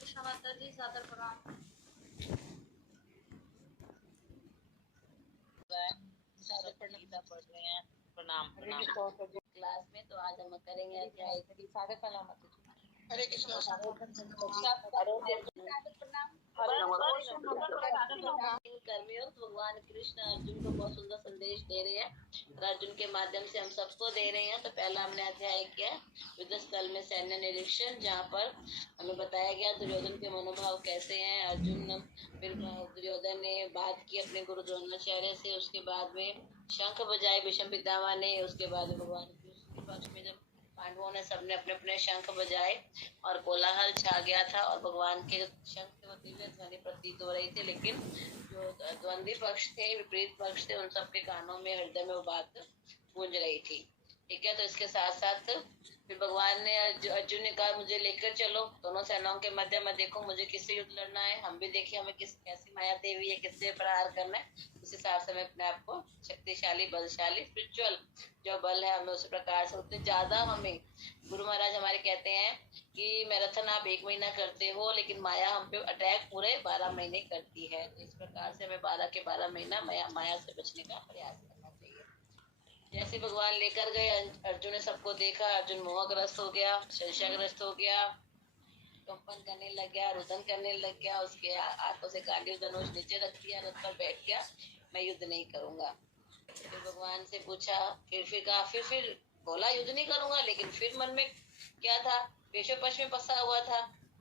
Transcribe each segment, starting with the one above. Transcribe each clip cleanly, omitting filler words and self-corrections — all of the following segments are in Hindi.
कृष्ण माता जी, सादर प्रणाम। सादर प्रणाम पढ़ रहे हैं। प्रणाम क्लास में। तो आज हम करेंगे अध्याय सादर प्रणाम। हरे कृष्ण। कर्मयोग भगवान कृष्ण अर्जुन को बहुत सुंदर संदेश दे रहे हैं और अर्जुन के माध्यम से हम सबको दे रहे हैं। तो पहला हमने अध्याय किया युद्ध स्थल में सैन्य निरीक्षण, जहाँ पर हमें बताया गया दुर्योधन के मनोभाव कैसे हैं। अर्जुन फिर दुर्योधन ने बात की अपने गुरु द्रोणाचार्य से, उसके बाद में शंख बजाए भीष्म पितामह ने, उसके बाद भगवान कृष्ण के पक्ष में जब पांडवों ने सबने अपने अपने शंख बजाए और कोलाहल छा गया था और भगवान के शंख से वो दिव्य ध्वनि प्रतीत हो रही थी, लेकिन जो द्वंद्वी पक्ष थे, विपरीत पक्ष थे, उन सबके कानों में, हृदय में वो बात गूंज रही थी। ठीक है, तो इसके साथ साथ फिर भगवान ने अर्जुन ने कहा मुझे लेकर चलो दोनों सेनाओं के मध्य में, देखो मुझे किससे युद्ध लड़ना है, हम भी देखिए हमें कैसी माया देवी है, किससे प्रहार करना है। उस हिसाब से हमें अपने आप को शक्तिशाली, बलशाली, स्पिरिचुअल जो बल है हमें उसी प्रकार से उतने ज्यादा हमें। गुरु महाराज हमारे कहते हैं कि मैराथन आप 1 महीना करते हो, लेकिन माया हम पे अटैक पूरे 12 महीने करती है। तो इस प्रकार से हमें 12 के 12 महीना माया से बचने का प्रयास करना चाहिए। जैसे भगवान लेकर गए, अर्जुन ने सबको देखा, अर्जुन मोहग्रस्त हो गया, संशयग्रस्त हो गया, कंपन करने लग गया, रुदन करने लग गया, उसके हाथों से गांडीव धनुष नीचे रख दिया, रथ पर बैठ गया, मैं युद्ध नहीं करूंगा। फिर भगवान से पूछा, फिर कहा, फिर बोला युद्ध नहीं करूंगा, लेकिन फिर मन में क्या था, पेशो पक्ष में फंसा हुआ था,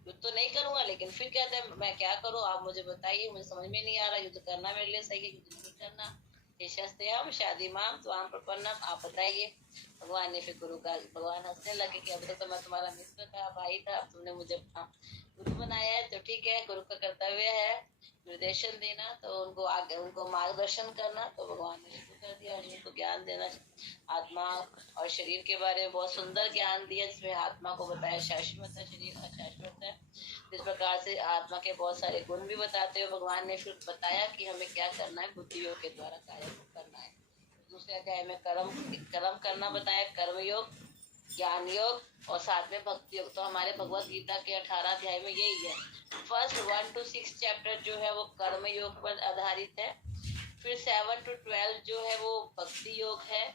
युद्ध तो नहीं करूंगा, लेकिन फिर कहते हैं मैं क्या करूं, आप मुझे बताइए, मुझे समझ में नहीं आ रहा, युद्ध करना मेरे लिए सही है, युद्ध नहीं करना। हम शादी माम स्वाम प्रपन्नम, आप बताइए। भगवान ने फिर गुरु का, भगवान हंसने लगे कि अब तक तो मैं तुम्हारा मित्र था, भाई था, अब तुमने मुझे अपना गुरु बनाया है, तो ठीक है, गुरु का कर्तव्य है निर्देशन देना, तो उनको आगे उनको मार्गदर्शन करना। तो भगवान ने शुरू कर दिया अर्जुन को ज्ञान देना, आत्मा और शरीर के बारे में बहुत सुंदर ज्ञान दिया, जिसमें आत्मा को बताया शाश्वत है, शरीर अशाश्वत है। इस प्रकार से आत्मा के बहुत सारे गुण भी बताते हुए भगवान ने फिर बताया कि हमें क्या करना है, बुद्धि योग के द्वारा कार्य करना है। दूसरे अध्याय में कर्म करना बताया, कर्म योग, ज्ञान योग और साथ में भक्ति योग। तो हमारे भगवत गीता के 18 अध्याय में यही है। फर्स्ट 1 to 6 चैप्टर जो है वो कर्म योग पर आधारित है, फिर 7 to 12 जो है वो भक्ति योग है,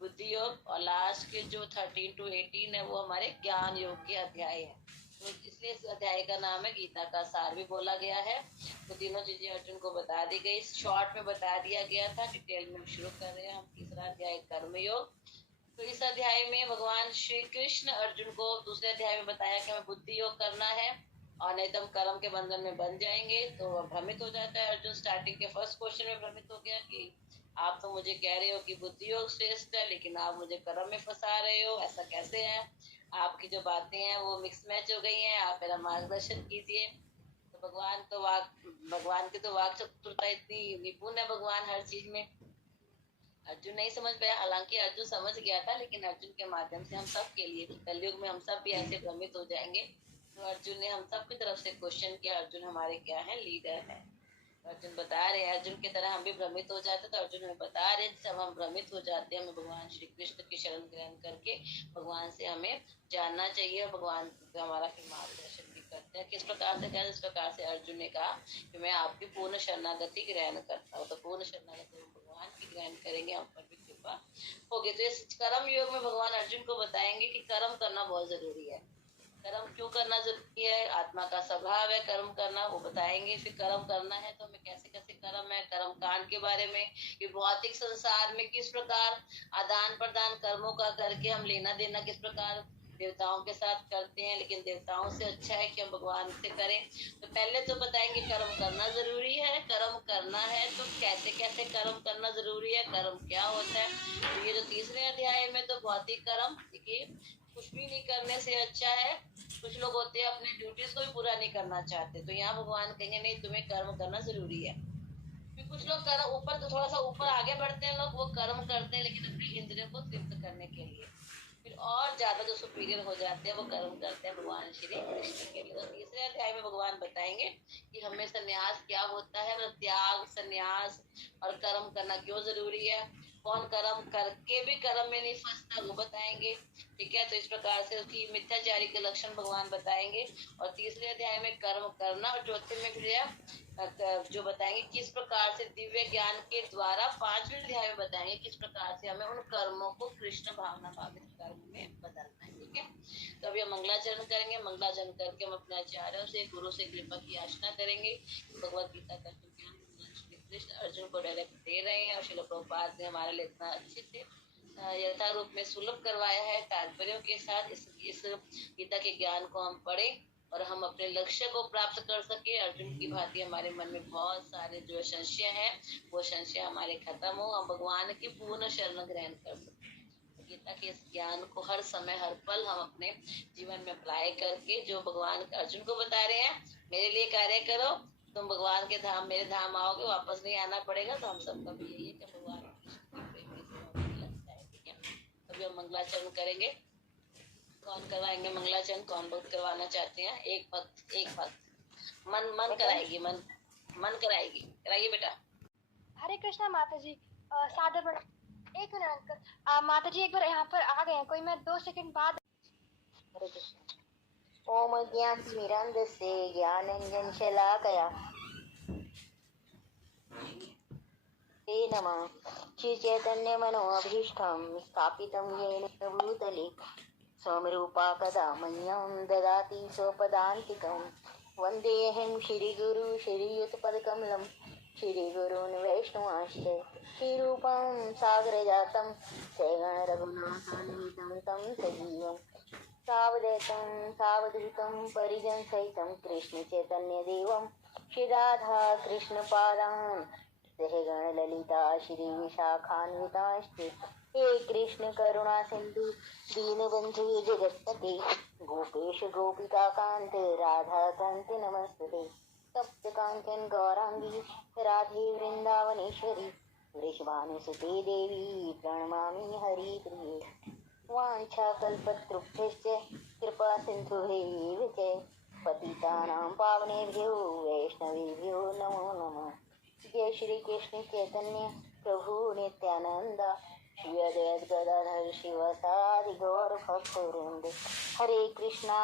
बुद्धि योग, और लास्ट के जो 13 to 18 है वो हमारे ज्ञान योग के अध्याय है। तो इसलिए इस अध्याय का नाम है गीता का सार भी बोला गया है। तो तीनों चीजें अर्जुन को बता दी गई, शॉर्ट में बता दिया गया था, डिटेल में शुरू कर रहे हैं हम तीसरा अध्याय कर्म योग। तो इस अध्याय में भगवान श्री कृष्ण अर्जुन को दूसरे अध्याय में बताया कि हमें बुद्धि योग करना है और नहीं तो हम कर्म के बंधन में बन जाएंगे। तो भ्रमित हो जाता है अर्जुन, स्टार्टिंग के फर्स्ट क्वेश्चन में भ्रमित हो गया कि आप तो मुझे कह रहे हो कि बुद्धि योग श्रेष्ठ है, लेकिन आप मुझे कर्म में फंसा रहे हो, ऐसा कैसे है, आपकी जो बातें हैं वो मिक्स मैच हो गई हैं, आप मेरा मार्गदर्शन कीजिए। तो भगवान की तो वाक चतुरता इतनी निपुण है भगवान हर चीज में। अर्जुन नहीं समझ पाया, हालांकि अर्जुन समझ गया था, लेकिन अर्जुन के माध्यम से हम सब के लिए, कलयुग में हम सब भी ऐसे भ्रमित हो जाएंगे। तो अर्जुन ने हम सब की तरफ से क्वेश्चन किया, अर्जुन हमारे क्या है, लीडर है। अर्जुन बता रहे हैं, अर्जुन की तरह हम भी भ्रमित हो जाते, तो अर्जुन हमें बता रहे हैं जब हम भ्रमित हो जाते हैं, हमें भगवान श्री कृष्ण की शरण ग्रहण करके भगवान से हमें जानना चाहिए, भगवान हमारा फिर मार्गदर्शन भी करते हैं। किस प्रकार से क्या, इस प्रकार से अर्जुन ने कहा कि मैं आपकी पूर्ण शरणागति ग्रहण करता हूँ। तो पूर्ण शरणागति भगवान की ग्रहण करेंगे, हम पर भी कृपा होगी। तो इस कर्म योग में भगवान अर्जुन को बताएंगे कि कर्म करना बहुत जरूरी है। कर्म क्यों करना जरूरी है, आत्मा का स्वभाव है कर्म करना, वो बताएंगे। फिर कर्म करना है तो हमें कैसे कैसे कर्म है, कर्म कांड के बारे में, कि भौतिक संसार में किस प्रकार आदान प्रदान कर्मों का करके हम लेना देना किस प्रकार देवताओं के साथ करते हैं, लेकिन देवताओं से अच्छा है कि हम भगवान से करें। तो पहले तो बताएंगे कर्म करना जरूरी है, कर्म करना है तो कैसे कैसे कर्म करना जरूरी है, कर्म क्या होता है। तो ये जो तीसरे अध्याय में तो भौतिक कर्म, देखिए कुछ भी नहीं करने से अच्छा है, कुछ लोग होते हैं अपने ड्यूटीज को भी पूरा नहीं करना चाहते, तो यहाँ भगवान कहेंगे नहीं, तुम्हें कर्म करना जरूरी है। फिर कुछ लोग कर्म ऊपर, तो थोड़ा सा ऊपर आगे बढ़ते हैं लोग, वो कर्म करते हैं लेकिन अपनी इंद्रियों को तृप्त करने के लिए। फिर और ज्यादा जो सुपीरियर हो जाते हैं वो कर्म करते हैं भगवान श्री कृष्ण के लिए। तो तीसरे अध्याय में भगवान बताएंगे कि हमें संन्यास क्या होता है, मतलब त्याग, संन्यास और कर्म करना क्यों जरूरी है। कौन कर्म करके भी कर्म में नहीं फंसता वो बताएंगे। ठीक है, तो इस प्रकार से उसकी मिथ्याचारी के लक्षण भगवान बताएंगे। और तीसरे अध्याय में कर्म करना, और चौथे में फिर जो बताएंगे किस प्रकार से दिव्य ज्ञान के द्वारा, पांचवें अध्याय में बताएंगे किस प्रकार से हमें उन कर्मों को कृष्ण भावना भावित कर्म में बदलना है। ठीक है, तो अभी हम मंगलाचरण करेंगे। मंगलाचरण करके हम अपने आचार्यों से, गुरु से कृपा की याचना करेंगे। भगवत गीता का जो ज्ञान कृष्ण अर्जुन को डायरेक्ट दे रहे हैं, और श्रील प्रभुपाद ने हमारे लिए इतना अच्छे से यथा रूप में सुलभ करवाया है तात्पर्यों के साथ। इस गीता के ज्ञान को हम पढ़े और हम अपने लक्ष्य को प्राप्त कर सके। अर्जुन की भांति हमारे मन में बहुत सारे जो संशय हैं वो संशय हमारे खत्म हो, हम भगवान की पूर्ण शरण ग्रहण कर सके। गीता के इस ज्ञान को हर समय हर पल हम अपने जीवन में अप्लाई करके, जो भगवान अर्जुन को बता रहे हैं मेरे लिए कार्य करो, तुम भगवान के धाम, मेरे धाम आओगे, वापस नहीं आना पड़ेगा। तो हम सबका भी यही है कि भगवान अभी हम मंगलाचरण करेंगे। कौन करवाएंगे मंगलाचरण, कौन भक्त करवाना चाहते हैं? एक भक्त मन कराएगी, मन कराएगी। कराइए बेटा। हरे कृष्णा माता जी। सादर प्रणाम। एक मिनट अंकल, माता जी एक बार यहाँ पर आ गए हैं, कोई मैं 2 सेकंड बाद। हरे कृष्ण। ओम ज्ञानतिमिरान्धस्य ज्ञानाञ्जनशलाकया नमः। श्रीचैतन्यमनोभीष्टं स्थापितं येन भूतले स्वयं रूपा कदा मह्यं ददाति स्वपदान्तिकं। वन्देऽहं श्रीगुरु श्रीयुतपदकमलं श्रीगुरून् वैष्णवांश्च श्रीरूपं सागरजातं सगणरघुनाथान्वितं तं सजीवं सावधूतं सावधूतं परिजनसहितं कृष्णचैतन्यदेवं श्रीराधा कृष्णपादान् सहगण ललिता श्री विशाखान्विताश्च हे कृष्ण करुणा सिंधु दीनबंधु जगत्पते गोपेश गोपिका कांत राधा कांत नमस्ते। तप्त कांचन गौरांगी राधे वृंदावनेश्वरी वृषभानुसुते देवी प्रणमामि हरिप्रिये। वाञ्छाकल्पतरुभ्यश्च कृपा सिन्धुभ्यैव च पतितानां पावनेभ्यो वैष्णवेभ्यो नमो नमः। जय श्री कृष्ण चैतन्य प्रभु नित्यानंद श्री अद्वैत गदाधर शिवसादि गौर भक्तवृंद। हरे कृष्णा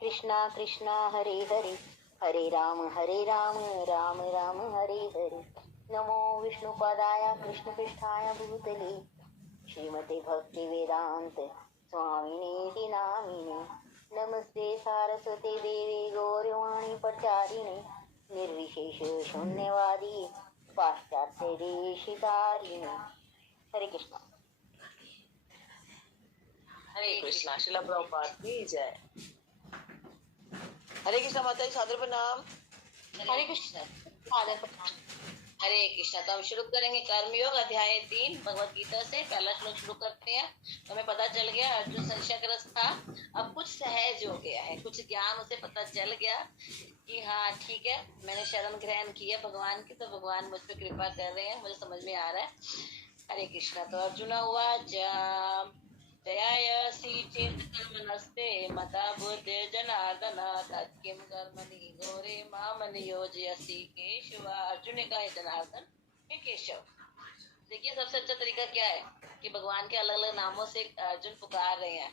कृष्णा कृष्णा हरे हरे, हरे राम राम राम हरे हरे। नमो विष्णुपदाय कृष्णपृष्ठाय भूतले श्रीमते भक्ति वेदांत स्वामिने नामिने। नमस्ते सारस्वती देवी गौरवाणी प्रचारिणे निर्विशेष शून्यवादी पाश्चात्य देशिकारिणी। हरे कृष्णा। हरे कृष्णा। श्रील प्रभुपाद की जय। हरे कृष्णा माता जी, सादर प्रणाम। हरे कृष्णा। सादर प्रणाम। हरे कृष्णा। तो हम शुरू करेंगे कर्मयोग अध्याय 3 भगवत गीता से। पहला श्लोक शुरू करते हैं। तो हमें पता चल गया अर्जुन संशयग्रस्त था, अब कुछ सहज हो गया है, कुछ ज्ञान उसे पता चल गया कि हाँ ठीक है, मैंने शरण ग्रहण किया भगवान की, तो भगवान मुझ पर कृपा कर रहे हैं, मुझे समझ में आ रहा है। हरे कृष्णा। तो अर्जुन उवाच जयायसी चेत कर्मणस्ते मता बुद्धि जनार्दन तत्किं कर्मणि घोरे माम नियोजयसि केशव। अर्जुन ने कहा जनार्दन हे केशव। देखिए सबसे अच्छा तरीका क्या है कि भगवान के अलग अलग नामों से अर्जुन पुकार रहे हैं।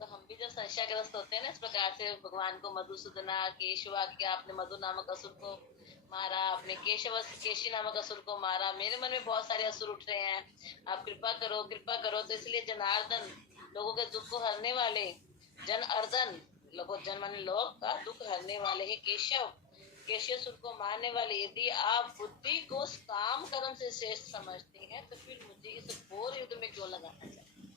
तो हम भी जब संशयग्रस्त होते हैं ना, इस प्रकार से भगवान को मधुसूदना केशवा, क्या आपने मधु नामक असुर को मारा, आपने केशी नामक असुर को मारा, मेरे मन में बहुत सारे असुर उठ रहे हैं, आप कृपा करो कृपा करो। तो इसलिए जनार्दन, लोगों के दुख को हरने वाले, जन अर्दन, जन मन लोग का दुख हरने वाले है केशव, केशव को मारने वाले। यदि आप बुद्धि को काम कर्म से श्रेष्ठ समझते हैं तो फिर मुझे इस घोर युद्ध में क्यों लगाना चाहिए?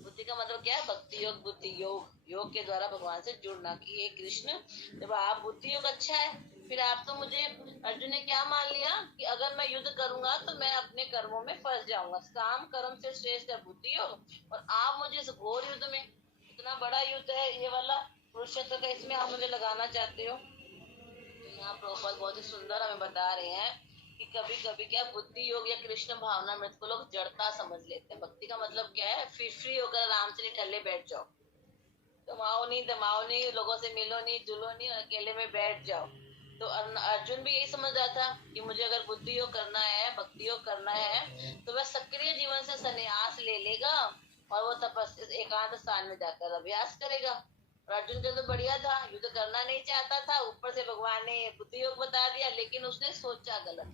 बुद्धि का मतलब क्या है? भक्ति योग, बुद्धि योग, योग के द्वारा भगवान से जुड़ना। कि हे कृष्ण, जब आप बुद्धि योग अच्छा है, फिर आप तो मुझे, अर्जुन ने क्या मान लिया कि अगर मैं युद्ध करूंगा तो मैं अपने कर्मों में फंस जाऊंगा। काम कर्म से श्रेष्ठ है बुद्धि योग, और आप मुझे इस घोर युद्ध में, इतना बड़ा युद्ध है ये वाला कुरुक्षेत्र का, इसमें आप मुझे लगाना चाहते हो। तो यहाँ प्रभुपाद बहुत ही सुंदर हमें बता रहे हैं कि कभी कभी क्या बुद्धि योग या कृष्ण भावना मृत को लोग जड़ता समझ लेते हैं। भक्ति का मतलब क्या है? फ्री होकर आराम से निठल्ले बैठ जाओ, कमाओ नहीं दमाओ नहीं, लोगों से मिलो नहीं जुलो नहीं, अकेले में बैठ जाओ। तो अर्जुन भी यही समझ रहा था कि मुझे अगर बुद्धि योग करना है, भक्ति योग करना है, तो वह सक्रिय जीवन से संन्यास ले लेगा और वो तपस्या एकांत स्थान में जाकर अभ्यास करेगा। और अर्जुन के तो बढ़िया था, युद्ध करना नहीं चाहता था, ऊपर से भगवान ने बुद्धि योग बता दिया, लेकिन उसने सोचा गलत।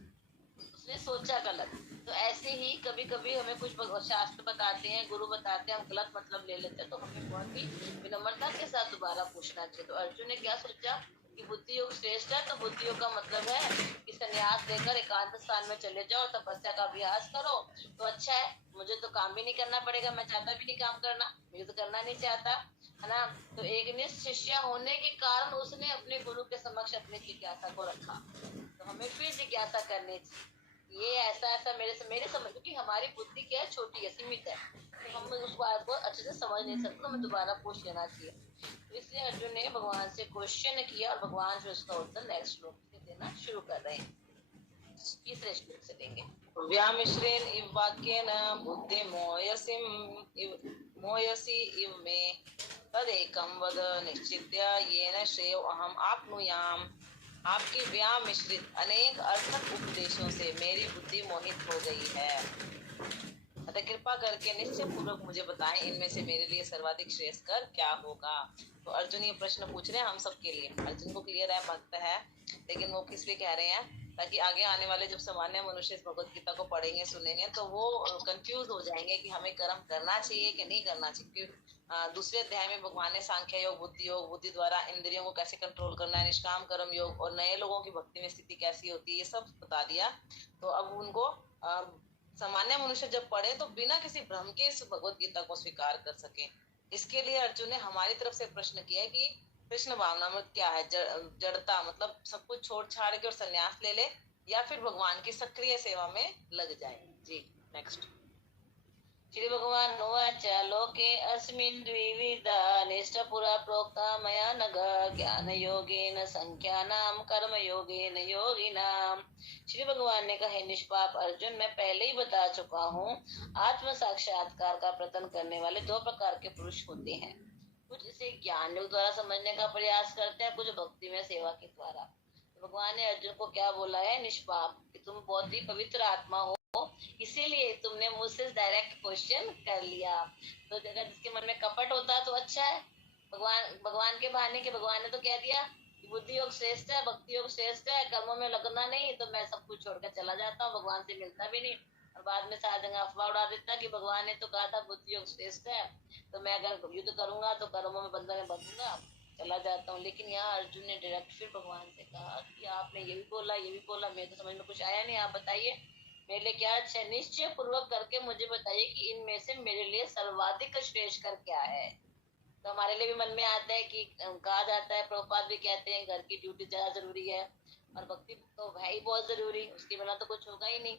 तो ऐसे ही कभी कभी हमें कुछ शास्त्र बताते हैं, गुरु बताते हैं, हम गलत मतलब ले लेते हैं, तो हमें बहुत ही विनम्रता के साथ दोबारा पूछना चाहिए। तो अर्जुन ने क्या सोचा कि बुद्धि योग श्रेष्ठ है, तो बुद्धि योग का मतलब है कि संन्यास लेकर एकांत स्थान में चले जाओ, तपस्या का अभ्यास करो, तो अच्छा है, मुझे तो काम भी नहीं करना पड़ेगा, मैं चाहता भी नहीं काम करना, मुझे तो करना नहीं चाहता, है ना। तो एक निष्ठ शिष्य होने के कारण उसने अपने गुरु के समक्ष अपनी जिज्ञासा को रखा। तो हमें फिर जिज्ञासा करनी चाहिए, ये ऐसा मेरे समझ, क्योंकि हमारी बुद्धि क्या है, छोटी है, सीमित है, तो हम उस बात को अच्छे से समझ नहीं सकते, तो हमें दोबारा पूछ लेना चाहिए। तो इसलिए अर्जुन ने भगवान से क्वेश्चन किया और भगवान फिर उसका उत्तर नेक्स्ट श्लोक से देना शुरू कर रहे हैं। तीसरे श्लोक से देंगे। व्यामिश्रेण इव वाक्येन बुद्धि मोयसी इव मे तदेकं वद निश्चित्य येन श्रेयो अहम आप्नुयाम। आपकी व्याम मिश्रित अनेक अर्थक उपदेशों से मेरी बुद्धि मोहित हो गई है, अतः कृपा करके निश्चय पूर्वक मुझे बताएं, इनमें से मेरे लिए सर्वाधिक श्रेयस्कर क्या होगा। तो अर्जुन ये प्रश्न पूछ रहे हैं हम सबके लिए। अर्जुन को क्लियर है, भक्त है, लेकिन वो किस लिए कह रहे हैं, ताकि आगे आने वाले जब सामान्य मनुष्य इस भगवत गीता को पढ़ेंगे सुनेंगे तो वो कंफ्यूज हो जाएंगे कि हमें कर्म करना चाहिए कि नहीं करना चाहिए। क्योंकि दूसरे अध्याय में भगवान ने सांख्य योग, बुद्धि द्वारा इंद्रियों को कैसे कंट्रोल करना है, निष्काम कर्म योग, और नए लोगों की भक्ति में स्थिति कैसी होती है, ये सब बता दिया। तो अब उनको सामान्य मनुष्य जब पढ़े तो बिना किसी भ्रम के इस भगवत गीता को स्वीकार कर सके। इसके लिए अर्जुन ने हमारी तरफ से प्रश्न किया है कि कृष्ण भावनामृत क्या है, जड़ता मतलब सब कुछ छोड़ छाड़ के और संन्यास ले ले, या फिर भगवान की सक्रिय सेवा में लग जाए। जी नेक्स्ट। श्री भगवान उवाच लोके अस्मिन् द्विविधा निष्ठा पुरा प्रोक्ता मया नघ ज्ञान योगेन संख्यानाम कर्म योगेन योगिनाम। श्री भगवान ने कहे, निष्पाप अर्जुन, मैं पहले ही बता चुका हूँ, आत्म साक्षात्कार का प्रयत्न करने वाले दो प्रकार के पुरुष होते हैं। कुछ इसे ज्ञान योग द्वारा समझने का प्रयास करते हैं, कुछ भक्ति में सेवा के द्वारा। तो भगवान ने अर्जुन को क्या बोला है, निष्पाप, कि तुम बहुत ही पवित्र आत्मा हो, इसीलिए तुमने मुझसे डायरेक्ट क्वेश्चन कर लिया। तो अगर जिसके मन में कपट होता तो अच्छा है, भगवान के बहाने के भगवान ने तो कह दिया कि बुद्धि योग श्रेष्ठ है, भक्ति योग श्रेष्ठ है, कर्मों में लगना नहीं, तो मैं सब कुछ छोड़कर चला जाता हूँ, भगवान से मिलता भी नहीं, और बाद में सारा जगह अफवाह उड़ा देता कि भगवान ने तो कहा था बुद्धि योग श्रेष्ठ है, तो मैं अगर युद्ध करूंगा तो कर्मों में बंधन में बंधूंगा, चला जाता हूँ। लेकिन यहाँ अर्जुन ने डायरेक्ट फिर भगवान से कहा कि आपने ये भी बोला, मेरे तो समझ में कुछ आया नहीं, आप बताइए मेरे लिए क्या अच्छा है, निश्चय पूर्वक करके मुझे बताइए कि इनमें से मेरे लिए सर्वाधिक श्रेष्ठ क्या है। तो हमारे लिए भी मन में आता है कि कहा जाता है, प्रभुपाद भी कहते हैं, घर की ड्यूटी ज्यादा जरूरी है और भक्ति तो है ही बहुत जरूरी, उसके बिना तो कुछ होगा ही नहीं।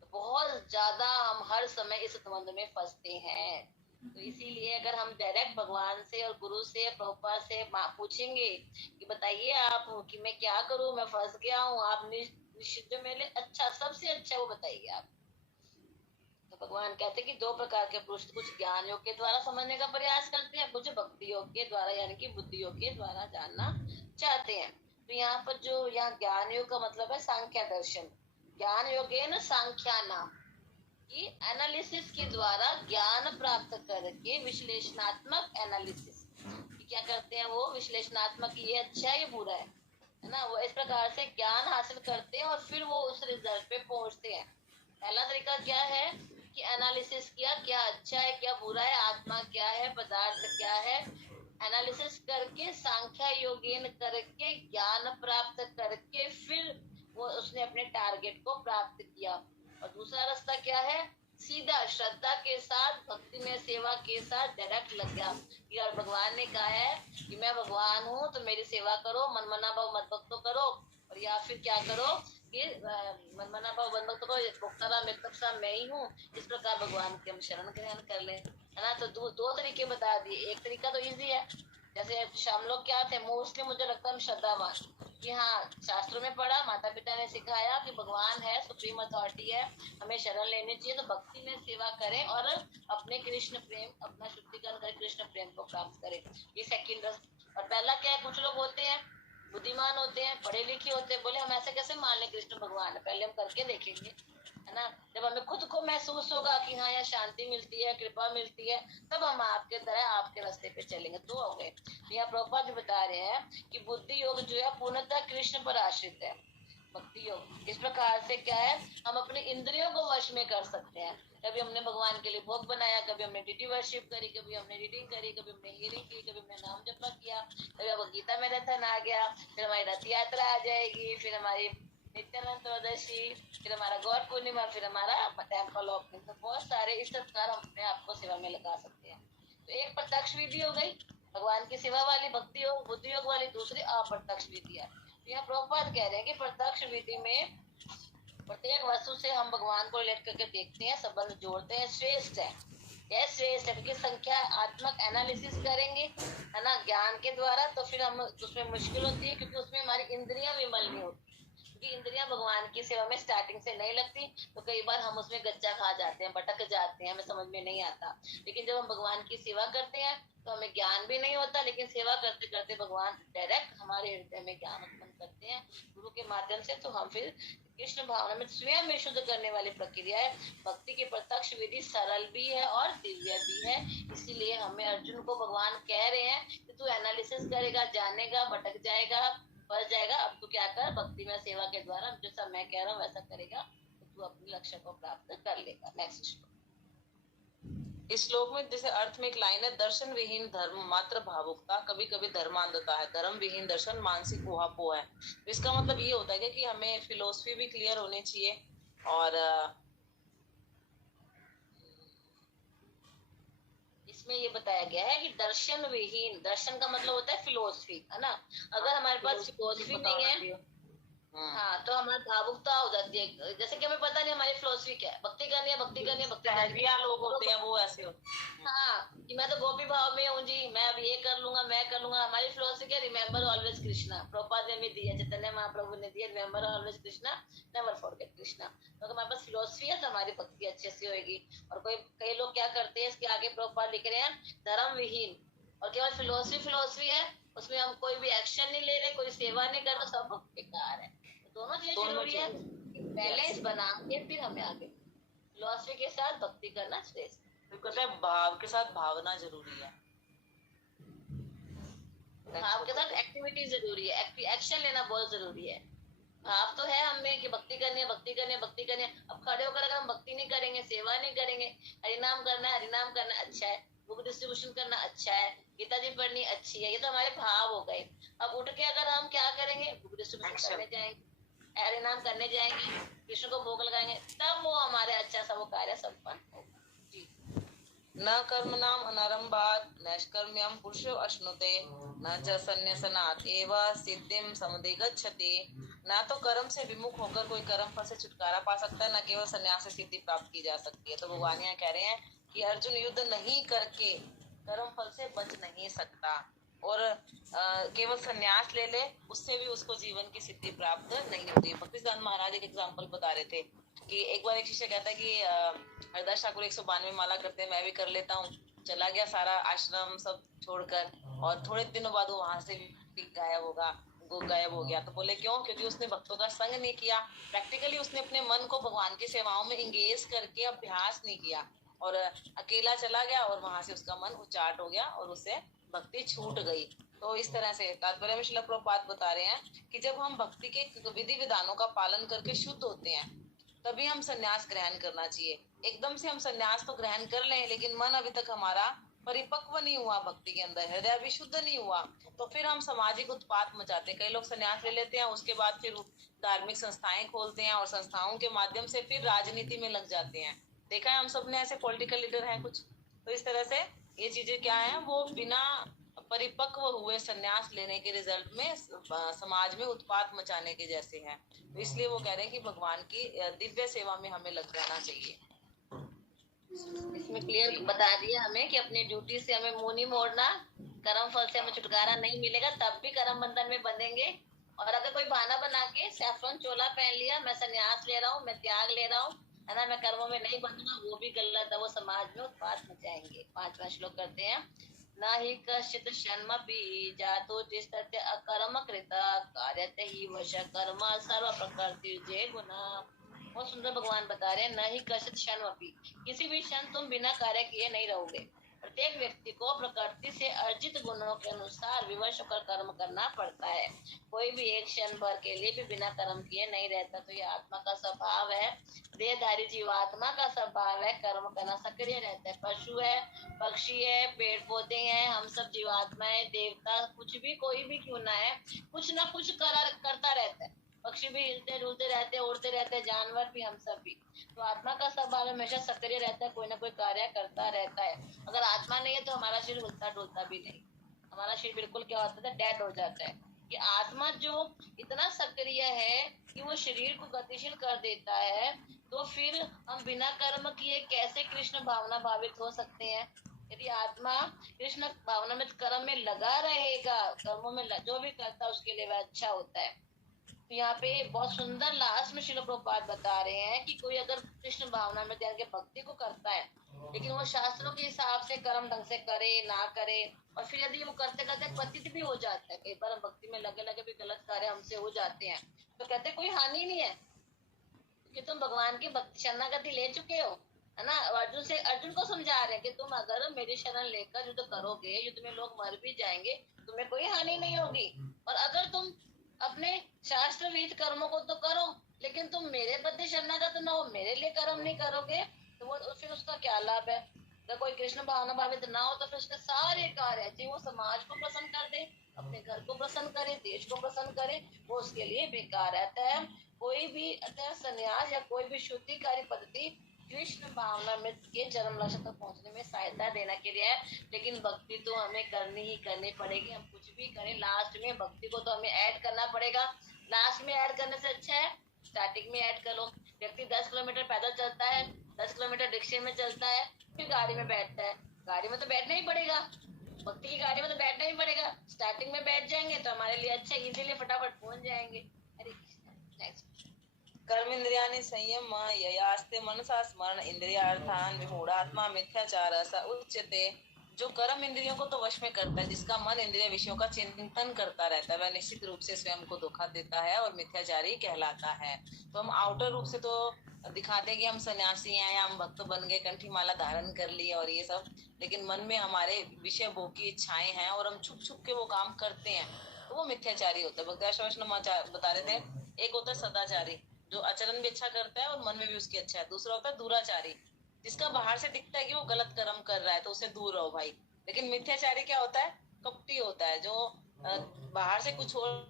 तो बहुत ज्यादा हम हर समय इस द्वंद में फंसते हैं। तो इसीलिए अगर हम डायरेक्ट भगवान से और गुरु से, प्रभुपाद से पूछेंगे कि बताइए आप कि मैं क्या करूं, मैं फंस गया हूँ, आप जो मेरे लिए अच्छा, सबसे अच्छा वो बताइए आप। तो भगवान कहते हैं कि दो प्रकार के पुरुष, कुछ ज्ञान योग के द्वारा समझने का प्रयास करते हैं, कुछ भक्ति योग के द्वारा यानी कि बुद्धि योग के द्वारा जानना चाहते हैं। तो यहाँ पर जो यहाँ ज्ञान योग का मतलब है सांख्य दर्शन। ज्ञान योगेन सांख्यानाम, कि एनालिसिस के द्वारा ज्ञान प्राप्त करके विश्लेषणात्मक एनालिसिस, क्या करते हैं वो विश्लेषणात्मक, ये अच्छा है ये बुरा है ना, वो इस प्रकार से ज्ञान हासिल करते हैं और फिर वो उस रिजल्ट पे पहुंचते हैं। पहला तरीका क्या है कि एनालिसिस किया, क्या अच्छा है क्या बुरा है, आत्मा क्या है, पदार्थ क्या है, एनालिसिस करके सांख्य योगेन करके ज्ञान प्राप्त करके फिर वो उसने अपने टारगेट को प्राप्त किया। और दूसरा रास्ता क्या है, सीधा श्रद्धा के साथ, भक्ति में सेवा के साथ डायरेक्ट लग गया। यार भगवान ने कहा है कि मैं भगवान हूँ तो मेरी सेवा करो, मनमना भाव मत भक्त करो, और या फिर क्या करो कि मनमना भाव मत भक्त करो, भोक्ता मृतक मैं ही हूँ, इस प्रकार भगवान के हम शरण ग्रहण कर ले, है ना। तो दो तरीके बता दिए। एक तरीका तो इजी है, जैसे हम लोग क्या थे मोस्टली, मुझे लगता है श्रद्धावान, कि हाँ शास्त्रों में पढ़ा, माता पिता ने सिखाया कि भगवान है, सुप्रीम अथॉरिटी है, हमें शरण लेनी चाहिए, तो भक्ति में सेवा करें और अपने कृष्ण प्रेम, अपना शुद्धिकरण कर कृष्ण प्रेम को प्राप्त करें, ये सेकंड। और पहला क्या है, कुछ लोग होते हैं बुद्धिमान होते हैं, पढ़े लिखे होते हैं, बोले हम ऐसे कैसे मान लें कृष्ण भगवान है, पहले हम करके देखेंगे, है ना। जब हमें खुद को महसूस होगा कि हाँ यहाँ शांति मिलती है, कृपा मिलती है, तब हम आपके तरह आपके रास्ते पे चलेंगे। तो हो गए। यहाँ प्रभुपाद जी बता रहे हैं कि बुद्धि योग जो है पूर्णतः कृष्ण पर आश्रित है। भक्ति योग इस प्रकार से क्या है, हम अपनी इंद्रियों को वश में कर सकते हैं। कभी हमने भगवान के लिए भोग बनाया, कभी हमने डीडी वर्शिप करी, कभी हमने रीडिंग करी, कभी हमने हियरिंग की, कभी हमने नाम जपा किया, कभी अब गीता में रथन आ गया, फिर हमारी रथ यात्रा आ जाएगी, फिर हमारी नित्यानंद त्रयोदशी, फिर हमारा गौर पूर्णिमा, फिर हमारा टेम्पल ओपनिंग। तो बहुत सारे इस प्रकार हम अपने आप को सेवा में लगा सकते हैं। तो एक प्रत्यक्ष विधि हो गई भगवान की सेवा वाली, भक्ति योग बुद्धि योग वाली, दूसरी अप्रत्यक्ष विधि है। तो यहाँ प्रभुपाद कह रहे हैं कि प्रत्यक्ष विधि में प्रत्येक वस्तु से हम भगवान को रिलेट करके देखते हैं, संबंध जोड़ते हैं, श्रेष्ठ है। यह श्रेष्ठ है क्योंकि संख्या आत्मक एनालिसिस करेंगे, है ना, ज्ञान के द्वारा, तो फिर हम उसमें मुश्किल होती है क्योंकि उसमें हमारी इंद्रियां विमल नहीं होती, क्योंकि इंद्रियां भगवान की सेवा में स्टार्टिंग से नहीं लगती, तो कई बार हम उसमें गच्चा खा जाते हैं, भटक जाते हैं, हमें समझ में नहीं आता। लेकिन जब हम भगवान की सेवा करते हैं तो हमें ज्ञान भी नहीं होता, लेकिन सेवा करते करते भगवान डायरेक्ट हमारे हृदय में ज्ञान उत्पन्न करते हैं गुरु के माध्यम से। तो हम फिर कृष्ण भावना में स्वयं में शुद्ध करने वाली प्रक्रिया है। भक्ति की प्रत्यक्ष विधि सरल भी है और दिव्य भी है। इसीलिए हमें अर्जुन को भगवान कह रहे हैं कि तू एनालिसिस करेगा, जानेगा, भटक जाएगा, फंस जाएगा, अब तू क्या कर, भक्ति में सेवा के द्वारा जैसा मैं कह रहा हूँ वैसा करेगा तो तू अपने लक्ष्य को प्राप्त कर लेगा। नेक्स्ट श्लोक। इस श्लोक में जैसे अर्थ में एक लाइन है, दर्शन विहीन धर्म मात्र भावुकता, कभी कभी धर्मांधता है, धर्म विहीन दर्शन मानसिक ऊहापोह है। तो इसका मतलब ये होता है कि हमें फिलोसफी भी क्लियर होनी चाहिए, और इसमें ये बताया गया है कि दर्शन विहीन, दर्शन का मतलब होता है फिलोसफी, है ना। अगर हमारे पास फिलोसफी नहीं है, हाँ, तो हमारी भावुकता हो जाती है। जैसे कि हमें पता नहीं हमारी फिलोसफी क्या है, भक्ति करनी है, भक्ति करनी है, भक्ति करनी है। लोग होते हैं वो ऐसे होते हैं, हाँ, कि मैं तो गोपी भाव में हूँ जी, मैं अब ये कर लूंगा, मैं कर लूंगा। हमारी फिलोसफी क्या, रिमेम्बर ऑलवेज कृष्णा। प्रभुपाद ने भी दिया, चैतन्य महाप्रभु ने दिया, remember always Krishna, never forget Krishna. तो अगर हमारे पास फिलोसफी है तो हमारी भक्ति अच्छे से होगी। और कई लोग क्या करते हैं, इसके आगे प्रभुपाद लिख रहे हैं धर्म विहीन, और केवल फिलोसफी है, उसमें हम कोई भी एक्शन नहीं ले रहे, कोई सेवा नहीं कर रहे, सब बेकार है। दोनों चीजें जरूरी है, बैलेंस बना के फिर हमें आगे फिलोसफी के साथ भक्ति करना श्रेष्ठ। तो कहते हैं भाव के साथ भावना जरूरी है, भाव के साथ एक्टिविटी जरूरी है, एक्शन लेना बहुत जरूरी है। भाव तो है हमें कि भक्ति करनी है, भक्ति करनी है, भक्ति करनी है। अब खड़े होकर अगर हम भक्ति नहीं करेंगे, सेवा नहीं करेंगे, हरिनाम करना है, हरिनाम करना अच्छा है, बुक डिस्ट्रीब्यूशन करना अच्छा है, गीता जी पढ़नी अच्छी है, ये तो हमारे भाव हो गए। अब उठ के अगर हम क्या करेंगे, बुक डिस्ट्रीब्यूशन करने जाएंगे, हरिनाम करने जाएंगे, कृष्ण को भोग लगाएंगे, तब वो हमारे अच्छा सा वो कार्य संपन्न होगा। जी। न कर्मणाम अनारंभात नैष्कर्म्यम पुरुषो अश्नुते न च संन्यासनात् एव सिद्धिं समुदीगच्छति। ना तो कर्म से विमुख होकर कोई कर्म फल से छुटकारा पा सकता है, न केवल संन्यास से सिद्धि प्राप्त की जा सकती है। तो भगवान यहाँ कह रहे हैं कि अर्जुन युद्ध नहीं करके कर्म फल से बच नहीं सकता, और केवल संन्यास ले ले उससे भी उसको जीवन की सिद्धि प्राप्त नहीं होती। भक्ति सिद्धांत महाराज एक एग्जाम्पल बता रहे थे कि एक बार एक शिष्य कहता है कि हरदास ठाकुर 192 माला करते हैं, मैं भी कर लेता हूँ। चला गया सारा आश्रम सब छोड़कर, और थोड़े दिनों बाद वो वहां से भी गायब हो गया। तो बोले क्यों? क्योंकि उसने भक्तों का संग नहीं किया, प्रैक्टिकली उसने अपने मन को भगवान की सेवाओं में इंगेज करके अभ्यास नहीं किया, और अकेला चला गया और वहां से उसका मन उचाट हो गया और उससे भक्ति छूट गई। तो इस तरह से तात्पर्य में श्रील प्रभुपाद बता रहे हैं कि जब हम भक्ति के विधि विधानों का पालन करके शुद्ध होते हैं तभी हम संन्यास ग्रहण करना चाहिए। एकदम से हम संन्यास तो ग्रहण कर लें, लेकिन मन अभी तक हमारा परिपक्व नहीं हुआ भक्ति के अंदर, हृदय भी शुद्ध नहीं हुआ, तो फिर हम सामाजिक उत्पात मचाते हैं। कई लोग संन्यास ले लेते हैं, उसके बाद फिर धार्मिक संस्थाएं खोलते हैं और संस्थाओं के माध्यम से फिर राजनीति में लग जाते हैं। देखा है हम सब ने, ऐसे पॉलिटिकल लीडर हैं कुछ। तो इस तरह से ये चीजें क्या है, वो बिना परिपक्व हुए संन्यास लेने के रिजल्ट में समाज में उत्पात मचाने के जैसे हैं। तो इसलिए वो कह रहे हैं कि भगवान की दिव्य सेवा में हमें लग जाना चाहिए। इसमें क्लियर बता दिया हमें कि अपनी ड्यूटी से हमें मुंह नहीं मोड़ना, कर्म फल से हमें छुटकारा नहीं मिलेगा, तब भी कर्म बंधन में बंधेंगे। और अगर कोई बहाना बना के सैफरन चोला पहन लिया, मैं संन्यास ले रहा हूँ, मैं त्याग ले रहा हूँ, है ना, मैं कर्मों में नहीं बंधूंगा, वो भी गलत है, वो समाज में उत्पात मचाएंगे। 5वां श्लोक करते हैं। न हि कश्चित् षण्मपि जातो तिष्ठत्य अकर्म कृत कार्यते ही वश कर्म सर्व प्रकृति जय गुण। बहुत सुंदर भगवान बता रहे हैं, न ही कश्चित् क्षणमपि, किसी भी क्षण तुम बिना कार्य किए नहीं रहोगे। प्रत्येक व्यक्ति को प्रकृति से अर्जित गुणों के अनुसार विवश होकर कर्म करना पड़ता है। कोई भी एक क्षण भर के लिए भी बिना कर्म किए नहीं रहता। तो ये आत्मा का स्वभाव है, देहधारी जीवात्मा का स्वभाव है, कर्म करना सक्रिय रहता है। पशु है, पक्षी है, पेड़ पौधे हैं, हम सब जीवात्मा है, देवता, कुछ भी कोई भी क्यों ना है, कुछ ना कुछ करता रहता है। पक्षी भी हिलते डुलते रहते हैं, उड़ते रहते हैं, जानवर भी, हम सब भी। तो आत्मा का स्वभाव हमेशा सक्रिय रहता है, कोई ना कोई कार्य करता रहता है। अगर आत्मा नहीं है तो हमारा शरीर हिलता डुलता भी नहीं, हमारा शरीर बिल्कुल क्या होता है, डेड हो जाता है। कि आत्मा जो इतना सक्रिय है कि वो शरीर को गतिशील कर देता है, तो फिर हम बिना कर्म किए कैसे कृष्ण भावना भावित हो सकते हैं। यदि आत्मा कृष्ण भावना में कर्म में लगा रहेगा, कर्मों में जो भी करता है उसके लिए वह अच्छा होता है। तो यहाँ पे बहुत सुंदर लास्ट में श्रील प्रभुपाद बता रहे हैं कि कोई अगर कृष्ण भावना में ध्यान के भक्ति को करता है, लेकिन वो शास्त्रों के हिसाब से कर्म ढंग से करे ना करे, और फिर यदि वो करते करते पतित भी हो जाता है, कई बार हम भक्ति में लगे लगे भी गलत कार्य हमसे हो जाते हैं, तो कहते कोई हानि नहीं है, कि तुम भगवान की भक्ति शरणागति ले चुके हो, है ना। अर्जुन को समझा रहे हैं कि तुम अगर मेरी शरण लेकर युद्ध करोगे, युद्ध में लोग मर भी जाएंगे, तुम्हें कोई हानि नहीं होगी। और अगर तुम अपने शास्त्र विहित कर्मों को तो करो, लेकिन तुम मेरे प्रति शरणागत न हो, मेरे लिए कर्म नहीं करोगे, तो वो फिर उसका क्या लाभ है। अगर कोई कृष्ण भावना भावित ना हो तो फिर उसके सारे कार्य, चाहे वो समाज को प्रसन्न कर दे, अपने घर को प्रसन्न करे, देश को प्रसन्न करे, वो उसके लिए बेकार रहता है। कोई भी अतः संन्यास या कोई भी शुद्धिकारी पद्धति कृष्ण भावना में के चरम लक्ष्य तक पहुंचने में सहायता देने के लिए है, लेकिन भक्ति तो हमें करनी ही करनी पड़ेगी। हम कुछ भी करें, लास्ट में भक्ति को तो हमें ऐड करना पड़ेगा। लास्ट में ऐड करने से अच्छा है स्टार्टिंग में ऐड कर लो। व्यक्ति 10 किलोमीटर पैदल चलता है, 10 किलोमीटर रिक्शे में चलता है, फिर गाड़ी में बैठता है, गाड़ी में तो बैठना ही पड़ेगा, भक्ति की गाड़ी में तो बैठना ही पड़ेगा। स्टार्टिंग में बैठ जाएंगे तो हमारे लिए अच्छा, इजीली फटाफट पहुंच जाएंगे। हरे कृष्ण। नेक्स्ट। कर्मेन्द्रियाणि संयम ययास्ते मनसा स्मरण इंद्रियार्थान विमूढ़ात्मा मिथ्याचार स उच्यते। जो कर्म इंद्रियों को तो वश में करता है, जिसका मन इंद्रिय विषयों का चिंतन करता रहता है, वह निश्चित रूप से स्वयं को धोखा देता है और मिथ्याचारी कहलाता है। तो हम आउटर रूप से तो दिखाते हैं कि हम सन्यासी हैं या हम भक्त बन गए, कंठी माला धारण कर ली और ये सब, लेकिन मन में हमारे विषय भोग की इच्छाएं हैं और हम छुप छुप के वो काम करते हैं, तो वो मिथ्याचारी होता है। भक्ति बता रहे थे, एक होता है सदाचारी, जो आचरण भी अच्छा करता है और मन में भी उसकी अच्छा है। दूसरा होता है दुराचारी, जिसका बाहर से दिखता है कि वो गलत कर्म कर रहा है, तो उससे दूर रहो भाई। लेकिन मिथ्याचारी क्या होता है, कपटी होता है, जो बाहर से कुछ और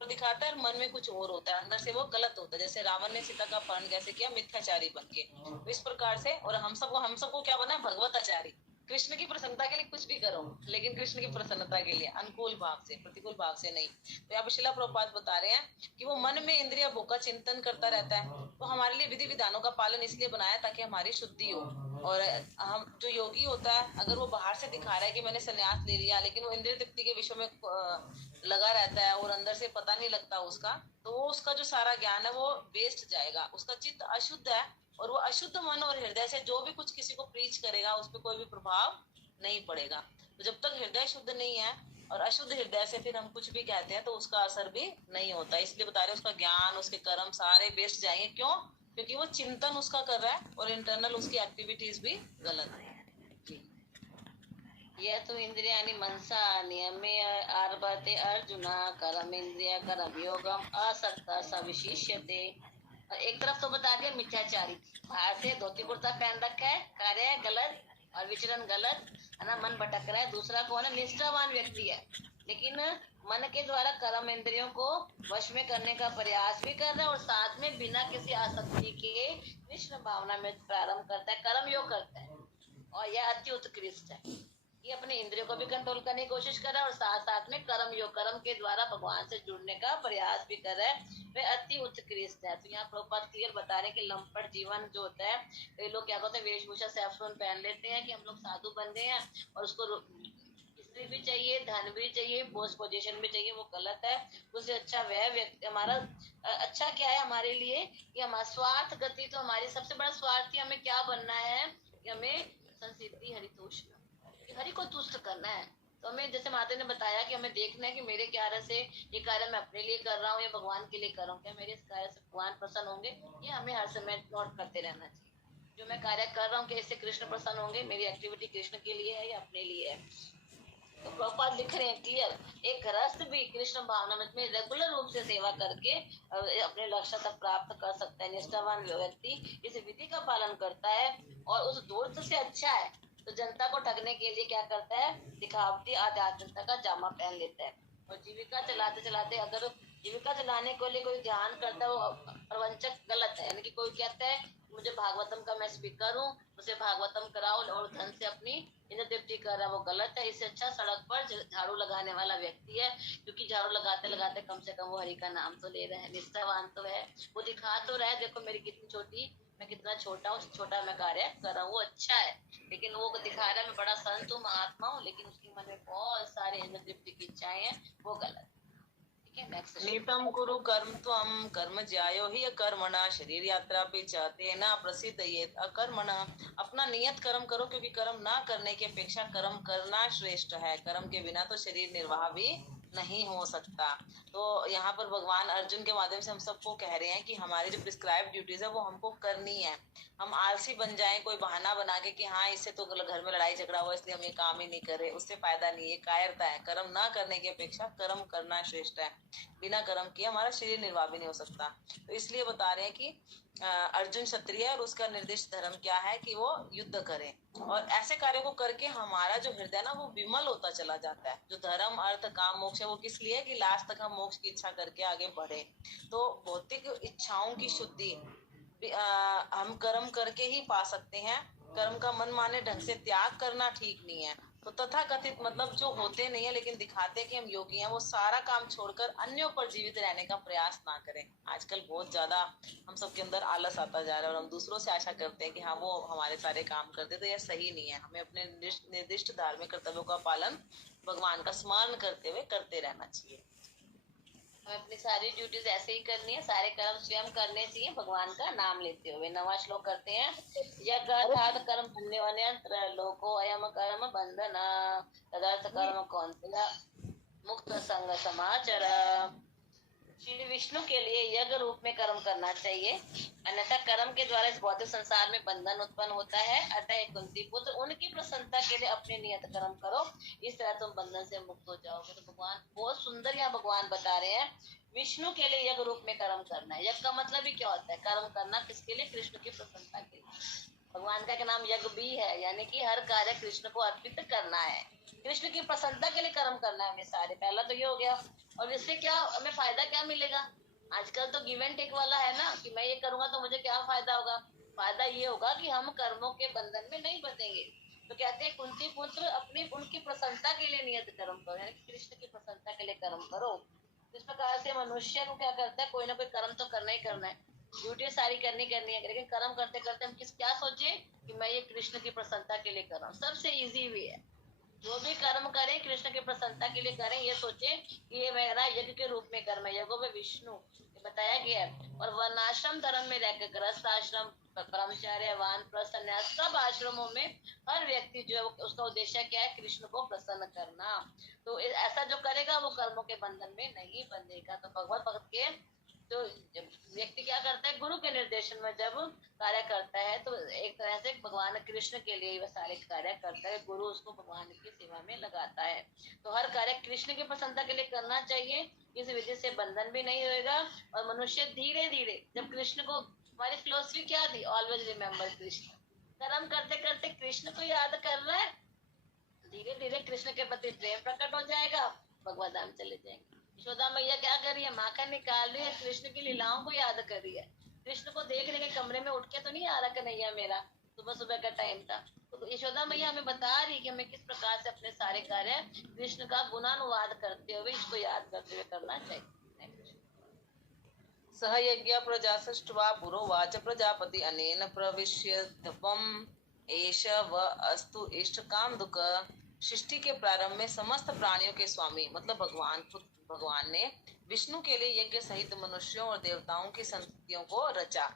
दिखाता है और मन में कुछ और होता है, अंदर से वो गलत होता है। जैसे रावण ने सीता का अपहरण कैसे किया, मिथ्याचारी बन के, तो इस प्रकार से। और हम सबको क्या बना, भगवताचारी। कृष्ण की प्रसन्नता के लिए कुछ भी करो, लेकिन कृष्ण की प्रसन्नता के लिए, अनुकूल भाव से, प्रतिकूल भाव से नहीं। तो यहाँ पे श्रील प्रभुपाद बता रहे हैं कि वो मन में इंद्रिय भोग का चिंतन करता रहता है। तो हमारे लिए विधि विधानों का पालन इसलिए बनाया ताकि हमारी शुद्धि हो। और हम जो योगी होता है, अगर वो बाहर से दिखा रहा है कि मैंने संन्यास ले लिया, लेकिन वो इंद्रिय तृप्ति के विषय में लगा रहता है और अंदर से पता नहीं लगता उसका, तो वो उसका जो सारा ज्ञान है वो वेस्ट जाएगा, उसका चित्त अशुद्ध है। और वो अशुद्ध मन और हृदय से जो भी कुछ किसी को प्रीच करेगा, उस पर कोई भी प्रभाव नहीं पड़ेगा। तो जब तक हृदय शुद्ध नहीं है और अशुद्ध हृदय से फिर हम कुछ भी कहते हैं, तो उसका असर भी नहीं होता। इसलिए बता रहे, उसका ज्ञान, उसके कर्म सारे वेस्ट जाएंगे। क्यों? क्योंकि वो चिंतन उसका कर रहा है और इंटरनल उसकी एक्टिविटीज भी गलत है। यह तो इंद्रियाणि मनसा नियमे आरभते अर्जुना कर्म इंद्रिय कर्म योगम असक्ता सविशिष्यते। और एक तरफ तो बता दिया मिथ्याचारी, बाहर से धोती कुर्ता पहन रखा है, कार्य गलत और विचरण गलत, है ना, मन भटक रहा है। दूसरा कौन है, निष्ठावान व्यक्ति है, लेकिन मन के द्वारा कर्म इंद्रियों को वश में करने का प्रयास भी कर रहा है और साथ में बिना किसी आसक्ति के कृष्ण भावना में प्रारंभ करता है, कर्म योग करता है। और यह अति उत्कृष्ट है, ये अपने इंद्रियों को भी कंट्रोल करने की कोशिश कर रहा है और साथ साथ में कर्म योग, कर्म के द्वारा भगवान से जुड़ने का प्रयास भी कर रहा है, वह अति उत्कृष्ट है। तो यहाँ प्रभुपाद क्लियर बता रहे हैं कि लंपट जीवन जो होता है, कई लोग क्या करते हैं, वेशभूषा सैफरन पहन लेते हैं कि हम लोग साधु बन गए हैं और उसको स्त्री भी चाहिए, धन भी चाहिए, पोस्ट पोजीशन भी चाहिए, वो गलत है। उससे अच्छा वह व्यक्ति हमारा अच्छा क्या है हमारे लिए, कि हमारा स्वार्थ गति, तो हमारी सबसे बड़ा स्वार्थ हमें क्या बनना है, कि हमें संसिद्धि हरितोष, हरि को तुष्ट करना है। तो हमें जैसे माता ने बताया कि हमें देखना है कि मेरे कार्य से ये कार्य मैं अपने लिए कर रहा हूँ या भगवान के लिए कर रहा हूँ, क्या मेरे इस कार्य से भगवान प्रसन्न होंगे, ये हमें हर समय नोट करते रहना चाहिए। जो मैं कार्य कर रहा हूँ कैसे कृष्ण प्रसन्न होंगे, मेरी एक्टिविटी कृष्ण के लिए है या अपने लिए है। तो प्रभुपाद लिख रहे हैं क्लियर, एक गृहस्थ भी कृष्ण भावनामृत में रेगुलर रूप से सेवा करके अपने लक्ष्य तक प्राप्त कर सकता है। निष्ठावान व्यक्ति इस विधि का पालन करता है और उस दोस्त से अच्छा है तो जनता को ठगने के लिए क्या करता है, दिखावटी आध्यात्मिकता का जामा पहन लेता है। और जीविका चलाते चलाते अगर जीविका चलाने के लिए कोई ध्यान करता है वो प्रवंचक गलत है। यानी कि कोई कहता है मुझे भागवतम का मैं स्पीकर हूँ, उसे भागवतम कराओ और धन से अपनी इंद्र तृप्ति कर रहा, वो गलत है। इससे अच्छा सड़क पर झाड़ू लगाने वाला व्यक्ति है, क्योंकि झाड़ू लगाते लगाते कम से कम वो हरि का नाम तो ले रहे हैं, निष्ठावान तो है, वो दिखा तो रहा है देखो मेरी कितनी छोटी, मैं कितना छोटा हूँ, छोटा मैं कार्य कर रहा हूँ, वो अच्छा है। लेकिन वो दिखा रहा है मैं बड़ा संत हूँ, महात्मा हूँ, लेकिन उसके मन में बहुत सारे इंद्र तृप्ति की इच्छाएं हैं, वो गलत। ठीक है, नेक्स्ट। नीतम कुरु कर्म त्वं कर्म ज्यायो ही अकर्मणा शरीर यात्रा पे चाहते न प्रसिद्ध ये अकर्मणा। अपना नियत कर्म करो, क्योंकि कर्म ना करने की अपेक्षा कर्म करना श्रेष्ठ है। कर्म के बिना तो शरीर निर्वाह भी नहीं हो सकता। तो यहाँ पर भगवान अर्जुन के माध्यम से हम सबको कह रहे हैं कि हमारी जो प्रिस्क्राइब ड्यूटीज है वो हमको करनी है। हम आलसी बन जाएं कोई बहाना बना के कि हाँ इससे तो घर में लड़ाई झगड़ा हुआ इसलिए हम ये काम ही नहीं कर रहे, उससे फायदा नहीं है, कायरता है। कर्म ना करने की अपेक्षा कर्म करना श्रेष्ठ है। बिना कर्म किए हमारा शरीर निर्वाह भी नहीं हो सकता। तो इसलिए बता रहे हैं कि अर्जुन क्षत्रिय है और उसका निर्दिष्ट धर्म क्या है कि वो युद्ध करे, और ऐसे कार्यों को करके हमारा जो हृदय ना वो विमल होता चला जाता है। जो धर्म अर्थ काम मोक्ष है वो किस लिए, कि लास्ट तक हम मोक्ष की इच्छा करके आगे बढ़े। तो भौतिक इच्छाओं की शुद्धि हम कर्म करके ही पा सकते हैं। कर्म का मन माने ढंग से त्याग करना ठीक नहीं है। तो तथा कथित मतलब जो होते नहीं है लेकिन दिखाते कि हम योगी हैं, वो सारा काम छोड़कर अन्यों पर जीवित रहने का प्रयास ना करें। आजकल बहुत ज्यादा हम सबके अंदर आलस आता जा रहा है और हम दूसरों से आशा करते हैं कि हाँ वो हमारे सारे काम कर दे, तो यह सही नहीं है। हमें अपने निर्दिष्ट धार्मिक कर्तव्यों का पालन भगवान का स्मरण करते हुए करते रहना चाहिए। हमें अपनी सारी ड्यूटीज ऐसे ही करनी है, सारे कर्म स्वयं करने चाहिए भगवान का नाम लेते हुए। 9वां श्लोक करते हैं, यज्ञार्थ कर्म पुण्यवन्यत्र लोको अयम कर्म बंधन तदर्थ कर्म कौन्तेय मुक्त संग समाचर। श्री विष्णु के लिए यज्ञ रूप में कर्म करना चाहिए, अन्यथा कर्म के द्वारा इस भौतिक संसार में बंधन उत्पन्न होता है। अतः कुंती पुत्र उनकी प्रसन्नता के लिए अपने नियत कर्म करो, इस तरह तुम बंधन से मुक्त हो जाओगे। तो भगवान बहुत सुंदर यहाँ भगवान बता रहे हैं विष्णु के लिए यज्ञ रूप में कर्म करना है। यज्ञ का मतलब ही क्या होता है, कर्म करना किसके लिए, कृष्ण की प्रसन्नता के लिए। भगवान का नाम यज्ञ भी है, यानी कि हर कार्य कृष्ण को अर्पित करना है, कृष्ण की प्रसन्नता के लिए कर्म करना है हमें सारे। पहला तो ये हो गया। और इससे क्या हमें फायदा क्या मिलेगा, आजकल तो गिव एंड टेक वाला है ना, कि मैं ये करूंगा तो मुझे क्या फायदा होगा। फायदा ये होगा कि हम कर्मों के बंधन में नहीं बंधेंगे। तो कहते हैं कुंती पुत्र अपनी उनकी प्रसन्नता के लिए नियत कर्म करो, यानी कृष्ण की प्रसन्नता के लिए कर्म करो। इस प्रकार से मनुष्य को क्या करता है, कोई ना कोई कर्म तो करना ही करना है, ड्यूटी सारी करनी है। लेकिन कर्म करते करते हम क्या सोचे कि मैं ये कृष्ण की प्रसन्नता के लिए कर रहा हूँ। सबसे इजी भी है, जो भी कर्म करें कृष्ण की प्रसन्नता के लिए करें। ये सोचे कि ये मेरा यज्ञ के रूप में कर्म है, यज्ञों में विष्णु बताया गया है। और वर्णाश्रम धर्म में रहकर गृहस्थ आश्रम, ब्रह्मचर्य, वानप्रस्थ, संन्यास सब आश्रमों में हर व्यक्ति जो है उसका उद्देश्य क्या है, कृष्ण को प्रसन्न करना। तो ऐसा जो करेगा वो कर्मों के बंधन में नहीं बंधेगा। तो भगवत भक्त के तो व्यक्ति क्या करता है, गुरु के निर्देशन में जब कार्य करता है तो एक तरह से भगवान कृष्ण के लिए वह सारे कार्य करता है, गुरु उसको भगवान की सेवा में लगाता है। तो हर कार्य कृष्ण की प्रसन्नता के लिए करना चाहिए, इस विधि से बंधन भी नहीं होएगा। और मनुष्य धीरे धीरे जब कृष्ण को, हमारी फिलोसफी क्या थी, ऑलवेज रिमेम्बर कृष्ण, कर्म करते करते कृष्ण को याद कर रहा है, धीरे धीरे कृष्ण के प्रति प्रेम प्रकट हो जाएगा, भगवत धाम चले जाएंगे। यशोदा मैया क्या कर रही है, माखन निकाल रही है, कृष्ण की लीलाओं को याद कर रही है। कृष्ण को देखने के कमरे में उठ के तो नहीं आ रहा कन्हैया मेरा, सुबह सुबह का टाइम था। तो यशोदा मैया हमें बता रही है कि हमें किस प्रकार से अपने सारे कार्य कृष्ण का गुणानुवाद करते हुए, इसको याद करते हुए करना चाहिए। सह यज्ञ प्रजासृष्ट्वा पुरोवाच प्रजापति अनेन प्रविश्यध्वम् एष व अस्तु इष्टकाम दुख। सृष्टि के प्रारंभ में समस्त प्राणियों के स्वामी मतलब भगवान ने विष्णु के लिए यज्ञ सहित मनुष्यों और देवताओं की संततियों को रचा।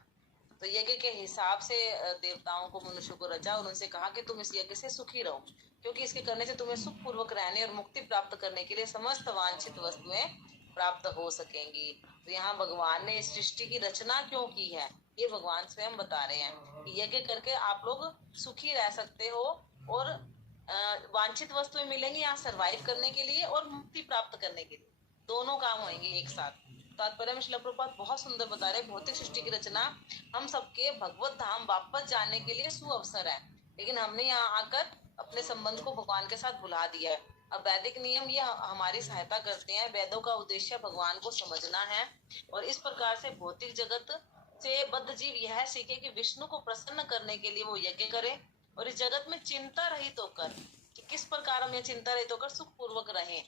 तो यज्ञ के हिसाब से देवताओं को, मनुष्यों को रचा और उनसे कहा कि तुम इस यज्ञ से सुखी रहो। क्योंकि इसके करने से तुम्हें सुख पूर्वक रहने और मुक्ति प्राप्त करने के लिए समस्त वांछित वस्तुएं प्राप्त हो सकेंगी। तो यहाँ भगवान ने इस सृष्टि की रचना क्यों की है, ये भगवान स्वयं बता रहे हैं कि यज्ञ करके आप लोग सुखी रह सकते हो और वांछित वस्तुएं मिलेंगी यहाँ सरवाइव करने के लिए और मुक्ति प्राप्त करने के लिए, दोनों काम होंगे एक साथ। तात्पर्य में श्रील प्रभुपाद बहुत सुंदर बता रहे हैं, भौतिक सृष्टि की रचना हम सबके भगवत धाम वापस जाने के लिए सुअवसर है, लेकिन हमने यहाँ आकर अपने संबंध को भगवान के साथ भुला दिया है। अब वैदिक नियम ये हमारी सहायता करते हैं। वेदों का उद्देश्य भगवान को समझना है और इस प्रकार से भौतिक जगत से बद्ध जीव यह सीखे कि विष्णु को प्रसन्न करने के लिए वो यज्ञ करे और इस जगत में चिंता रहित होकर कि किस प्रकार हम ये चिंता रहित होकर सुख पूर्वक रहें,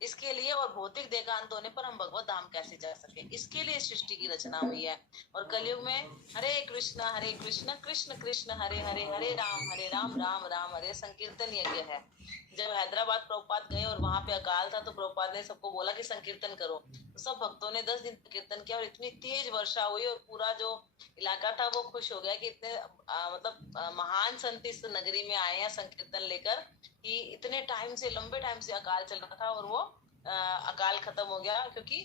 इसके लिए और भौतिक देहांत होने पर हम भगवत धाम कैसे जा सके, इसके लिए सृष्टि की रचना हुई है। और कलयुग में हरे कृष्ण कृष्ण कृष्ण हरे हरे, हरे राम राम राम हरे संकीर्तन यज्ञ है। जब हैदराबाद प्रभुपाद गए और वहां पे अकाल था तो प्रभुपाद ने सबको बोला कि संकीर्तन करो, तो सब भक्तों ने 10 दिन कीर्तन किया और इतनी तेज वर्षा हुई और पूरा जो इलाका था वो खुश हो गया कि इतने महान संत इस नगरी में आए हैं संकीर्तन लेकर, कि इतने टाइम से, लंबे टाइम से अकाल चल रहा था और वो अकाल खत्म हो गया क्योंकि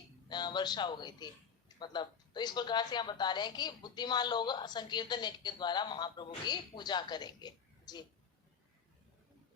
वर्षा हो गई थी। तो इस प्रकार से यहाँ बता रहे हैं कि बुद्धिमान लोग संकीर्तन यज्ञ के द्वारा महाप्रभु की पूजा करेंगे। जी,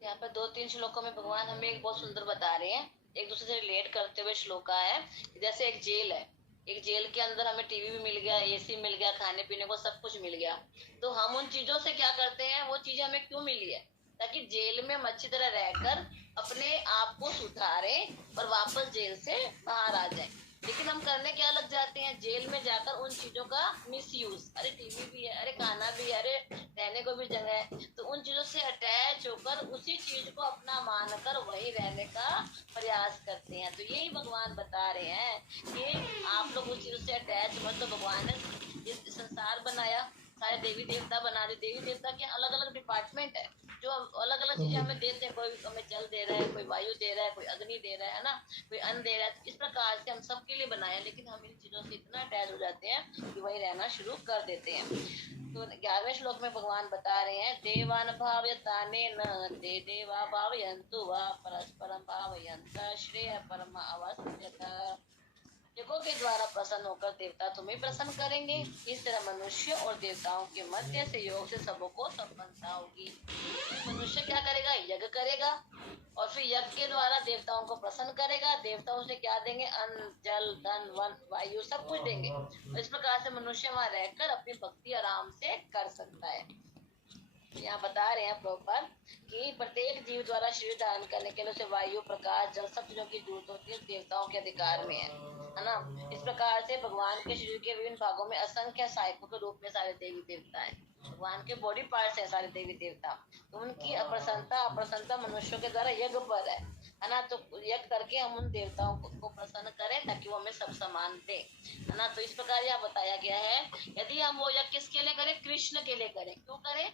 यहाँ पर 2-3 श्लोकों में भगवान हमें एक बहुत सुंदर बता रहे हैं, एक दूसरे से रिलेट करते हुए श्लोक है। जैसे एक जेल है, एक जेल के अंदर हमें टीवी भी मिल गया, एसी मिल गया, खाने पीने को सब कुछ मिल गया, तो हम उन चीजों से क्या करते हैं, वो चीजें हमें क्यों मिली है, ताकि जेल में हम अच्छी तरह रहकर अपने आप को सुधारें और वापस जेल से बाहर आ जाएं। लेकिन हम करने क्या लग जाते हैं, जेल में जाकर उन चीजों का मिसयूज, अरे टीवी भी है, अरे खाना भी है, अरे रहने को भी जगह है, तो उन चीजों से अटैच होकर उसी चीज को अपना मानकर वही रहने का प्रयास करते हैं। तो यही भगवान बता रहे हैं कि आप लोग उस चीजों से अटैच मत। तो भगवान ने इस संसार बनाया, सारे देवी देवता बना रहे, देवी देवता के अलग अलग डिपार्टमेंट है जो अलग अलग चीजें हमें देते हैं, कोई हमें जल दे रहा है, कोई वायु दे रहा है, कोई अग्नि दे रहा है ना, कोई अन्न दे रहा है। इस प्रकार से हम सबके लिए बनाए, लेकिन हम इन चीजों से इतना अटैच हो जाते हैं कि वही रहना शुरू कर देते हैं। तो 11वें श्लोक में भगवान बता रहे हैं, देवान भावयतानेन ते देवा भावयन्तु वा परस्परम भावयन्त श्रेय परम अवस्थितः। यज्ञों के द्वारा प्रसन्न होकर देवता तुम्हें प्रसन्न करेंगे। इस तरह मनुष्य और देवताओं के मध्य से योग से सबको संपन्नता होगी। मनुष्य क्या करेगा, यज्ञ करेगा और फिर यज्ञ के द्वारा देवताओं को प्रसन्न करेगा। देवताओं से क्या देंगे, अन्न, जल, धन, वन, वायु सब कुछ देंगे। तो इस प्रकार से मनुष्य वहां रहकर अपनी भक्ति आराम से कर सकता है। यहाँ बता रहे हैं प्रभुपाद कि प्रत्येक जीव द्वारा शरीर धारण करने के लिए उसे वायु, प्रकाश, जल सब चीजों की जरूरत होती है, देवताओं के अधिकार में है ना। इस प्रकार से भगवान के शरीर के विभिन्न भागों में असंख्य सहायकों के रूप में सारे देवी देवता है। भगवान के बॉडी पार्ट्स है सारे देवी देवता, तो उनकी अप्रसन्नता मनुष्यों के द्वारा यज्ञ पर है ना। तो यज्ञ करके हम उन देवताओं को प्रसन्न करें ताकि वो हमें सब समान दे, है ना। तो इस प्रकार यह बताया गया है, यदि हम वो यज्ञ किसके लिए करें, कृष्ण के लिए करें। क्यों करें,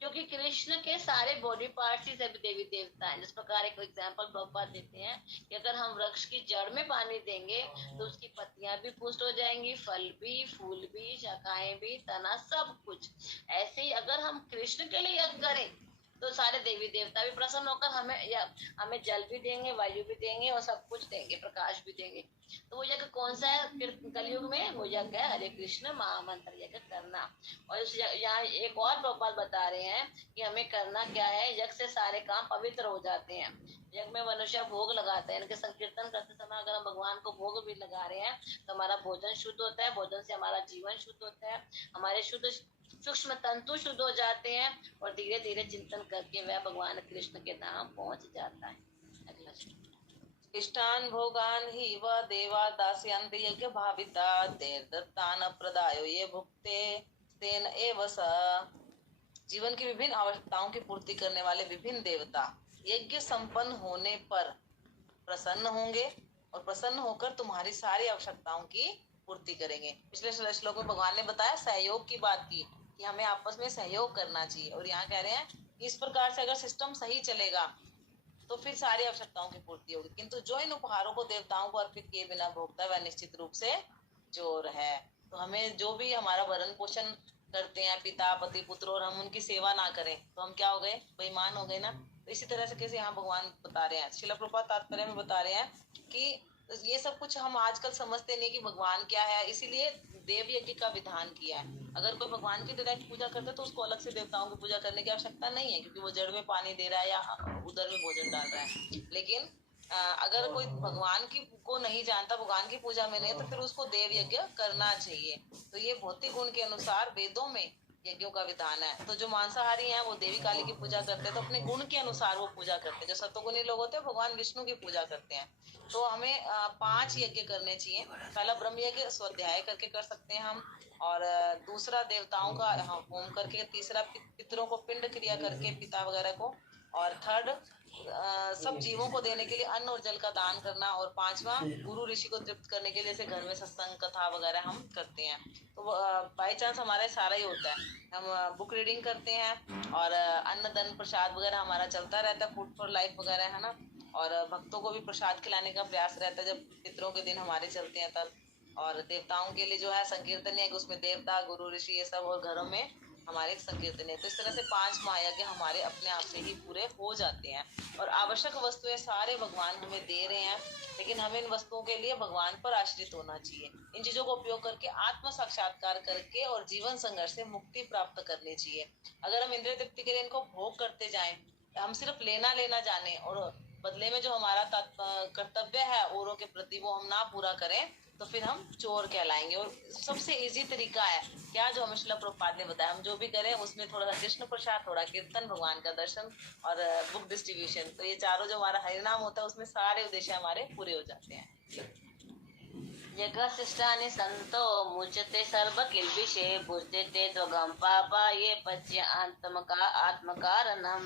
क्योंकि कृष्ण के सारे बॉडी पार्ट्स ही सभी देवी देवता हैं। जिस प्रकार एक एग्जांपल प्रभुपाद देते हैं कि अगर हम वृक्ष की जड़ में पानी देंगे तो उसकी पत्तियां भी पुष्ट हो जाएंगी, फल भी, फूल भी, शाखाएं भी, तना सब कुछ। ऐसे ही अगर हम कृष्ण के लिए यज्ञ करें तो सारे देवी देवता भी प्रसन्न होकर हमें जल भी देंगे, वायु भी देंगे और सब कुछ देंगे, प्रकाश भी देंगे। तो वो यज्ञ कौन सा है कलयुग में, वो यज्ञ है हरे कृष्ण महामंत्र यज्ञ करना। और यहाँ एक और प्रभुपाद बता रहे हैं कि हमें करना क्या है, यज्ञ से सारे काम पवित्र हो जाते हैं। यज्ञ में मनुष्य भोग लगाता है, इनके संकीर्तन करते समय अगर हम भगवान को भोग भी लगा रहे हैं तो हमारा भोजन शुद्ध होता है, भोजन से हमारा जीवन शुद्ध होता है, हमारे शुद्ध सूक्ष्म तंतु शुद्ध हो जाते हैं और धीरे धीरे चिंतन करके वह भगवान कृष्ण के धाम पहुंच जाता है। अगला इष्टान भोगान ही व देवा दास्यन्त यज्ञ भाविता तेर दत्तान प्रदायो ये भुक्ते तेन एव स। जीवन की विभिन्न आवश्यकताओं की पूर्ति करने वाले विभिन्न देवता यज्ञ संपन्न होने पर प्रसन्न होंगे और प्रसन्न होकर तुम्हारी सारी आवश्यकताओं की पूर्ति करेंगे। पिछले श्लोक में भगवान ने बताया सहयोग की बात की कि हमें आपस में सहयोग करना चाहिए, और यहाँ कह रहे हैं इस प्रकार से अगर सिस्टम सही चलेगा तो फिर सारी आवश्यकताओं की पूर्ति होगी। किंतु जो इन उपहारों को देवताओं को अर्पित किए बिना भोगता है वह निश्चित रूप से चोर है। तो हमें जो भी हमारा भरण पोषण करते हैं पिता, पति, पुत्र, और हम उनकी सेवा ना करें तो हम क्या हो गए, बेईमान हो गए ना। तो इसी तरह से कैसे यहाँ भगवान बता रहे हैं, श्रील प्रभुपाद तात्पर्य में बता रहे हैं कि ये सब कुछ हम आजकल समझते नहीं कि भगवान क्या है, इसीलिए देव यज्ञ का विधान किया है। अगर कोई भगवान की डायरेक्ट पूजा करता है तो उसको अलग से देवताओं की पूजा करने की आवश्यकता नहीं है, क्योंकि वो जड़ में पानी दे रहा है या उधर में भोजन डाल रहा है। लेकिन अगर कोई भगवान की को नहीं जानता, भगवान की पूजा में नहीं, तो फिर उसको देव यज्ञ करना चाहिए। तो ये भौतिक गुण के अनुसार वेदों में यज्ञों का विधान है। तो जो मांसाहारी हैं वो देवी काली की पूजा करते हैं, तो अपने गुण के अनुसार वो पूजा करते हैं। जो सत्वगुणी लोग होते हैं भगवान विष्णु की पूजा करते हैं। तो हमें 5 यज्ञ करने चाहिए। पहला ब्रह्म यज्ञ स्वाध्याय करके कर सकते हैं हम, और दूसरा देवताओं का होम करके, तीसरा पितरों को पिंड क्रिया करके पिता वगैरह को, और थर्ड सब जीवों को देने के लिए अन्न और जल का दान करना, और 5वां गुरु ऋषि को तृप्त करने के लिए जैसे घर में सत्संग कथा वगैरह हम करते हैं। तो बाई चांस हमारा सारा ही होता है। हम बुक रीडिंग करते हैं और अन्न दान प्रसाद वगैरह हमारा चलता रहता है, फूड फॉर लाइफ वगैरह है ना। और भक्तों को भी प्रसाद खिलाने का प्रयास रहता है जब पितरों के दिन हमारे चलते हैं तब। और देवताओं के लिए जो है संकीर्तन है, उसमें देवता गुरु ऋषि ये सब, और घरों में हमारे संकीर्तन है। तो इस तरह से 5 महायज्ञ हमारे अपने आप से ही पूरे हो जाते हैं। और आवश्यक वस्तुएं सारे भगवान हमें दे रहे हैं, लेकिन हमें इन वस्तुओं के लिए भगवान पर आश्रित होना चाहिए। इन चीजों को उपयोग करके आत्म साक्षात्कार करके और जीवन संघर्ष से मुक्ति प्राप्त करनी चाहिए। अगर हम इंद्रिय तृप्ति के लिए इनको भोग करते जाएं, हम सिर्फ लेना जाने और बदले में जो हमारा कर्तव्य है औरों के प्रति वो हम ना पूरा करें, तो फिर हम चोर कहलाएंगे। और सबसे इजी तरीका है क्या, जो हमें श्रील प्रभुपाद ने बताया, हम जो भी करें उसमें थोड़ा सा कृष्ण प्रसाद, थोड़ा कीर्तन, भगवान का दर्शन और बुक डिस्ट्रीब्यूशन। तो ये चारों जो हमारा हरिनाम होता है उसमें सारे उद्देश्य हमारे पूरे हो जाते हैं। यज्ञशिष्टानि संतो मुच्यते सर्व किल्बिषे भुजते ते त्वगम पापा ये पच्य आत्मकारणात्।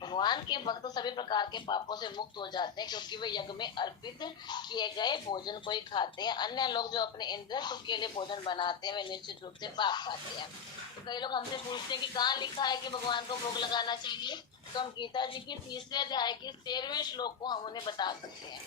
भगवान के भक्त सभी प्रकार के पापों से मुक्त हो जाते हैं, क्योंकि वे यज्ञ में अर्पित किए गए भोजन को ही खाते हैं। अन्य लोग जो अपने इंद्रिय सुख के लिए भोजन बनाते हैं वे निश्चित रूप से पाप खाते हैं। तो कई लोग हमसे पूछते हैं कि कहाँ लिखा है कि भगवान को भोग लगाना चाहिए, तो हम गीता जी के 3 अध्याय के 13वें श्लोक को हम उन्हें बता सकते हैं।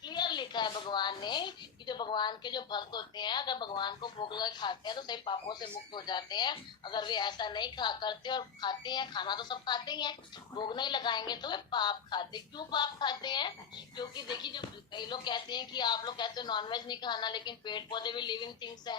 क्लियर लिखा है भगवान ने कि जो भगवान के जो भक्त होते हैं, अगर भगवान को भोग लगा खाते हैं तो सभी पापों से मुक्त हो जाते हैं। अगर वे ऐसा नहीं करते और खाते हैं, खाना तो सब खाते ही हैं, भोग नहीं लगाएंगे तो वे पाप खाते। क्यों पाप खाते हैं? क्योंकि देखिए, जो कई लोग कहते हैं कि आप लोग कहते हो नॉनवेज नहीं खाना, लेकिन पेड़ पौधे भी लिविंग थिंग्स है,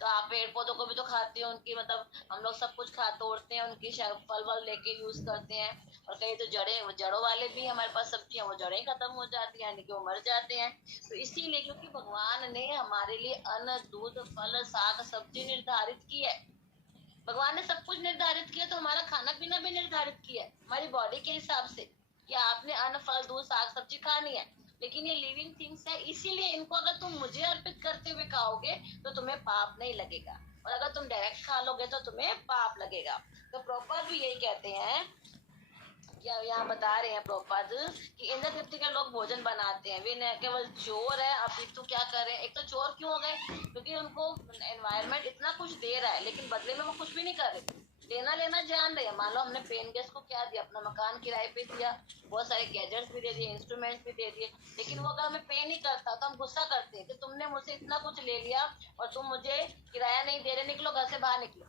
तो आप पेड़ पौधों को भी तो खाते हो। उनकी मतलब हम लोग सब कुछ तोड़ते हैं, उनकी फल वल लेके यूज करते हैं। और कई तो जड़ों वाले भी हमारे पास सब्जियां, वो जड़ें खत्म हो जाती है, यानी कि वो मर जाते हैं। तो इसीलिए क्योंकि भगवान ने हमारे लिए अन्न, दूध, फल, साग, सब्जी निर्धारित की है। भगवान ने सब कुछ निर्धारित किया, तो हमारा खाना पीना भी निर्धारित किया है हमारी बॉडी के हिसाब से कि आपने अन्न, फल, दूध, साग, सब्जी खानी है। लेकिन ये लिविंग थिंग्स है, इसीलिए इनको अगर तुम मुझे अर्पित करते हुए खाओगे तो तुम्हें पाप नहीं लगेगा, और अगर तुम डायरेक्ट खा लोगे तो तुम्हें पाप लगेगा। तो प्रॉपर भी यही कहते हैं, क्या यहाँ बता रहे हैं प्रभुपाद कि इंद्र तृप्ति के लोग भोजन बनाते हैं, वे न केवल चोर है। अब तो क्या करें, एक तो चोर क्यों हो गए, क्योंकि उनको एनवायरनमेंट इतना कुछ दे रहा है, लेकिन बदले में वो कुछ भी नहीं कर रहे, लेना जान रहे हैं। मान लो हमने पेन गेस्ट को क्या दिया, अपना मकान किराए पे दिया, बहुत सारे गैजेट्स भी दे दिए, इंस्ट्रूमेंट्स भी दे दिए, लेकिन वो अगर हमें पे नहीं करता तो हम गुस्सा करते हैं कि तुमने मुझसे इतना कुछ ले लिया और तुम मुझे किराया नहीं दे रहे, निकलो घर से बाहर निकलो।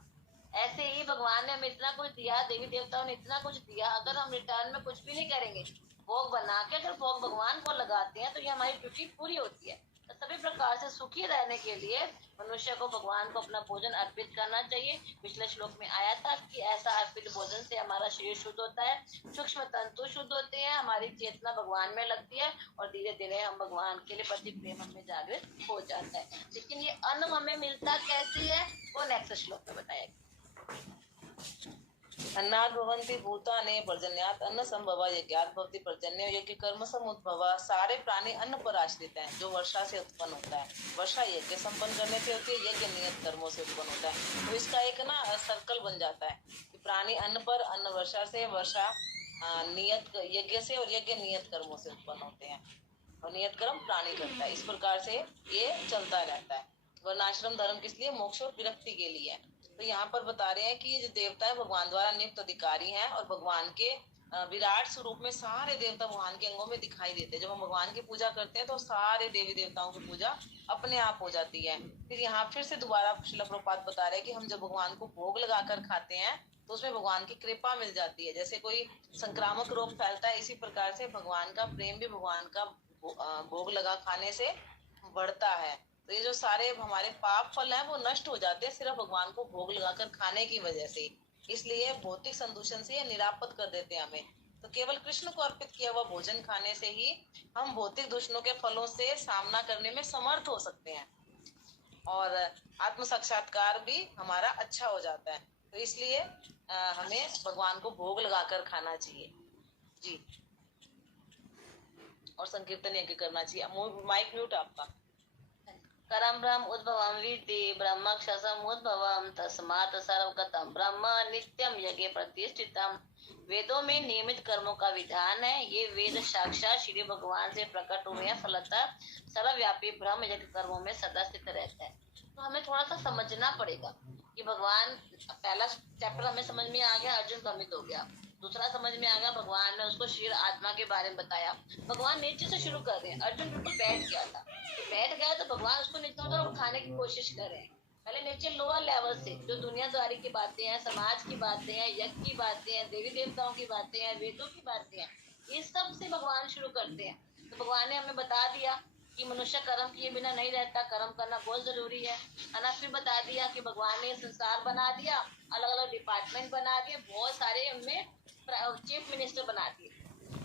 ऐसे ही भगवान ने हमें इतना कुछ दिया, देवी देवताओं ने इतना कुछ दिया, अगर हम रिटर्न में कुछ भी नहीं करेंगे, भोग बना के अगर भोग भगवान को लगाते हैं तो ये हमारी ड्यूटी पूरी होती है। तो सभी प्रकार से सुखी रहने के लिए मनुष्य को भगवान को अपना भोजन अर्पित करना चाहिए। पिछले श्लोक में आया था कि ऐसा अर्पित भोजन से हमारा शरीर शुद्ध होता है, सूक्ष्म तंतु शुद्ध होते हैं, हमारी चेतना भगवान में लगती है, और धीरे धीरे हम भगवान के लिए प्रति प्रेम हमें जागृत हो जाता है। लेकिन ये अन्न हमें मिलता कैसे है, वो नेक्स्ट श्लोक में बताएगा। अन्नात् भवन्ति भूतानि पर्जन्यात् अन्न संभव यज्ञात् भवति पर्जन्य। यज्ञ कर्म समुद्भव। सारे प्राणी अन्न पर आश्रित हैं, जो वर्षा से उत्पन्न होता है। वर्षा यज्ञ संपन्न करने से होती है, यज्ञ नियत कर्मों से उत्पन्न होता है। तो इसका एक सर्कल बन जाता है कि प्राणी अन्न पर, अन्न वर्षा से, वर्षा नियत यज्ञ से, और यज्ञ नियत कर्मों से उत्पन्न होते हैं, और नियत कर्म प्राणी करता है। इस प्रकार से ये चलता रहता है। वर्णाश्रम धर्म किस लिए? मोक्ष और विरक्ति के लिए। तो यहाँ पर बता रहे हैं कि ये जो देवता है भगवान द्वारा नियुक्त अधिकारी हैं, और भगवान के विराट स्वरूप में सारे देवता भगवान के अंगों में दिखाई देते हैं। जब हम भगवान की पूजा करते हैं तो सारे देवी देवताओं की पूजा अपने आप हो जाती है। फिर यहाँ फिर से दोबारा श्रील प्रभुपाद बता रहे हैं कि हम जब भगवान को भोग लगाकर खाते हैं तो उसमें भगवान की कृपा मिल जाती है। जैसे कोई संक्रामक रोग फैलता है, इसी प्रकार से भगवान का प्रेम भी भगवान का भोग लगा खाने से बढ़ता है। तो ये जो सारे हमारे पाप फल हैं वो नष्ट हो जाते हैं सिर्फ भगवान को भोग लगाकर खाने की वजह से। इसलिए भौतिक संदूषण से ये निरापद कर देते हैं हमें। तो केवल कृष्ण को अर्पित किया हुआ भोजन खाने से ही हम भौतिक दूषणों के फलों से सामना करने में समर्थ हो सकते हैं और आत्म साक्षात्कार भी हमारा अच्छा हो जाता है। तो इसलिए हमें भगवान को भोग लगाकर खाना चाहिए जी, और संकीर्तन यज्ञ करना चाहिए। माइक म्यूट आपका। करम ब्रह्म उद्भवम विद्धि ब्रह्मक्षसम उद्भवम तस्मात् सर्वगतम ब्रह्म नित्यम यज्ञ प्रतिष्ठितम। वेदों में नियमित कर्मों का विधान है। ये वेद साक्षात श्री भगवान से प्रकट हुए हैं, फलतः सर्वव्यापी ब्रह्म यज्ञ कर्मों में सदा स्थित रहता है। तो हमें थोड़ा सा समझना पड़ेगा कि भगवान, पहला चैप्टर हमें समझ में आ गया, अर्जुन भ्रमित हो गया। दूसरा समझ में आ गया, भगवान ने उसको शरीर आत्मा के बारे में बताया। भगवान नीचे से शुरू कर रहे हैं। अर्जुन बिल्कुल बैठ गया था, बैठ गया तो भगवान उसको नीचे उधर उठाने की कोशिश कर रहे हैं। पहले नीचे लोअर लेवल से जो दुनियादारी की बातें हैं, समाज की बातें हैं, यज्ञ की बातें हैं, देवी देवताओं की बातें हैं, वेदों की बातें हैं, ये सब से भगवान शुरू करते हैं। तो भगवान ने हमें बता दिया कि मनुष्य कर्म किए बिना नहीं रहता, कर्म करना बहुत जरूरी है ना। फिर बता दिया कि भगवान ने संसार बना दिया, अलग अलग डिपार्टमेंट बना दिए, बहुत सारे उनमें चीफ मिनिस्टर बना दिए,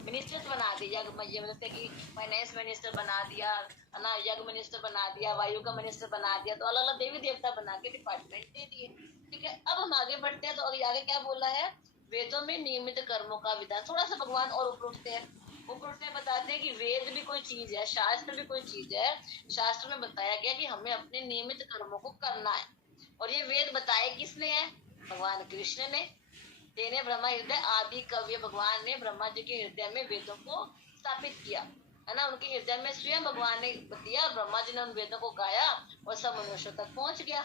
मिनिस्टर्स बना दिए, जैसे कि फाइनेंस मिनिस्टर बना दिया ना, यज्ञ मिनिस्टर बना दिया, वायु का मिनिस्टर बना दिया। तो अलग अलग देवी देवता बना के डिपार्टमेंट दे दिए। ठीक है, अब हम आगे बढ़ते हैं। तो आगे क्या बोला है, वेदों में नियमित कर्मों का विधान। थोड़ा सा भगवान और ऊपर उठते हैं, ऊपर उठते बताते हैं कि वेद भी कोई चीज है, शास्त्र भी कोई चीज है। शास्त्र में बताया गया कि हमें अपने नियमित कर्मों को करना है। और ये वेद बताए किसने है, भगवान कृष्ण ने। तेने ब्रह्मा हृदय आदि कव्य, भगवान ने ब्रह्मा जी के हृदय में वेदों को स्थापित किया है ना। उनके हृदय में स्वयं भगवान ने दिया, ब्रह्मा जी ने उन वेदों को गाया और सब मनुष्यों तक पहुंच गया।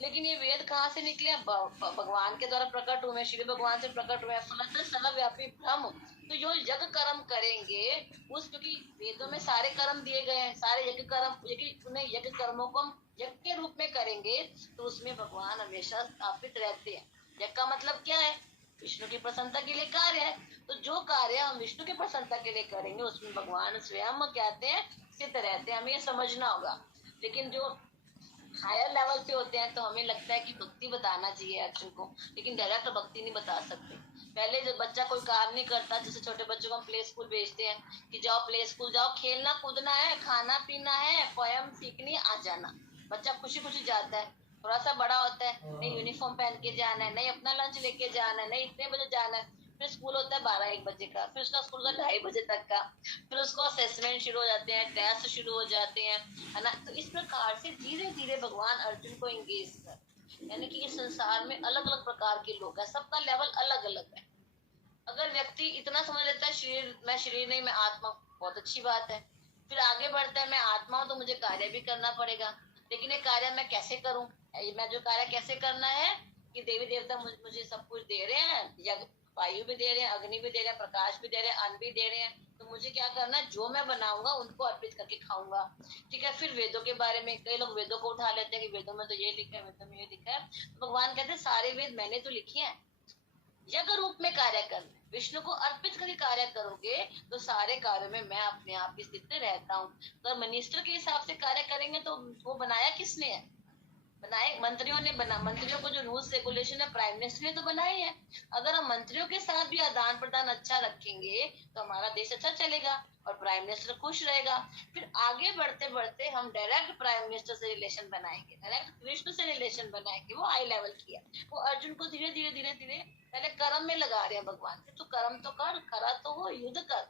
लेकिन ये वेद कहाँ से निकले, भगवान के द्वारा प्रकट हुए, श्री भगवान से प्रकट हुए, फलतः सर्वव्यापी ब्रह्म। तो जो यज्ञ कर्म करेंगे उस, क्योंकि वेदों में सारे कर्म दिए गए हैं, सारे यज्ञ कर्म, उन्हें यज्ञ कर्मों को हम यज्ञ के रूप में करेंगे तो उसमें भगवान हमेशा स्थापित रहते हैं। यज्ञ का मतलब क्या है, विष्णु की प्रसन्नता के लिए कार्य है। तो जो कार्य हम विष्णु की प्रसन्नता के लिए करेंगे उसमें भगवान स्वयं कहते हैं सिद्ध रहते हैं। हमें ये समझना होगा। लेकिन जो हायर लेवल पे होते हैं तो हमें लगता है कि भक्ति बताना चाहिए अर्जुन को, लेकिन डायरेक्ट भक्ति नहीं बता सकते। पहले जब बच्चा कोई काम नहीं करता, जैसे छोटे बच्चों को हम प्ले स्कूल भेजते हैं कि जाओ प्ले स्कूल जाओ, खेलना कूदना है, खाना पीना है, पोयम सीखनी, आ जाना। बच्चा खुशी खुशी जाता है। थोड़ा सा बड़ा होता है, नहीं यूनिफॉर्म पहन के जाना है, नहीं अपना लंच लेके जाना है, नहीं इतने बजे जाना है। फिर स्कूल होता है 12-1 बजे का, फिर उसका स्कूल का 2:30 बजे तक का, फिर उसको असेसमेंट शुरू हो जाते हैं, टेस्ट शुरू हो जाते हैं, है ना। तो इस प्रकार से धीरे धीरे भगवान अर्जुन को एंगेज कर, यानी कि इस संसार में अलग अलग प्रकार के लोग हैं, सबका लेवल अलग अलग है। अगर व्यक्ति इतना समझ लेता है शरीर, मैं शरीर नहीं मैं आत्मा, बहुत अच्छी बात है। फिर आगे बढ़ता है, मैं आत्मा हूँ तो मुझे कार्य भी करना पड़ेगा, लेकिन ये कार्य मैं कैसे करूँ, मैं जो कार्य कैसे करना है कि देवी देवता मुझे सब कुछ दे रहे हैं, या वायु भी दे रहे हैं, अग्नि भी दे रहे हैं, प्रकाश भी दे रहे हैं, अन्न भी दे रहे हैं, तो मुझे क्या करना है, जो मैं बनाऊंगा उनको अर्पित करके खाऊंगा। ठीक है। फिर वेदों के बारे में कई लोग वेदों को उठा लेते हैं कि वेदों में तो ये लिखा है, वेदों में ये लिखा है। तो भगवान कहते हैं सारे वेद मैंने तो लिखे हैं, यज्ञ रूप में कार्य करना, विष्णु को अर्पित करके कार्य करोगे तो सारे कार्यों में मैं अपने आप स्थित रहता हूँ। तो मिनिस्टर के हिसाब से कार्य करेंगे तो वो बनाया किसने है, बनाए मंत्रियों ने बना। मंत्रियों को जो रूल्स रेगुलेशन है प्राइम मिनिस्टर ने तो बनाए हैं। अगर हम मंत्रियों के साथ भी आदान प्रदान अच्छा रखेंगे तो हमारा देश अच्छा चलेगा और प्राइम मिनिस्टर खुश रहेगा। फिर आगे बढ़ते बढ़ते हम डायरेक्ट प्राइम मिनिस्टर से रिलेशन बनाएंगे, डायरेक्ट कृष्ण से रिलेशन बनाएंगे। वो हाई लेवल की है। वो अर्जुन को धीरे धीरे धीरे धीरे पहले कर्म में लगा रहे हैं भगवान से, तो कर्म तो कर, करा तो वो युद्ध कर,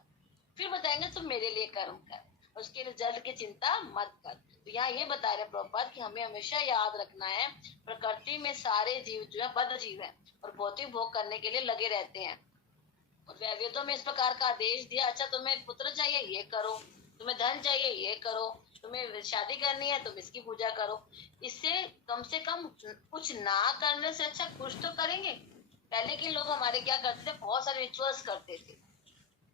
फिर बताएंगे तुम मेरे लिए कर्म कर, उसके रिजल्ट की चिंता मत कर। तो यहाँ ये बता रहे प्रभुपाद कि हमें हमेशा याद रखना है, प्रकृति में सारे जीव जो है बद्ध जीव है और भौतिक भोग करने के लिए लगे रहते हैं। और वेदों में इस प्रकार का आदेश दिया, अच्छा तुम्हें पुत्र चाहिए ये करो, तुम्हें धन चाहिए ये करो, तुम्हें शादी करनी है तुम इसकी पूजा करो। इससे कम से कम कुछ ना करने से अच्छा कुछ तो करेंगे। पहले के लोग हमारे क्या करते थे, बहुत सारे रिचुअल्स करते थे।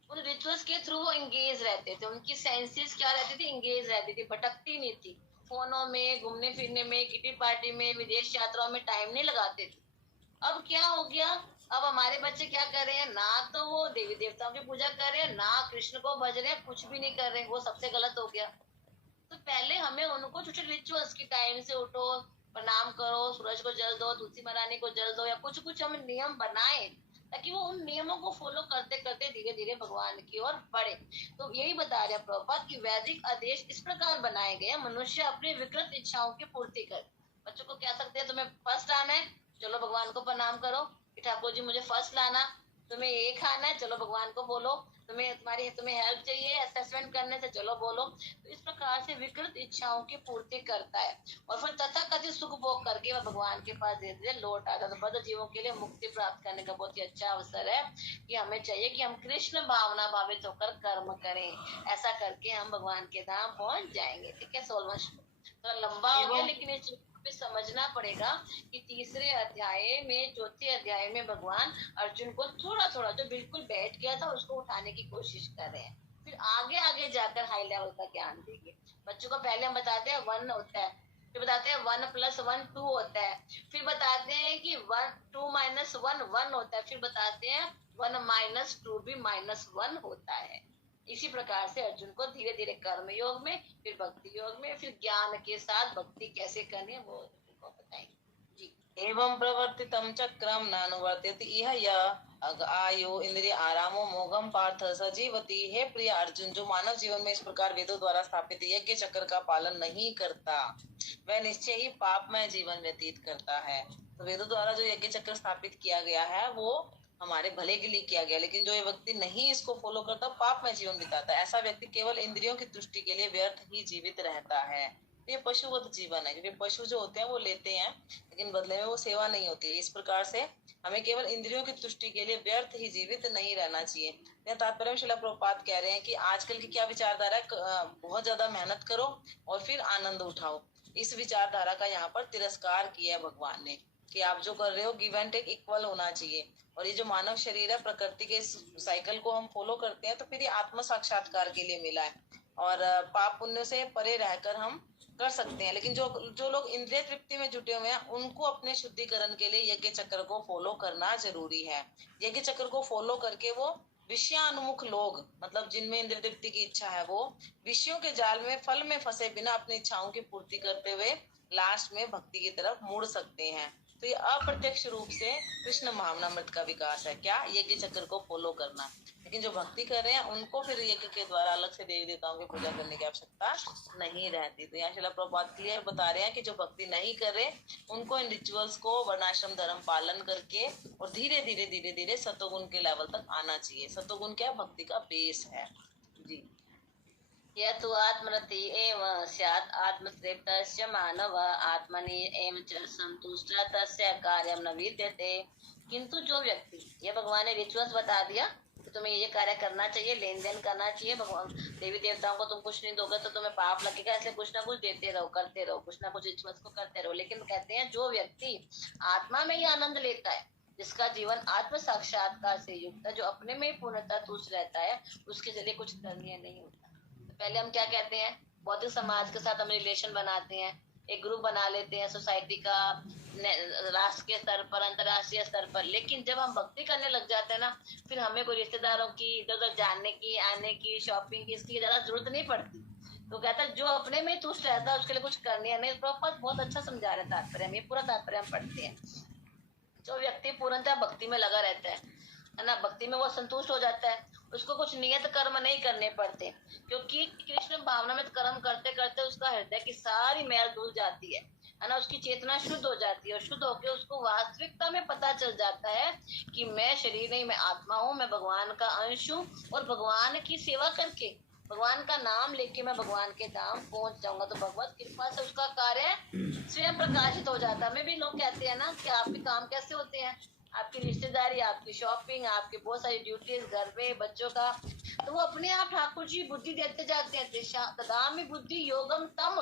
उन रिचुअल्स के थ्रू वो एंगेज रहते थे, उनकी सेंसेस क्या रहती थी, एंगेज रहती थी, भटकती नहीं थी। फोनों में, घूमने फिरने में, किटी पार्टी में, विदेश यात्राओं में टाइम नहीं लगाते थे। अब क्या हो गया, अब हमारे बच्चे क्या कर रहे हैं, ना तो वो देवी देवताओं की पूजा कर रहे हैं, ना कृष्ण को भज रहे हैं, कुछ भी नहीं कर रहे, वो सबसे गलत हो गया। तो पहले हमें उनको छोटे रिचुअल्स की, टाइम से उठो, प्रणाम करो, सूरज को जल दो, तुलसी महारानी को जल दो, या कुछ कुछ हम नियम बनाए ताकि वो उन नियमों को फॉलो करते करते धीरे धीरे भगवान की ओर बढ़े। तो यही बता रहे हैं प्रभुपाद कि वैदिक आदेश इस प्रकार बनाए गए, मनुष्य अपनी विकृत इच्छाओं की पूर्ति कर। बच्चों को कह सकते हैं तुम्हें फर्स्ट आना है, चलो भगवान को प्रणाम करो कि ठाकुर जी मुझे फर्स्ट लाना। तुम्हें ये खाना है, चलो भगवान को बोलो। तुम्हें हेल्प चाहिए असेसमेंट करने से, चलो बोलो। तो इस प्रकार से विकृत इच्छाओं की पूर्ति करता है और फिर तथाकथित सुख भोग करके वह भगवान के पास धीरे धीरे लौट आता है। तो बद्ध जीवों के लिए मुक्ति प्राप्त करने का बहुत ही अच्छा अवसर है कि हमें चाहिए कि हम कृष्ण भावना भावित होकर कर्म करें। ऐसा करके हम भगवान के धाम पहुंच जाएंगे। ठीक है, 16वां श्लोक थोड़ा लंबा हो गया, लेकिन इस पे समझना पड़ेगा कि तीसरे अध्याय में, चौथे अध्याय में भगवान अर्जुन को थोड़ा थोड़ा जो बिल्कुल बैठ गया था उसको उठाने की कोशिश कर रहे हैं। फिर आगे आगे जाकर हाई लेवल का ज्ञान देंगे। बच्चों को पहले हम बताते हैं 1 होता है, फिर बताते हैं 1 + 1 2 होता है, फिर बताते हैं कि 1 2 - 1 1 होता है, फिर बताते हैं 1 - 2 भी -1 होता है। इसी प्रकार से अर्जुन को धीरे धीरे कर्म योग में, फिर भक्ति योग में, फिर ज्ञान के साथ भक्ति कैसे करनी है वो उनको बताएंगे जी। एवं प्रवर्तितम चक्रम नानुवर्त्यति इह यः आयु इंद्रिय आरामो मोघम पार्थ सजीवती। हे प्रिय अर्जुन, जो मानव जीवन में इस प्रकार वेदों द्वारा स्थापित यज्ञ चक्र का पालन नहीं करता वह निश्चय ही पापमय जीवन व्यतीत करता है। तो वेदों द्वारा जो यज्ञ चक्र स्थापित किया गया है वो हमारे भले के लिए किया गया, लेकिन जो ये व्यक्ति नहीं इसको फॉलो करता पाप में जीवन बिताता है। ऐसा व्यक्ति केवल इंद्रियों की तुष्टि के लिए व्यर्थ ही जीवित रहता है। तो ये पशुवत जीवन है, क्योंकि पशु जो होते हैं वो लेते हैं लेकिन बदले में वो सेवा नहीं होती है। इस प्रकार से हमें केवल इंद्रियों की तुष्टि के लिए व्यर्थ ही जीवित नहीं रहना चाहिए। तात्पर्य श्रील प्रभुपाद कह रहे हैं कि आजकल की क्या विचारधारा है, बहुत ज्यादा मेहनत करो और फिर आनंद उठाओ। इस विचारधारा का यहाँ पर तिरस्कार किया है भगवान ने कि आप जो कर रहे हो गिव एंड टेक इक्वल होना चाहिए। और ये जो मानव शरीर है, प्रकृति के साइकिल को हम फॉलो करते हैं तो फिर ये आत्म साक्षात्कार के लिए मिला है और पाप पुण्य से परे रहकर हम कर सकते हैं। लेकिन जो लोग इंद्रिय तृप्ति में जुटे हुए हैं उनको अपने शुद्धिकरण के लिए यज्ञ चक्र को फॉलो करना जरूरी है। यज्ञ चक्र को फॉलो करके वो विषयानुमुख लोग, मतलब जिनमें इंद्रिय तृप्ति की इच्छा है, वो विषयों के जाल में फल में फंसे बिना अपनी इच्छाओं की पूर्ति करते हुए लास्ट में भक्ति की तरफ मुड़ सकते हैं। तो ये अप्रत्यक्ष रूप से कृष्ण भावनामृत का विकास है, क्या यज्ञ चक्र को फॉलो करना। लेकिन जो भक्ति कर रहे हैं उनको फिर यज्ञ के द्वारा अलग से देवी देवताओं की पूजा करने की आवश्यकता नहीं रहती। तो यहाँ श्रील प्रभुपाद क्लियर बता रहे हैं कि जो भक्ति नहीं कर रहे उनको इन रिचुअल्स को वर्णाश्रम धर्म पालन करके और धीरे धीरे धीरे धीरे सतोगुण के लेवल तक आना चाहिए। सतोगुण क्या, भक्ति का बेस है जी। यतु आत्मरति एव स्यात् आत्मतृप्तस्य मानव आत्मनि एव च संतुष्टः तस्य कार्यं न विद्यते। किंतु जो व्यक्ति, ये भगवान ने रिचुअल्स बता दिया कि तुम्हें ये कार्य करना चाहिए, लेन देन करना चाहिए, भगवान देवी देवताओं को तुम कुछ नहीं दोगे तो तुम्हें पाप लगेगा, इसलिए कुछ ना कुछ देते रहो, करते रहो, कुछ ना कुछ रिचुअल्स को करते रहो। लेकिन कहते हैं जो व्यक्ति आत्मा में ही आनंद लेता है, जिसका जीवन आत्म साक्षात्कार से युक्त है, जो अपने में ही पूर्णतः तुष्ट रहता है, उसके जरिए कुछ करनीय नहीं होता। पहले हम क्या कहते हैं, भौतिक समाज के साथ हम रिलेशन बनाते हैं, एक ग्रुप बना लेते हैं सोसाइटी का, राष्ट्र के स्तर पर, अंतर्राष्ट्रीय स्तर पर। लेकिन जब हम भक्ति करने लग जाते हैं ना, फिर हमें कोई रिश्तेदारों की इधर उधर जानने की, आने की, शॉपिंग की, इसकी ज्यादा जरूरत नहीं पड़ती। तो कहता है जो अपने में तुष्ट रहता है उसके लिए कुछ करनी नहीं। प्रभुपाद बहुत अच्छा समझा रहे तात्पर्य में, पूरा तात्पर्य हम पढ़ते हैं। जो व्यक्ति पूर्णतः भक्ति में लगा रहता है ना, भक्ति में वो संतुष्ट हो जाता है, उसको कुछ नियत कर्म नहीं करने पड़ते, क्योंकि कृष्ण भावना में कर्म करते करते उसका हृदय की सारी मैल धुल जाती है ना, उसकी चेतना शुद्ध हो जाती है और शुद्ध होकर उसको वास्तविकता में पता चल जाता है कि मैं शरीर नहीं, मैं आत्मा हूँ, मैं भगवान का अंश हूँ और भगवान की सेवा करके, भगवान का नाम लेके मैं भगवान के धाम पहुंच जाऊंगा। तो भगवत कृपा से उसका कार्य स्वयं प्रकाशित हो जाता है। हमें भी लोग कहते हैं ना कि आपके काम कैसे होते हैं, आपकी रिश्तेदारी, आपकी शॉपिंग, आपकी बहुत सारी ड्यूटीज, घर पे बच्चों का, तो वो अपने आप ठाकुर जी बुद्धि देते जाते हैं। तदामि बुद्धि योगम तम,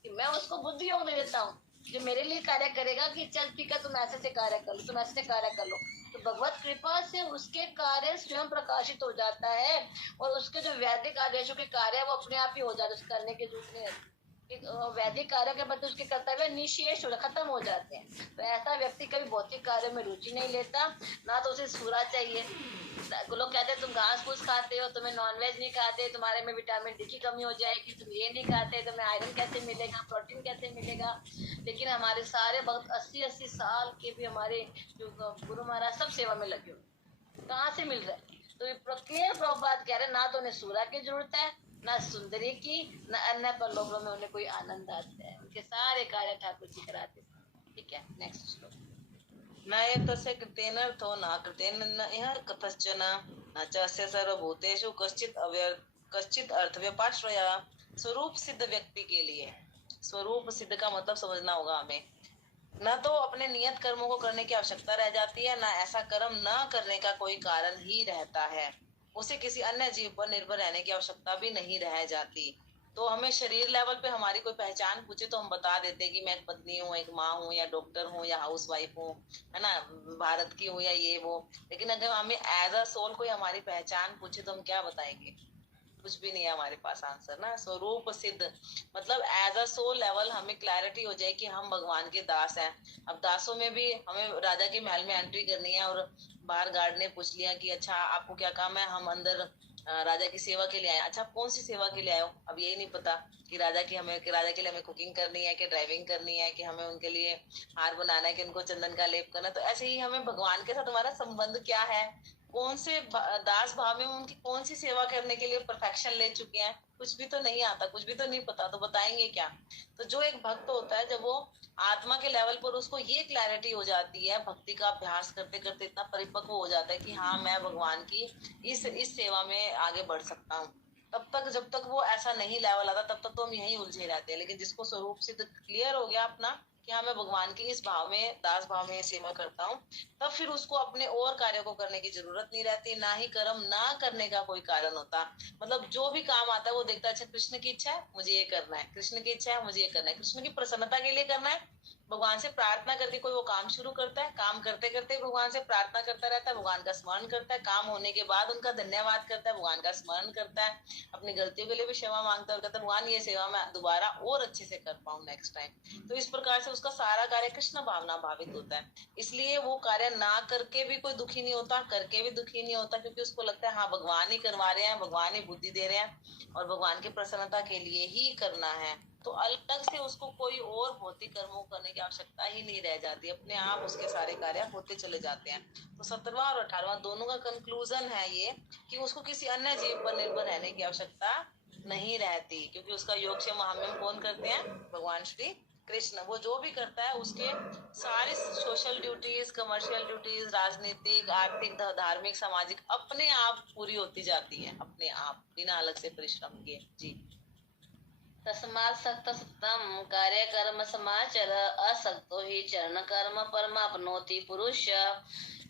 कि मैं उसको बुद्धि योग दे देता हूँ जो मेरे लिए कार्य करेगा कि चल ठीक है तुम ऐसे से कार्य कर लो, तुम ऐसे से कार्य कर लो। तो भगवत कृपा से उसके कार्य स्वयं प्रकाशित हो जाता है और उसके जो वैदिक आदेशों के कार्य है वो अपने आप ही हो जाते हैं, उसके करने की जरूरत नहीं रहती। वैदिक कार्य के प्रति उसके कर्तव्य निशेष खत्म हो जाते हैं। तो ऐसा व्यक्ति कभी भौतिक कार्य में रुचि नहीं लेता, ना तो उसे सूरा चाहिए। लोग कहते हैं तुम घास फूस खाते हो, तुम्हें नॉनवेज नहीं खाते, तुम्हारे में विटामिन डी की कमी हो जाएगी, तुम ये नहीं खाते, तुम्हें आयरन कैसे मिलेगा, प्रोटीन कैसे मिलेगा। लेकिन हमारे सारे भक्त 80-80 साल के भी हमारे जो गुरु महाराज सब सेवा में लगे हुए, कहाँ से मिल रहा है? तो क्लियर प्रभुपाद कह रहे ना तो उन्हें सूरा की जरूरत है, ना सुंदरी की, न अन्य परलोकों में उन्हें कोई आनंद आता है। उनके सारे कार्य ठाकुर जी कराते। ठीक है, नेक्स्ट श्लोक। न एतस्य कृतेनर्थो न कृतेन इह कथश्चन न च अस्य सर्वभूतेषु कश्चित अर्थ व्यपाश्रया। स्वरूप सिद्ध व्यक्ति के लिए, स्वरूप सिद्ध का मतलब समझना होगा हमें। न तो अपने नियत कर्मों को करने की आवश्यकता रह जाती है, न ऐसा कर्म न करने का कोई कारण ही रहता है। उसे किसी अन्य जीव पर निर्भर रहने की आवश्यकता भी नहीं रह जाती। तो हमें शरीर लेवल पे हमारी कोई पहचान पूछे तो हम बता देते हैं कि मैं एक पत्नी हूँ, एक माँ हूँ, या डॉक्टर हूँ, या हाउस वाइफ हूँ, है ना, भारत की हूँ, या ये वो। लेकिन अगर हमें एज अ सोल कोई हमारी पहचान पूछे तो हम क्या बताएंगे? कुछ भी नहीं है हमारे पास आंसर ना। स्वरूप सिद्ध मतलब एज अ सोल लेवल हमें क्लैरिटी हो जाए कि हम भगवान के दास हैं। अब दासों में भी हमें राजा के महल में एंट्री करनी है और बाहर गार्ड ने पूछ लिया कि अच्छा आपको क्या काम है? हम अंदर राजा की सेवा के लिए आए। अच्छा कौन सी सेवा के लिए आए हो? अब यही नहीं पता कि राजा के लिए हमें कुकिंग करनी है, कि ड्राइविंग करनी है, कि हमें उनके लिए हार बनाना है, कि उनको चंदन का लेप करना है। तो ऐसे ही हमें भगवान के साथ हमारा संबंध क्या है, कौन से दास भाव में उनकी कौन सी सेवा करने के लिए परफेक्शन ले चुके हैं, कुछ भी तो नहीं आता, कुछ भी तो नहीं पता, तो बताएंगे क्या? तो जो एक भक्त होता है जब वो आत्मा के लेवल पर उसको ये क्लैरिटी हो जाती है, भक्ति का अभ्यास करते करते इतना परिपक्व हो जाता है कि हाँ मैं भगवान की इस सेवा में आगे बढ़ सकता हूँ। तब तक जब तक वो ऐसा नहीं लेवल आता तब तक तो हम यहीं उलझे रहते हैं। लेकिन जिसको स्वरूप सिद्ध क्लियर हो गया अपना कि हाँ मैं भगवान की इस भाव में, दास भाव में सेवा करता हूँ, तब फिर उसको अपने और कार्यों को करने की जरूरत नहीं रहती, ना ही कर्म ना करने का कोई कारण होता। मतलब जो भी काम आता है वो देखता है अच्छा कृष्ण की इच्छा है मुझे ये करना है, कृष्ण की इच्छा है मुझे ये करना है, कृष्ण की प्रसन्नता के लिए करना है। भगवान से प्रार्थना करके कोई वो काम शुरू करता है, काम करते करते भगवान से प्रार्थना करता रहता है, भगवान का स्मरण करता है, काम होने के बाद उनका धन्यवाद करता है, भगवान का स्मरण करता है, अपनी गलतियों के लिए भी क्षमा मांगता है और कहता है भगवान ये सेवा मैं दोबारा और अच्छे से कर पाऊं नेक्स्ट टाइम। तो इस प्रकार से उसका सारा कार्य कृष्ण भावना भावित होता है। इसलिए वो कार्य ना करके भी कोई दुखी नहीं होता, करके भी दुखी नहीं होता, क्योंकि उसको लगता है हाँ भगवान ही करवा रहे हैं, भगवान ही बुद्धि दे रहे हैं और भगवान की प्रसन्नता के लिए ही करना है। तो अलग से उसको कोई और भौतिक कर्मों करने की आवश्यकता ही नहीं रह जाती, अपने आप उसके सारे कार्य होते चले जाते हैं। तो 17वां और 18वां दोनों का कंक्लूजन है ये कि उसको किसी अन्य जीव पर निर्भर रहने की आवश्यकता नहीं रहती, क्योंकि उसका योगक्षेम महामहिम कौन करते हैं? भगवान श्री कृष्ण। वो जो भी करता है उसके सारे सोशल ड्यूटीज, कमर्शियल ड्यूटीज, राजनीतिक, आर्थिक, धार्मिक, सामाजिक अपने आप पूरी होती जाती है, अपने आप बिना अलग से परिश्रम किए। जी। तस्मात् सक्त सत्तम कार्य कर्म समाचर असक्तो ही चरण कर्म परमाप्नोति पुरुष।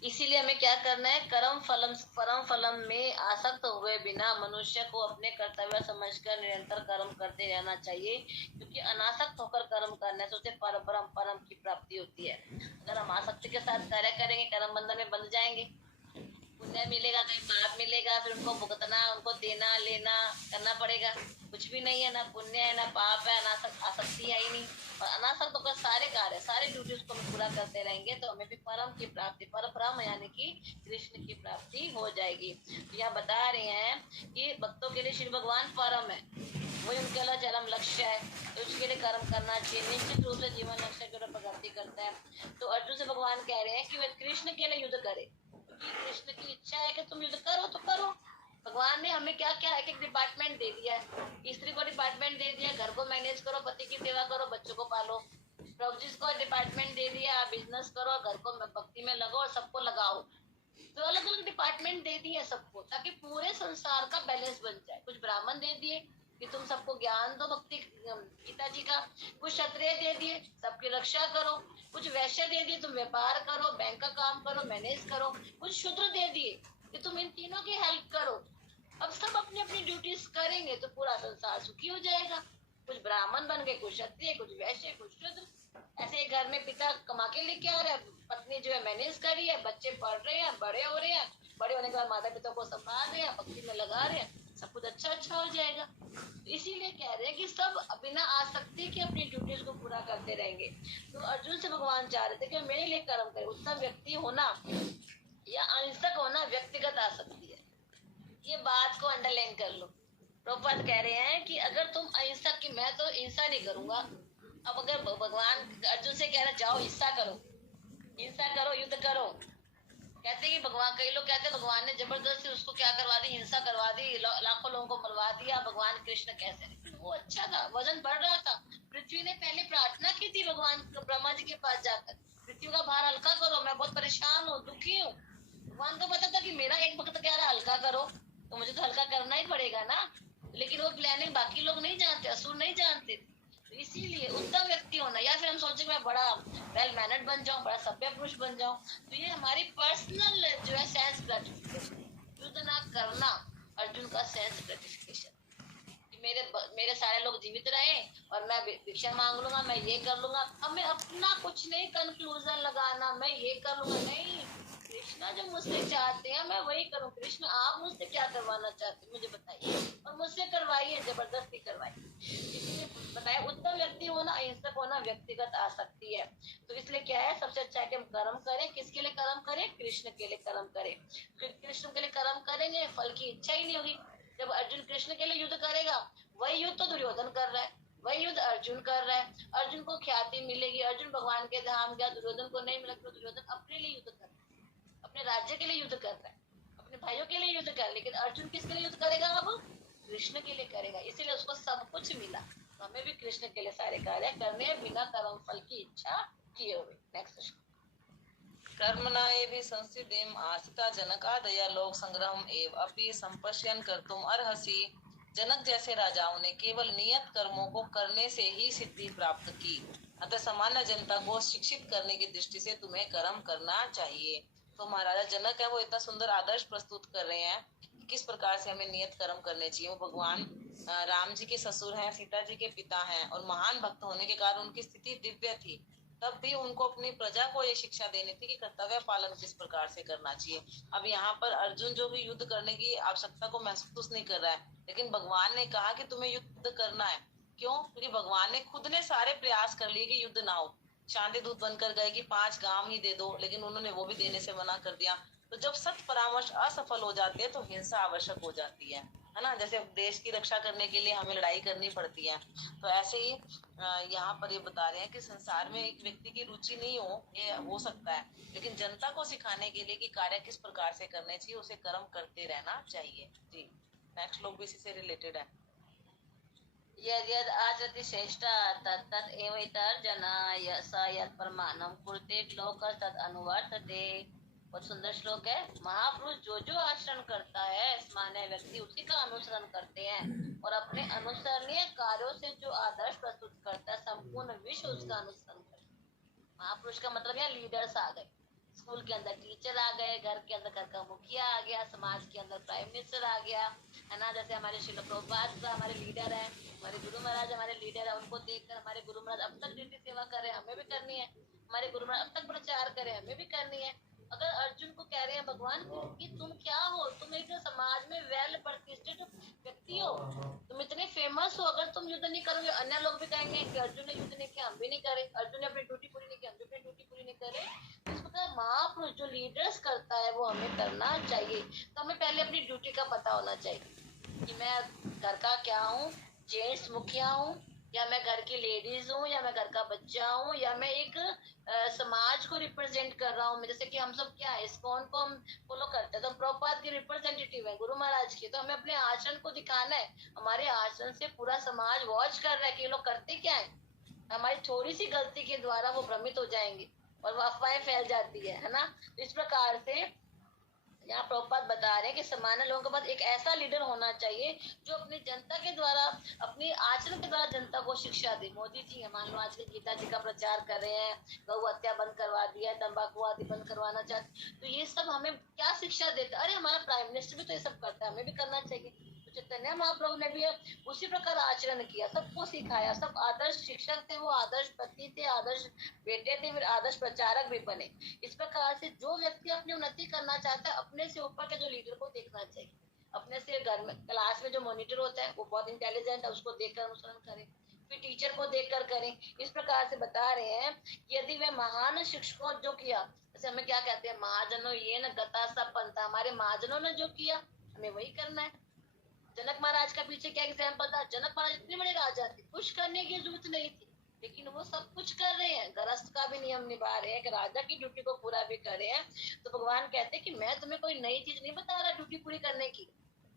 इसीलिए हमें क्या करना है? परम फलम में आसक्त हुए बिना मनुष्य को अपने कर्तव्य समझकर निरंतर कर्म करते रहना चाहिए, क्योंकि अनासक्त होकर कर्म करने से उसे परम की प्राप्ति होती है। अगर हम आसक्ति के साथ कार्य करेंगे कर्म बंधन में बंध जाएंगे, पुण्य मिलेगा कहीं पाप मिलेगा, फिर उनको भुगतना, उनको देना लेना करना पड़ेगा। कुछ भी नहीं है, ना पुण्य है ना पाप है, आसक्ति है ही नहीं। और अनासक्त होकर सारे कार्य सारे ड्यूटीज को पूरा करते रहेंगे तो हमें भी परम की प्राप्ति, परम यानी कि कृष्ण की प्राप्ति हो जाएगी। यह बता रहे हैं कि भक्तों के लिए श्री भगवान परम है, वही उनके लिए चरम लक्ष्य है, तो उसके लिए कर्म करना चाहिए। निश्चित रूप से जीवन लक्ष्य की ओर प्रगति करता है। तो अर्जुन से भगवान कह रहे हैं कि वे कृष्ण के लिए युद्ध करे, कृष्ण की इच्छा है कि तुम युद्ध करो तो करो। भगवान ने हमें क्या क्या एक डिपार्टमेंट दे दिया है। स्त्री को डिपार्टमेंट दे दिया, घर को मैनेज करो, पति की सेवा करो, बच्चों को पालो। प्रभु जी को डिपार्टमेंट दे दिया, बिजनेस करो, घर को भक्ति में लगो और सबको लगाओ। तो अलग अलग डिपार्टमेंट दे दिए सबको, ताकि पूरे संसार का बैलेंस बन जाए। कुछ ब्राह्मण दे दिए कि तुम सबको ज्ञान दो भक्ति गीता जी का, कुछ क्षत्रिय दे दिए सबकी रक्षा करो, कुछ वैश्य दे दिए तुम व्यापार करो, बैंक का काम करो, मैनेज करो, कुछ शूद्र दे दिए कि तुम इन तीनों की हेल्प करो। अब सब अपनी अपनी ड्यूटीज करेंगे तो पूरा संसार सुखी हो जाएगा। कुछ ब्राह्मण बन गए, कुछ क्षत्रिय, कुछ वैश्य, कुछ शूद्र। ऐसे घर में पिता कमा के लेके आ रहा है, पत्नी जो है मैनेज करी है, बच्चे पढ़ रहे हैं, बड़े हो रहे हैं, बड़े होने के बाद माता पिता को संभाल रहे हैं, भक्ति में लगा रहे हैं, सब कुछ अच्छा हो जाएगा। इसीलिए कह रहे हैं कि सब बिना आसक्ति के अपनी ड्यूटीज को पूरा करते रहेंगे। तो अर्जुन से भगवान चाह रहे थे कि मेरे लिए कर्म करे। उत्तम व्यक्ति होना या अहिंसक होना व्यक्तिगत आसक्ति है, ये बात को अंडरलाइन कर लो। प्रभुपाद कह रहे हैं कि अगर तुम अहिंसक की मैं तो हिंसा नहीं करूंगा, अब अगर भगवान अर्जुन से कह रहे जाओ हिंसा करो, युद्ध करो, कहते कि भगवान, कई लोग कहते हैं भगवान ने जबरदस्ती उसको क्या करवा दी, हिंसा करवा दी, लाखों लोगों को मरवा दिया, भगवान कृष्ण कैसे? लेकिन वो अच्छा था, वजन बढ़ रहा था। पृथ्वी ने पहले प्रार्थना की थी भगवान ब्रह्मा जी के पास जाकर, पृथ्वी का भार हल्का करो, मैं बहुत परेशान हूँ, दुखी हूँ। भगवान को पता था कि मेरा एक भक्त कह रहा हल्का करो, तो मुझे तो हल्का करना ही पड़ेगा ना। लेकिन वो प्लानिंग बाकी लोग नहीं जानते, असुर नहीं जानते। तो इसीलिए उत्तम व्यक्ति होना, या फिर हम सोचे मैं बड़ा वेल मैनर्ड बन जाऊं, बड़ा सभ्य पुरुष बन जाऊं, तो ये हमारी पर्सनल जो है सेंस ग्रेटिफिकेशन। युद्ध ना करना अर्जुन का सेंस ग्रेटिफिकेशन, मेरे सारे लोग जीवित रहे और मैं भिक्षा मांग लूंगा, मैं ये कर लूंगा। हमें अपना कुछ नहीं कंक्लूजन लगाना, मैं ये कर लूंगा, नहीं। कृष्णा जो मुझसे चाहते हैं मैं वही करूं। कृष्ण आप मुझसे क्या करवाना चाहते हैं मुझे बताइए, और मुझसे करवाइए, जबरदस्ती करवाइए। इसलिए बताया उत्तम व्यक्ति होना, अहिंसक होना व्यक्तिगत आसक्ति है। तो इसलिए क्या है, सबसे अच्छा है कि हम कर्म करें। किसके लिए कर्म करें? कृष्ण के लिए कर्म करें। कृष्ण के लिए कर्म करेंगे, फल की इच्छा ही नहीं होगी। जब अर्जुन कृष्ण के लिए युद्ध करेगा, वही युद्ध तो दुर्योधन कर रहा है, वही युद्ध अर्जुन कर रहा है। अर्जुन को ख्याति मिलेगी, अर्जुन भगवान के धाम गया, दुर्योधन को नहीं मिला। तो दुर्योधन अपने लिए युद्ध कर रहा है, अपने राज्य के लिए युद्ध कर रहा है, अपने भाइयों के लिए युद्ध कर रहा है। लेकिन अर्जुन किसके लिए युद्ध करेगा? अब कृष्ण के लिए करेगा, इसीलिए उसको सब कुछ मिला। तो हमें भी कृष्ण के लिए सारे कार्य करने हैं, बिना कर्म फल की इच्छा किए हुए। नेक्स्ट, कर्मणा एवि संस्थितिम आस्थिता जनकादया लोक संग्रहम एव अपि संपश्यन कर्तुम अर्हसि। जनक जैसे राजाओं ने केवल नियत कर्मों को करने से ही सिद्धि प्राप्त की, अतः सामान्य जनता को शिक्षित करने की दृष्टि से तुम्हें कर्म करना चाहिए। तो महाराजा जनक है वो इतना सुंदर आदर्श प्रस्तुत कर रहे हैं कि किस प्रकार से हमें नियत कर्म करने चाहिए। वो भगवान राम जी के ससुर हैं, सीता जी के पिता हैं, और महान भक्त होने के कारण उनकी स्थिति दिव्य थी। तब भी उनको अपनी प्रजा को ये शिक्षा देनी थी कि कर्तव्य पालन किस प्रकार से करना चाहिए। अब यहाँ पर अर्जुन जो भी युद्ध करने की आवश्यकता को महसूस नहीं कर रहा है, लेकिन भगवान ने कहा कि तुम्हें युद्ध करना है। क्यों? क्योंकि भगवान ने खुद ने सारे प्रयास कर लिए कि युद्ध ना हो। शांति दूत बनकर गए कि 5 गांव ही दे दो, लेकिन उन्होंने वो भी देने से मना कर दिया। तो जब सत्य परामर्श असफल हो जाते हैं तो हिंसा आवश्यक हो जाती है ना। जैसे देश की रक्षा करने के लिए हमें लड़ाई करनी पड़ती है, तो ऐसे ही यहाँ पर ये बता रहे हैं कि संसार में एक व्यक्ति की रुचि नहीं हो, ये हो सकता है, लेकिन जनता को सिखाने के लिए कि कार्य किस प्रकार से करने चाहिए, उसे कर्म करते रहना चाहिए। जी, नेक्स्ट लोग भी इसी से रिलेटेड है। यद यद आचरति श्रेष्ठा तत्तत् एव इतर्जना स यत् प्रमाणम कुरुते लोकः तत् अनुवर्तते। बहुत सुंदर श्लोक है। महापुरुष जो जो आचरण करता है, सामान्य व्यक्ति उसी का अनुसरण करते हैं, और अपने अनुसरणीय कार्यों से जो आदर्श प्रस्तुत करता है, संपूर्ण विश्व उसका अनुसरण करता है। महापुरुष का मतलब यहाँ लीडर्स आ गए, स्कूल के अंदर टीचर आ गए, घर के अंदर घर का मुखिया आ गया, समाज के अंदर प्राइम मिनिस्टर आ गया, है ना। जैसे हमारे श्रील प्रभुपाद हमारे लीडर है, हमारे गुरु महाराज हमारे लीडर है, उनको देखकर हमारे गुरु महाराज अब तक ड्यूटी सेवा कर रहे हैं, हमें भी करनी है। हमारे गुरु महाराज अब तक प्रचार करे, हमें भी करनी है। अगर अर्जुन को कह रहे हैं भगवान कि तुम क्या हो, तुम एक समाज में वेल प्रतिष्ठित व्यक्ति हो, तुम इतने फेमस हो, अगर तुम युद्ध नहीं करोगे अन्य लोग भी कहेंगे कि अर्जुन ने युद्ध नहीं किया, हम भी नहीं करे। अर्जुन ने अपनी ड्यूटी पूरी नहीं की, हम भी अपनी ड्यूटी पूरी नहीं करे। इस प्रकार महापुरुष जो लीडर्स करता है वो हमें करना चाहिए। तो हमें पहले अपनी ड्यूटी का पता होना चाहिए कि मैं घर का क्या हूँ, जेंट्स मुखिया हूँ, या मैं घर की लेडीज हूँ, या मैं घर का बच्चा हूँ, या मैं एक समाज को रिप्रेजेंट कर रहा हूँ। जैसे कि हम सब क्या है, इस्कॉन को हम फॉलो करते हैं, तो प्रभुपाद के रिप्रेजेंटेटिव है, गुरु महाराज के। तो हमें अपने आचरण को दिखाना है। हमारे आचरण से पूरा समाज वॉच कर रहा है कि ये लोग करते क्या है। हमारी थोड़ी सी गलती के द्वारा वो भ्रमित हो जाएंगे और वो अफवाहें फैल जाती है ना। तो इस प्रकार से यहाँ प्रभुपाद बता रहे हैं कि सामान्य लोगों के पास एक ऐसा लीडर होना चाहिए जो अपनी जनता के द्वारा, अपनी आचरण के द्वारा जनता को शिक्षा दे। मोदी जी मान लो आजकल गीता जी का प्रचार कर रहे हैं, गौ हत्या बंद करवा दिया है, तंबाकू आदि बंद करवाना चाहते, तो ये सब हमें क्या शिक्षा देता है? अरे हमारा प्राइम मिनिस्टर भी तो ये सब करता है, हमें भी करना चाहिए। तो चैतन्य महाप्रभु ने भी उसी प्रकार आचरण किया, सबको सिखाया, सब आदर्श शिक्षक थे, वो आदर्श पति थे, आदर्श बेटे थे, फिर आदर्श प्रचारक भी बने। इस प्रकार से जो व्यक्ति अपनी उन्नति करना चाहता है, अपने से ऊपर के जो लीडर को देखना चाहिए। अपने से घर में क्लास में जो मॉनिटर होता है वो बहुत इंटेलिजेंट है, उसको देखकर अनुसरण करें, फिर टीचर को देखकर करें। इस प्रकार से बता रहे हैं कि यदि वे महान शिक्षकों जो किया, जैसे हमें क्या कहते हैं, महाजनों ये न गता सब पंथा, हमारे महाजनों ने जो किया हमें वही करना है। जनक महाराज का पीछे क्या एग्जाम्पल था, जनक महाराज इतने बड़े राजा थे, कुछ करने की जरूरत नहीं थी, लेकिन वो सब कुछ कर रहे हैं, गृहस्थ का भी नियम निभा रहे हैं, कि राजा की ड्यूटी को पूरा भी कर रहे हैं। तो भगवान कहते हैं कि मैं तुम्हें कोई नई चीज नहीं बता रहा ड्यूटी पूरी करने की।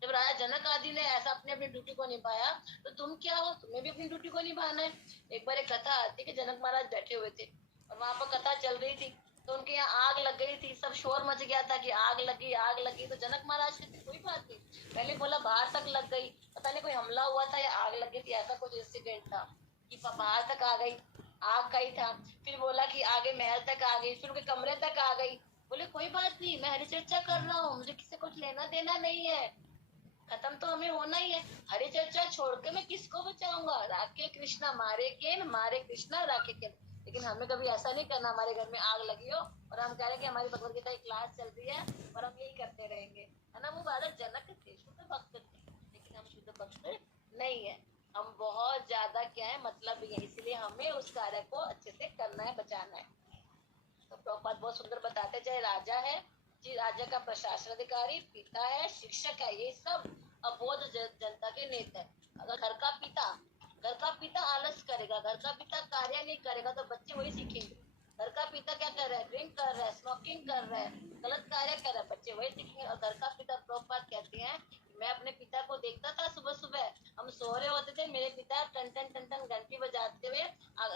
जब राजा जनक आदि ने ऐसा अपने अपनी ड्यूटी को निभाया, तो तुम क्या हो, तुम्हें भी अपनी ड्यूटी को निभाना है। एक बार एक कथा आती कि जनक महाराज बैठे हुए थे और वहां पर कथा चल रही थी, तो उनके यहाँ आग लग गई थी, सब शोर मच गया था कि आग लगी आग लगी। तो जनक महाराज कहते कोई बात नहीं, पहले बोला बाहर तक लग गई, पता नहीं कोई हमला हुआ था या आग लग गई थी, ऐसा कुछ इंसिडेंट था कि बाहर तक आ गई, आग का ही था। फिर बोला कि आगे महल तक आ गई, फिर उनके कमरे तक आ गई। बोले कोई बात नहीं, मैं हरी चर्चा कर रहा हूँ, मुझे किसी कुछ लेना देना नहीं है, खत्म तो हमें होना ही है, हरी चर्चा छोड़ के मैं किसको बचाऊंगा, राखे कृष्णा मारे के, मारे कृष्णा राखे के। लेकिन हमें कभी ऐसा नहीं करना, हमारे घर में आग लगी हो और हम कह रहे हैं कि हमारी भगवत गीता की क्लास चल रही है और हम यही करते रहेंगे, है ना। वो बालक जनक थे, शुद्ध भक्त थे, लेकिन हम शुद्ध भक्त नहीं है, हम बहुत ज्यादा क्या है मतलब है, इसलिए हमें उस कार्य को अच्छे से करना है, बचाना है। तो प्रभुपाद बहुत सुंदर बताते, चाहे राजा है जी, राजा का प्रशासन अधिकारी, पिता है, शिक्षक है, ये सब अबोध जनता के नेता है। अगर घर का पिता आलस करेगा, घर का पिता कार्य नहीं करेगा, तो बच्चे वही सीखेंगे। घर का पिता क्या कर रहा है, ड्रिंक कर रहा है, स्मोकिंग कर रहा है, गलत कार्य कर रहा है, बच्चे वही सीखेंगे। और घर का पिता, प्रभुपाद कहते हैं, मैं अपने पिता को देखता था, सुबह सुबह हम सो रहे होते थे, मेरे पिता टन टन टन टन घंटी बजाते हुए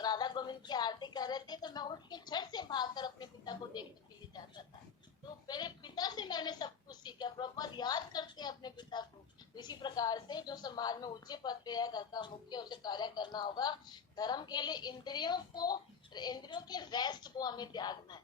राधा गोविंद की आरती कर रहे थे, तो मैं उठ के झट से भागकर अपने पिता को देखने के लिए जाता था। तो मेरे पिता से मैंने सब कुछ सीखा। प्रभुपाद याद करते हैं अपने पिता को। इसी प्रकार से जो समाज में ऊंचे पद पे है, घर का मुख्य, उसे कार्य करना होगा। धर्म के लिए इंद्रियों के रेस्ट को हमें त्यागना है।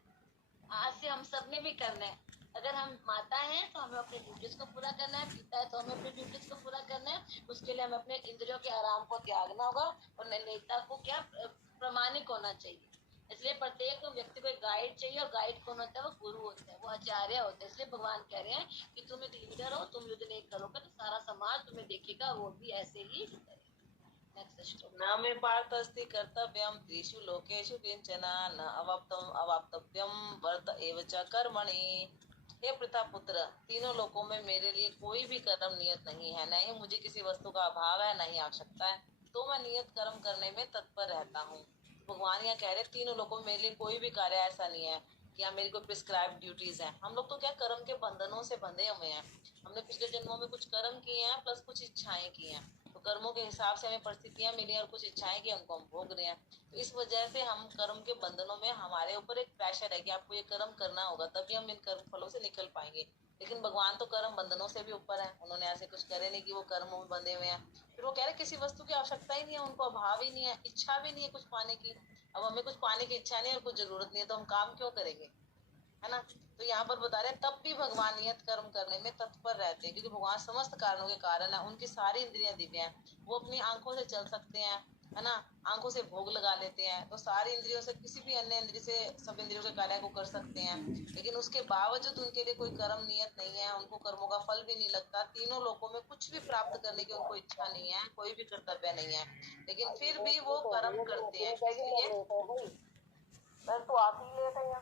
आज से हम सब ने भी करना है। अगर हम माता हैं तो हमें अपने ड्यूटीज को पूरा करना है, पिता है तो हमें अपने ड्यूटीज को पूरा करना है। उसके लिए हमें अपने इंद्रियों के आराम को त्यागना होगा और नेता को क्या प्रामाणिक होना चाहिए। इसलिए प्रत्येक व्यक्ति को एक गाइड चाहिए, और गाइड कौन होता है, वो गुरु होता है, वो आचार्य होता है। इसलिए भगवान कह रहे हैं कि तुम एक लीडर हो, तुम युद्ध नहीं करोगे तो सारा समाज तुम्हें देखेगा, वो भी ऐसे ही करेगा। न मे पार्थ अस्ति कर्तव्यम त्रिषु लोकेषु किंचन न अवाप्तव्यम वर्त एव च कर्मणि। हे पृथा पुत्र, तीनों लोकों में मेरे लिए कोई भी कर्म नियत नहीं है, न ही मुझे किसी वस्तु का अभाव है, न ही आवश्यकता है, तो मैं नियत कर्म करने में तत्पर रहता हूँ। भगवान यहाँ कह रहे तीनों लोगों में मेरे लिए कोई भी कार्य ऐसा नहीं है कि हाँ मेरी कोई प्रिस्क्राइब ड्यूटीज हैं। हम लोग तो क्या कर्म के बंधनों से बंधे हुए हैं। हमने पिछले जन्मों में कुछ कर्म किए हैं प्लस कुछ इच्छाएं की हैं, तो कर्मों के हिसाब से हमें परिस्थितियां मिली और कुछ इच्छाएं की हमको हम भोग रहे हैं। तो इस वजह से हम कर्म के बंधनों में, हमारे ऊपर एक प्रेशर है कि आपको ये कर्म करना होगा, तभी हम इन कर्म फलों से निकल पाएंगे। लेकिन भगवान तो कर्म बंधनों से भी ऊपर है, उन्होंने ऐसे कुछ करे नहीं कि वो कर्मों में बंधे हुए हैं। फिर वो कह रहे किसी वस्तु की आवश्यकता ही नहीं है, उनको अभाव ही नहीं है, इच्छा भी नहीं है कुछ पाने की। अब हमें कुछ पाने की इच्छा नहीं है और कुछ जरूरत नहीं है, तो हम काम क्यों करेंगे, है ना। तो यहाँ पर बता रहे हैं तब भी भगवान नियत कर्म करने में तत्पर रहते हैं, क्योंकि भगवान समस्त कारणों के कारण है, उनकी सारी इंद्रियां दिव्य हैं, वो अपनी आंखों से चल सकते हैं, है ना, आंखों से भोग लगा लेते हैं, तो सारी इंद्रियों से, किसी भी अन्य इंद्रिय से सब इंद्रियों के कार्य को कर सकते हैं। लेकिन उसके बावजूद उनके लिए कोई कर्म नियत नहीं है, उनको कर्मों का फल भी नहीं लगता, तीनों लोकों में कुछ भी प्राप्त करने की उनको इच्छा नहीं है, कोई भी कर्तव्य नहीं है, लेकिन फिर भी वो कर्म करते हैं। इसलिए तो आप ही लेट है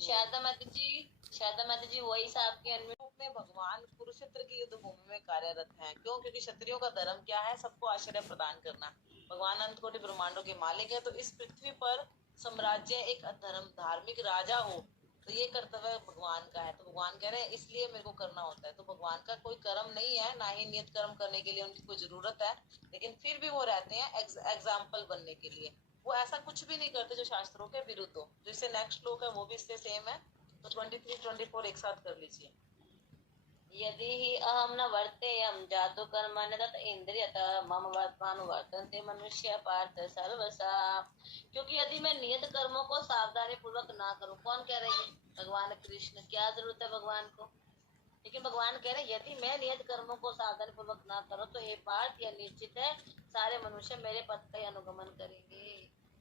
शारदा माता जी वही साहब के अनमें में भगवान कुरुक्षेत्र की युद्ध भूमि में कार्यरत हैं। क्यों? क्योंकि क्षत्रियों का धर्म क्या है, सबको आश्रय प्रदान करना। भगवान अनंत कोटि ब्रह्मांडों के मालिक है, तो इस पृथ्वी पर साम्राज्य एक धार्मिक राजा हो, तो ये कर्तव्य भगवान का है। तो भगवान कह रहे हैं इसलिए मेरे को करना होता है। तो भगवान का कोई कर्म नहीं है, ना ही नियत कर्म करने के लिए उनकी कोई जरूरत है, लेकिन फिर भी वो रहते हैं एग्जाम्पल बनने के लिए। वो ऐसा कुछ भी नहीं करते जो शास्त्रों के विरुद्ध हो। जिससे नेक्स्ट श्लोक है वो भी इससे सेम है, तो 23-24 एक साथ कर लीजिए। यदि ही अहम न वर्तेयम जातु कर्मण्य तत् इंद्रियत मम वर्तमान वर्तन्ते मनुष्य पार्थ सर्वसा। क्योंकि यदि मैं नियत कर्मों को सावधानी पूर्वक ना करूं, कौन कह रही है? भगवान कृष्ण। क्या जरूरत है भगवान को? लेकिन भगवान कह रहे हैं यदि मैं नियत कर्मों को सावधानी पूर्वक ना करो तो हे पार्थ यह निश्चित है सारे मनुष्य मेरे पथ का ही अनुगमन करेंगे।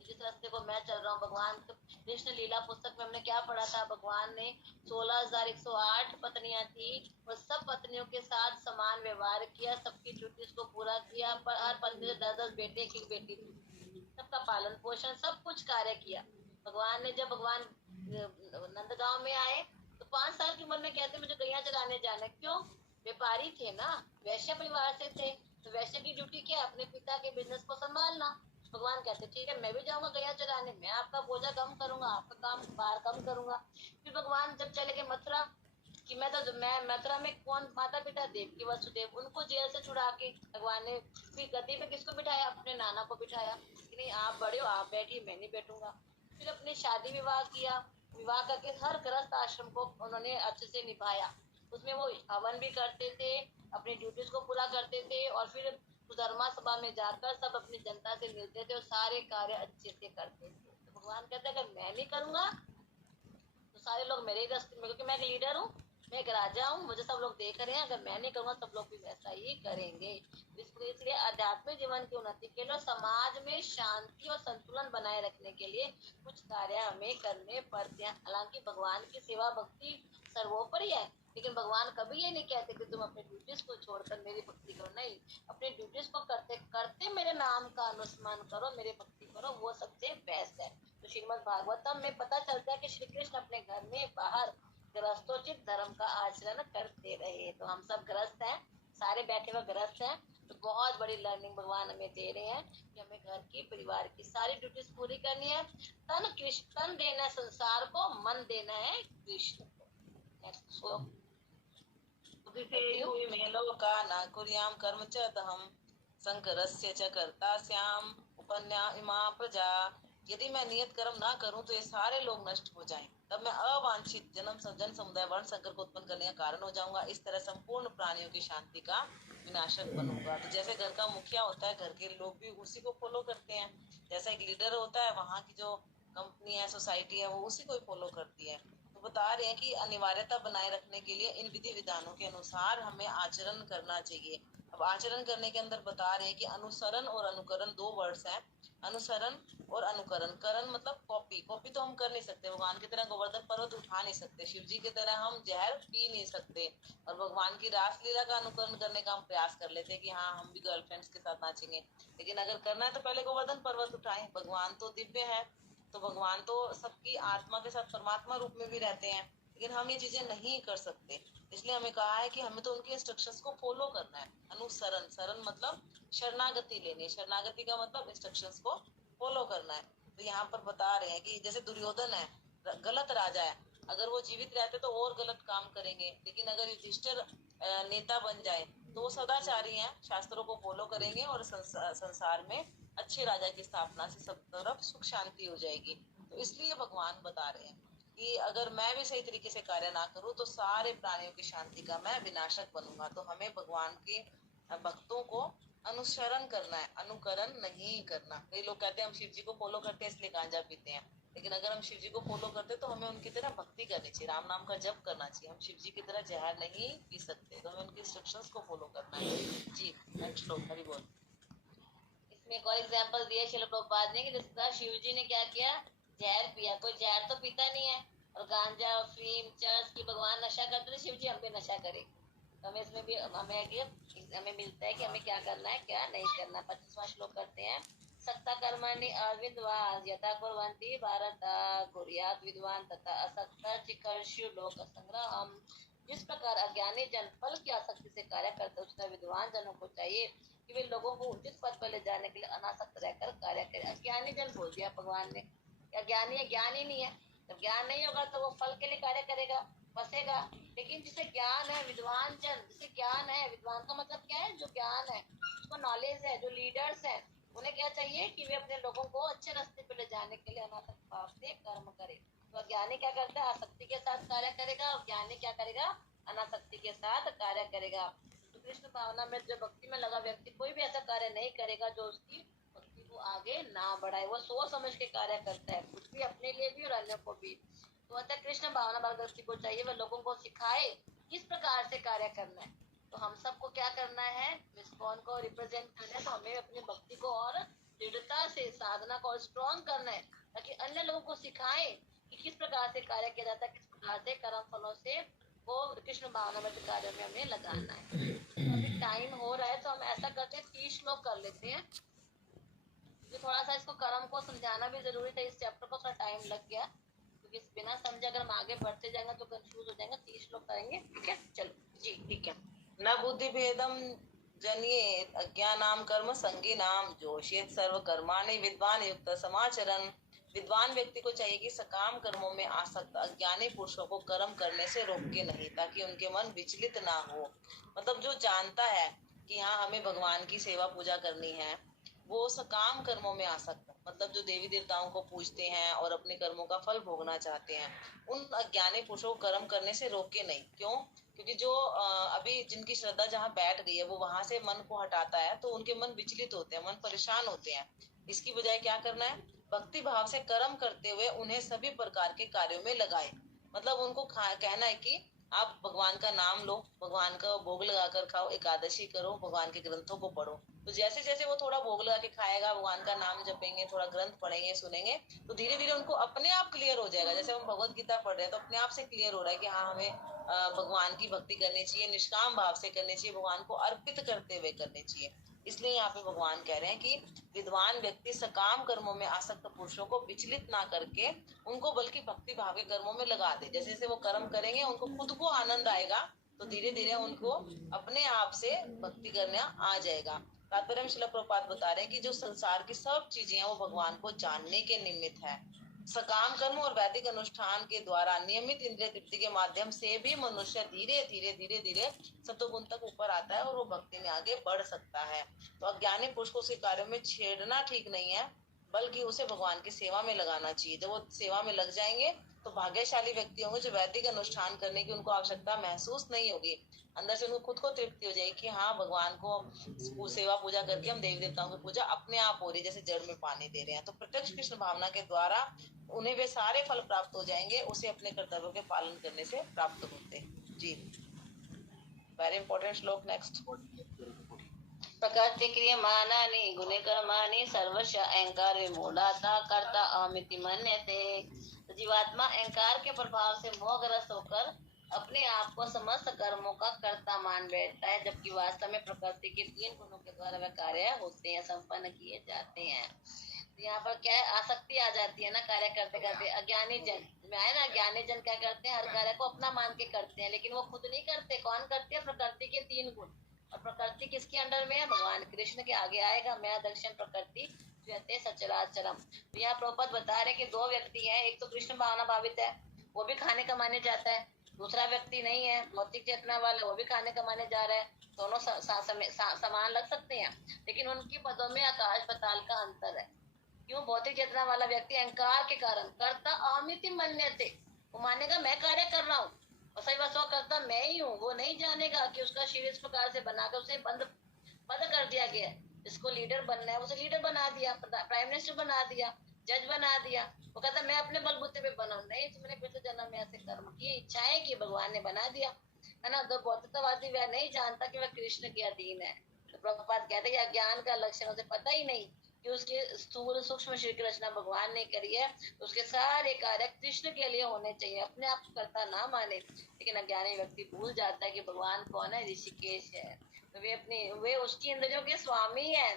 जिस रास्ते को मैं चल रहा हूँ, भगवान कृष्ण लीला पुस्तक में हमने क्या पढ़ा था, भगवान ने 16,108 पत्नियां थी और सब पत्नियों के साथ समान व्यवहार किया, सबकी ड्यूटीज को पूरा किया, पर हर पत्नी से 10-10 बेटे, एक बेटी थी, सबका पालन पोषण सब कुछ कार्य किया। भगवान ने जब भगवान नंदगांव में आए तो 5 साल की उम्र में कहते मुझे गैया चराने जाना। क्यों? व्यापारी थे ना, वैश्य परिवार से थे, तो वैश्य की ड्यूटी क्या है, अपने पिता के बिजनेस को संभालना। भगवान कहते ठीक है मैं भी जाऊंगा गैया चराने, मैं आपका बोझा कम करूंगा, आपका काम भार कम करूंगा। फिर भगवान जब चले गए मथुरा कि मैं मथुरा में कौन माता पिता देवकी वसुदेव, उनको जेल से छुड़ा के भगवान ने फिर गद्दी पे किसको बिठाया, अपने नाना को बिठाया कि नहीं आप बड़े हो आप बैठिए मैं नहीं बैठूंगा। फिर अपने शादी विवाह किया, विवाह करके हर गृहस्थ आश्रम को उन्होंने अच्छे से निभाया, उसमें वो हवन भी करते थे, अपनी ड्यूटीज को पूरा करते थे और फिर धर्मा सभा में जाकर सब अपनी जनता से मिलते थे और सारे कार्य अच्छे से करते थे। तो भगवान कहते अगर मैं नहीं करूंगा तो सारे लोग मेरे ही रास्ते में, क्योंकि मैं एक लीडर हूँ, मैं एक राजा हूँ, मुझे सब लोग देख रहे हैं, अगर मैं नहीं करूंगा सब लोग भी वैसा ही करेंगे। इसलिए आध्यात्मिक जीवन की उन्नति के लिए समाज में शांति और संतुलन बनाए रखने के लिए कुछ कार्य हमें करने पड़ते हैं। हालांकि भगवान की सेवा भक्ति सर्वोपरि है, लेकिन भगवान कभी ये नहीं कहते कि तुम अपनी ड्यूटीज को छोड़कर मेरी भक्ति करो, नहीं, अपनी ड्यूटीज को करते करते मेरे नाम का अनुस्मरण करो, मेरी भक्ति करो, वो सबसे बेस्ट है। तो श्रीमद् भागवतम में पता चलता है कि श्री कृष्ण अपने घर में बाहर गृहस्थोचित धर्म का आचरण करते रहे। तो हम सब गृहस्थ हैं, सारे बैठे हुए गृहस्थ हैं, तो बहुत बड़ी लर्निंग भगवान हमें दे रहे हैं कि हमें घर की परिवार की सारी ड्यूटीज पूरी करनी है। तन देना है संसार को, मन देना है कृष्ण को। नेक्स्ट श्लोक। मेलोका न कुर्याम कर्म च दहम संकरस्य च कर्ता स्याम उपन्या इमा प्रजा। यदि मैं नियत कर्म ना करूं तो ये सारे लोग नष्ट हो जाएं, तब मैं अवांछित जन समुदाय वर्ण संकर को उत्पन्न करने का कारण हो जाऊंगा। इस तरह संपूर्ण प्राणियों की शांति का विनाशक बनूंगा। तो जैसे घर का मुखिया होता है, घर के लोग भी उसी को फॉलो करते हैं। जैसा एक लीडर होता है, वहाँ की जो कंपनी है, सोसाइटी है, वो उसी को फॉलो करती है। तो बता रहे हैं कि अनिवार्यता बनाए रखने के लिए इन विधि विधानों के अनुसार हमें आचरण करना चाहिए। अब आचरण करने के अंदर बता रहे हैं कि अनुसरण और अनुकरण दो वर्ड्स हैं। अनुसरण और अनुकरण, करण मतलब कॉपी तो हम कर नहीं सकते, भगवान की तरह गोवर्धन पर्वत उठा नहीं सकते, शिव जी की तरह हम जहर पी नहीं सकते, और भगवान की रासलीला का अनुकरण करने का हम प्रयास कर लेते हैं कि हाँ हम भी गर्लफ्रेंड्स के साथ नाचेंगे। लेकिन अगर करना है तो पहले गोवर्धन पर्वत उठाएं। भगवान तो दिव्य है, तो भगवान तो सबकी आत्मा के साथ परमात्मा रूप में भी रहते हैं, लेकिन हम ये चीजें नहीं कर सकते। इसलिए हमें कहा है कि हमें तो उनके इंस्ट्रक्शंस को फॉलो करना है। अनुसरण, शरण मतलब शरणागति लेनी, शरणागति का मतलब इंस्ट्रक्शंस को फॉलो करना है। तो यहाँ पर बता रहे हैं कि जैसे दुर्योधन है, गलत राजा है, अगर वो जीवित रहते तो और गलत काम करेंगे, लेकिन अगर युधिष्ठिर नेता बन जाए तो वो सदाचारी हैं, शास्त्रों को फॉलो करेंगे और संसार में अच्छे राजा की स्थापना से सब तरफ सुख शांति हो जाएगी। तो इसलिए भगवान बता रहे हैं कि अगर मैं भी सही तरीके से कार्य ना करूं तो सारे प्राणियों की शांति का मैं विनाशक बनूंगा। तो हमें भगवान के भक्तों को अनुसरण करना है, अनुकरण नहीं करना। कई लोग कहते हैं हम शिव जी को फॉलो करते हैं इसलिए गांजा पीते हैं, लेकिन अगर हम शिव जी को फॉलो करते तो हमें उनकी तरह भक्ति करनी चाहिए, राम नाम का जप करना चाहिए। हम शिव जी की तरह जहर नहीं पी सकते, तो हमें उनके इंस्ट्रक्शंस को फॉलो करना है। जी नेक्स्ट श्लोक। हरि बोल। इसमें एक और एग्जाम्पल दिया श्रील प्रभुपाद ने कि जिस तरह शिव जी ने क्या किया, जहर पिया। कोई जहर तो पीता नहीं है, और गांजा अफीम चरस की भगवान नशा करते थे, शिव जी हम पे नशा करें। तो हमें इसमें भी हमें मिलता है कि हमें क्या करना है क्या नहीं करना। 25वां श्लोक करते हैं। सक्ता कर्मणि अविद्वान् यथा कुर्वन्ति भारत कुर्यात् विद्वान् तथा असक्ता चिकीर्षु लोक संग्रहम्। जिस प्रकार अज्ञानी जन फल की आसक्ति से कार्य करते, उस तरह विद्वान जनों को चाहिए कि वे लोगों को उचित पद पर ले जाने के लिए अनासक्त रहकर कार्य करें। अज्ञानी जन बोल दिया भगवान ने, अज्ञानी है, ज्ञान ही नहीं है। जब ज्ञान नहीं होगा तो वो फल के लिए कार्य करेगा, फंसेगा। लेकिन जिसे ज्ञान है, विद्वान जन, जिसे ज्ञान है, विद्वान का मतलब क्या है, जो ज्ञान है, उसको नॉलेज है, जो लीडर्स है, उन्हें क्या चाहिए कि वे अपने लोगों को अच्छे रास्ते पर ले जाने के लिए अनासक्त भाव से कर्म करे। तो अज्ञानी क्या करता है, आसक्ति के साथ कार्य करेगा, और ज्ञानी क्या करेगा, अनासक्ति के साथ कार्य करेगा। तो कृष्ण भावना में जो भक्ति में लगा व्यक्ति कोई भी ऐसा कार्य नहीं करेगा जो उसकी भक्ति को आगे ना बढ़ाए। वो सोच समझ के कार्य करता है, कुछ भी अपने लिए भी और अन्य को भी। तो अतः कृष्ण भावना भक्ति को चाहिए वह लोगों को सिखाए किस प्रकार से कार्य करना है। तो हम सबको क्या करना है, इस्कॉन को रिप्रेजेंट करना है, तो हमें अपनी भक्ति को और दृढ़ता से, साधना को और स्ट्रॉन्ग करना है, ताकि अन्य लोगों को सिखाए कि किस प्रकार से कार्य किया जाता है, किस प्रकार से कर्म फलों से वो कृष्ण भावनामृत कार्य में हमें लगाना है। तो अभी टाइम हो रहा है, तो हम ऐसा करते हैं 30 श्लोक कर लेते हैं, तो थोड़ा सा इसको कर्म को समझाना भी जरूरी था। इस चैप्टर को थोड़ा टाइम लग गया, क्योंकि बिना समझे अगर हम आगे बढ़ते जाएंगे तो कंफ्यूज हो जाएंगे। 30 श्लोक करेंगे, ठीक है, चलो जी, ठीक है। न बुद्धि भेदम जनियेत अज्ञानाम कर्म संगीनाम जोशेत सर्व कर्माणि विद्वान युक्त समाचरण। विद्वान व्यक्ति को चाहिए कि सकाम कर्मों में आसक्त अज्ञानी पुरुषों को कर्म करने से रोके नहीं, ताकि उनके मन विचलित ना हो। मतलब जो जानता है कि हाँ हमें भगवान की सेवा पूजा करनी है, वो सकाम कर्मों में आसक्त, मतलब जो देवी देवताओं को पूजते हैं और अपने कर्मों का फल भोगना चाहते हैं, उन अज्ञानी पुरुषों को कर्म करने से रोके नहीं। क्यों? क्योंकि जो अभी जिनकी श्रद्धा जहाँ बैठ गई है वो वहां से मन को हटाता है, तो उनके मन विचलित होते हैं, मन परेशान होते हैं। इसकी बजाय क्या करना है, भक्ति भाव से कर्म करते हुए उन्हें सभी प्रकार के कार्यों में लगाए। मतलब उनको कहना है कि आप भगवान का नाम लो, भगवान का भोग लगाकर खाओ, एकादशी करो, भगवान के ग्रंथों को पढ़ो। तो जैसे जैसे वो थोड़ा भोग लगा के खाएगा, भगवान का नाम जपेंगे, थोड़ा ग्रंथ पढ़ेंगे, सुनेंगे, तो धीरे धीरे उनको अपने आप क्लियर हो जाएगा। जैसे हम भगवत गीता पढ़ रहे हैं तो अपने आप से क्लियर हो रहा है कि हाँ हमें भगवान की भक्ति करनी चाहिए, निष्काम भाव से करनी चाहिए, भगवान को अर्पित करते हुए करनी चाहिए। इसलिए यहाँ पे भगवान कह रहे हैं कि विद्वान व्यक्ति सकाम कर्मों में आसक्त पुरुषों को विचलित ना करके उनको बल्कि भक्ति भाव के कर्मों में लगा दे। जैसे जैसे वो कर्म करेंगे उनको खुद को आनंद आएगा, तो धीरे धीरे उनको अपने आप से भक्ति करना आ जाएगा। तात्पर्य श्रील प्रभुपाद बता रहे हैं कि जो संसार की सब चीजें हैं वो भगवान को जानने के निमित्त है। सकाम कर्म और वैदिक अनुष्ठान के द्वारा नियमित इंद्रिय तृप्ति के माध्यम से भी मनुष्य धीरे धीरे धीरे धीरे सतोगुण तक ऊपर आता है और वो भक्ति में आगे बढ़ सकता है। तो अज्ञानी पुरुष को उसी कार्यों में छेड़ना ठीक नहीं है, बल्कि उसे भगवान की सेवा में लगाना चाहिए। जब वो सेवा में लग जाएंगे तो भाग्यशाली व्यक्ति होंगे जो वैदिक अनुष्ठान करने की उनको आवश्यकता महसूस नहीं होगी। अंदर से उनको खुद को तृप्ति हो जाएगी कि हाँ भगवान को सेवा पूजा करके हम देवी देवताओं की पूजा अपने आप हो रही है, जैसे जड़ में पानी दे रहे हैं। तो प्रत्यक्ष कृष्ण भावना के द्वारा उन्हें वे सारे फल प्राप्त हो जाएंगे, उसे अपने कर्तव्यों के पालन करने से प्राप्त होते हैं जी। वेरी इंपॉर्टेंट श्लोक नेक्स्ट। प्रकृति क्रियमाणानि गुणे कर्माणि सर्वस्य अहंकार विमूढ़ाता कर्ता अहमिति मन्यते। तो जीवात्मा अहंकार के प्रभाव से मोहग्रस्त होकर अपने आप को समस्त कर्मों का कर्ता मान बैठता है, जबकि वास्तव में प्रकृति के 3 गुणों के द्वारा वह कार्य होते हैं, संपन्न किए जाते हैं। तो यहाँ पर क्या आसक्ति आ जाती है ना, कार्य करते करते। अज्ञानी जन है ना, ज्ञानी जन क्या करते हैं, हर कार्य को अपना मान के करते हैं, लेकिन वो खुद नहीं करते। कौन करते हैं? प्रकृति के 3 गुण। और प्रकृति किसके अंडर में है? भगवान कृष्ण के आगे आएगा। मैं दक्षिण प्रकृति सचराचरम। तो यहाँ प्रभुपाद बता रहे कि 2 व्यक्ति हैं, एक तो कृष्ण भावना भावित है, वो भी खाने कमाने जाता है। दूसरा व्यक्ति नहीं है, भौतिक चेतना वाला, वो भी खाने कमाने जा रहा है। दोनों समान लग सकते हैं, लेकिन उनकी पदों में आकाश पाताल का अंतर है। क्यों? भौतिक चेतना वाला व्यक्ति अहंकार के कारण कर्ता अहमिति मन्यते, वो मानेगा मैं कार्य कर रहा हूँ और सही वस्तु करता मैं ही हूँ। वो नहीं जानेगा कि उसका शरीर इस प्रकार से बनाकर उसे बंद कर दिया गया है। जिसको लीडर बनना है उसे लीडर बना दिया, प्राइम मिनिस्टर बना दिया, जज बना दिया। वो कहता मैं अपने बलबूते पे बना, नहीं, तुमने पिछले जन्म में ऐसे कर्म किए, इच्छाएं की, भगवान ने बना दिया, है ना। तो भौतिकवादी वह नहीं जानता कि वह कृष्ण के अधीन है। तो प्रभुपाद कहते हैं अज्ञान का लक्षण उसे पता ही नहीं कि उसके स्थूल सूक्ष्म शरीर की रचना भगवान ने करी है, तो उसके सारे कार्य कृष्ण के लिए होने चाहिए, अपने आप को करता ना माने। लेकिन अज्ञानी व्यक्ति भूल जाता है कि भगवान कौन है, ऋषिकेश है। तो वे उसकी इंद्रियों के स्वामी है,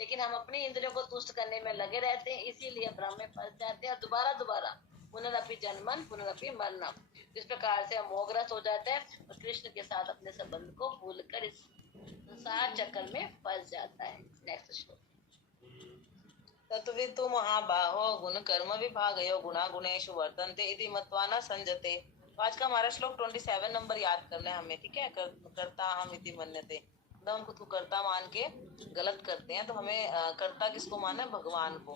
लेकिन हम अपनी इंद्रियों को तुष्ट करने में लगे रहते हैं, इसीलिए भ्रम में फंस जाते हैं और दोबारा पुनरअपि जन्मन पुनरअपि मरणम। इस प्रकार से हम मोहग्रस्त हो जाते हैं और कृष्ण के साथ अपने संबंध को भूलकर इस संसार चक्कर में फंस जाता है। नेक्स्ट श्लोक। तत्वितु महाबाहो गुण कर्म विभागयो गुणा गुणेषु वर्तन्ते इति मत्वा न संजते। तो आज का हमारा श्लोक 27 नंबर याद करना है हमें, ठीक है। कर्ता हम इति मन्यते, हम खुद को कर्ता मान के गलत करते हैं, तो हमें कर्ता किसको माना है? भगवान को।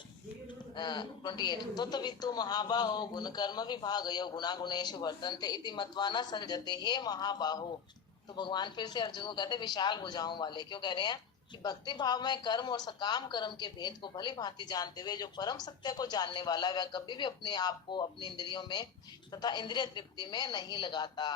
28 तो तत्वितु महाबाहो गुण कर्म विभागयो गुणा गुणेषु वर्तन्ते इति मत्वा न संजते। हे महाबाहो, तो भगवान फिर से अर्जुन को कहते हैं विशाल भुजाओं वाले। क्यों कह रहे हैं? कि भक्ति भाव में कर्म और सकाम कर्म के भेद को भली भांति जानते हुए जो परम सत्य को जानने वाला वह कभी भी अपने आप को अपनी इंद्रियों में तथा इंद्रिय तृप्ति में नहीं लगाता।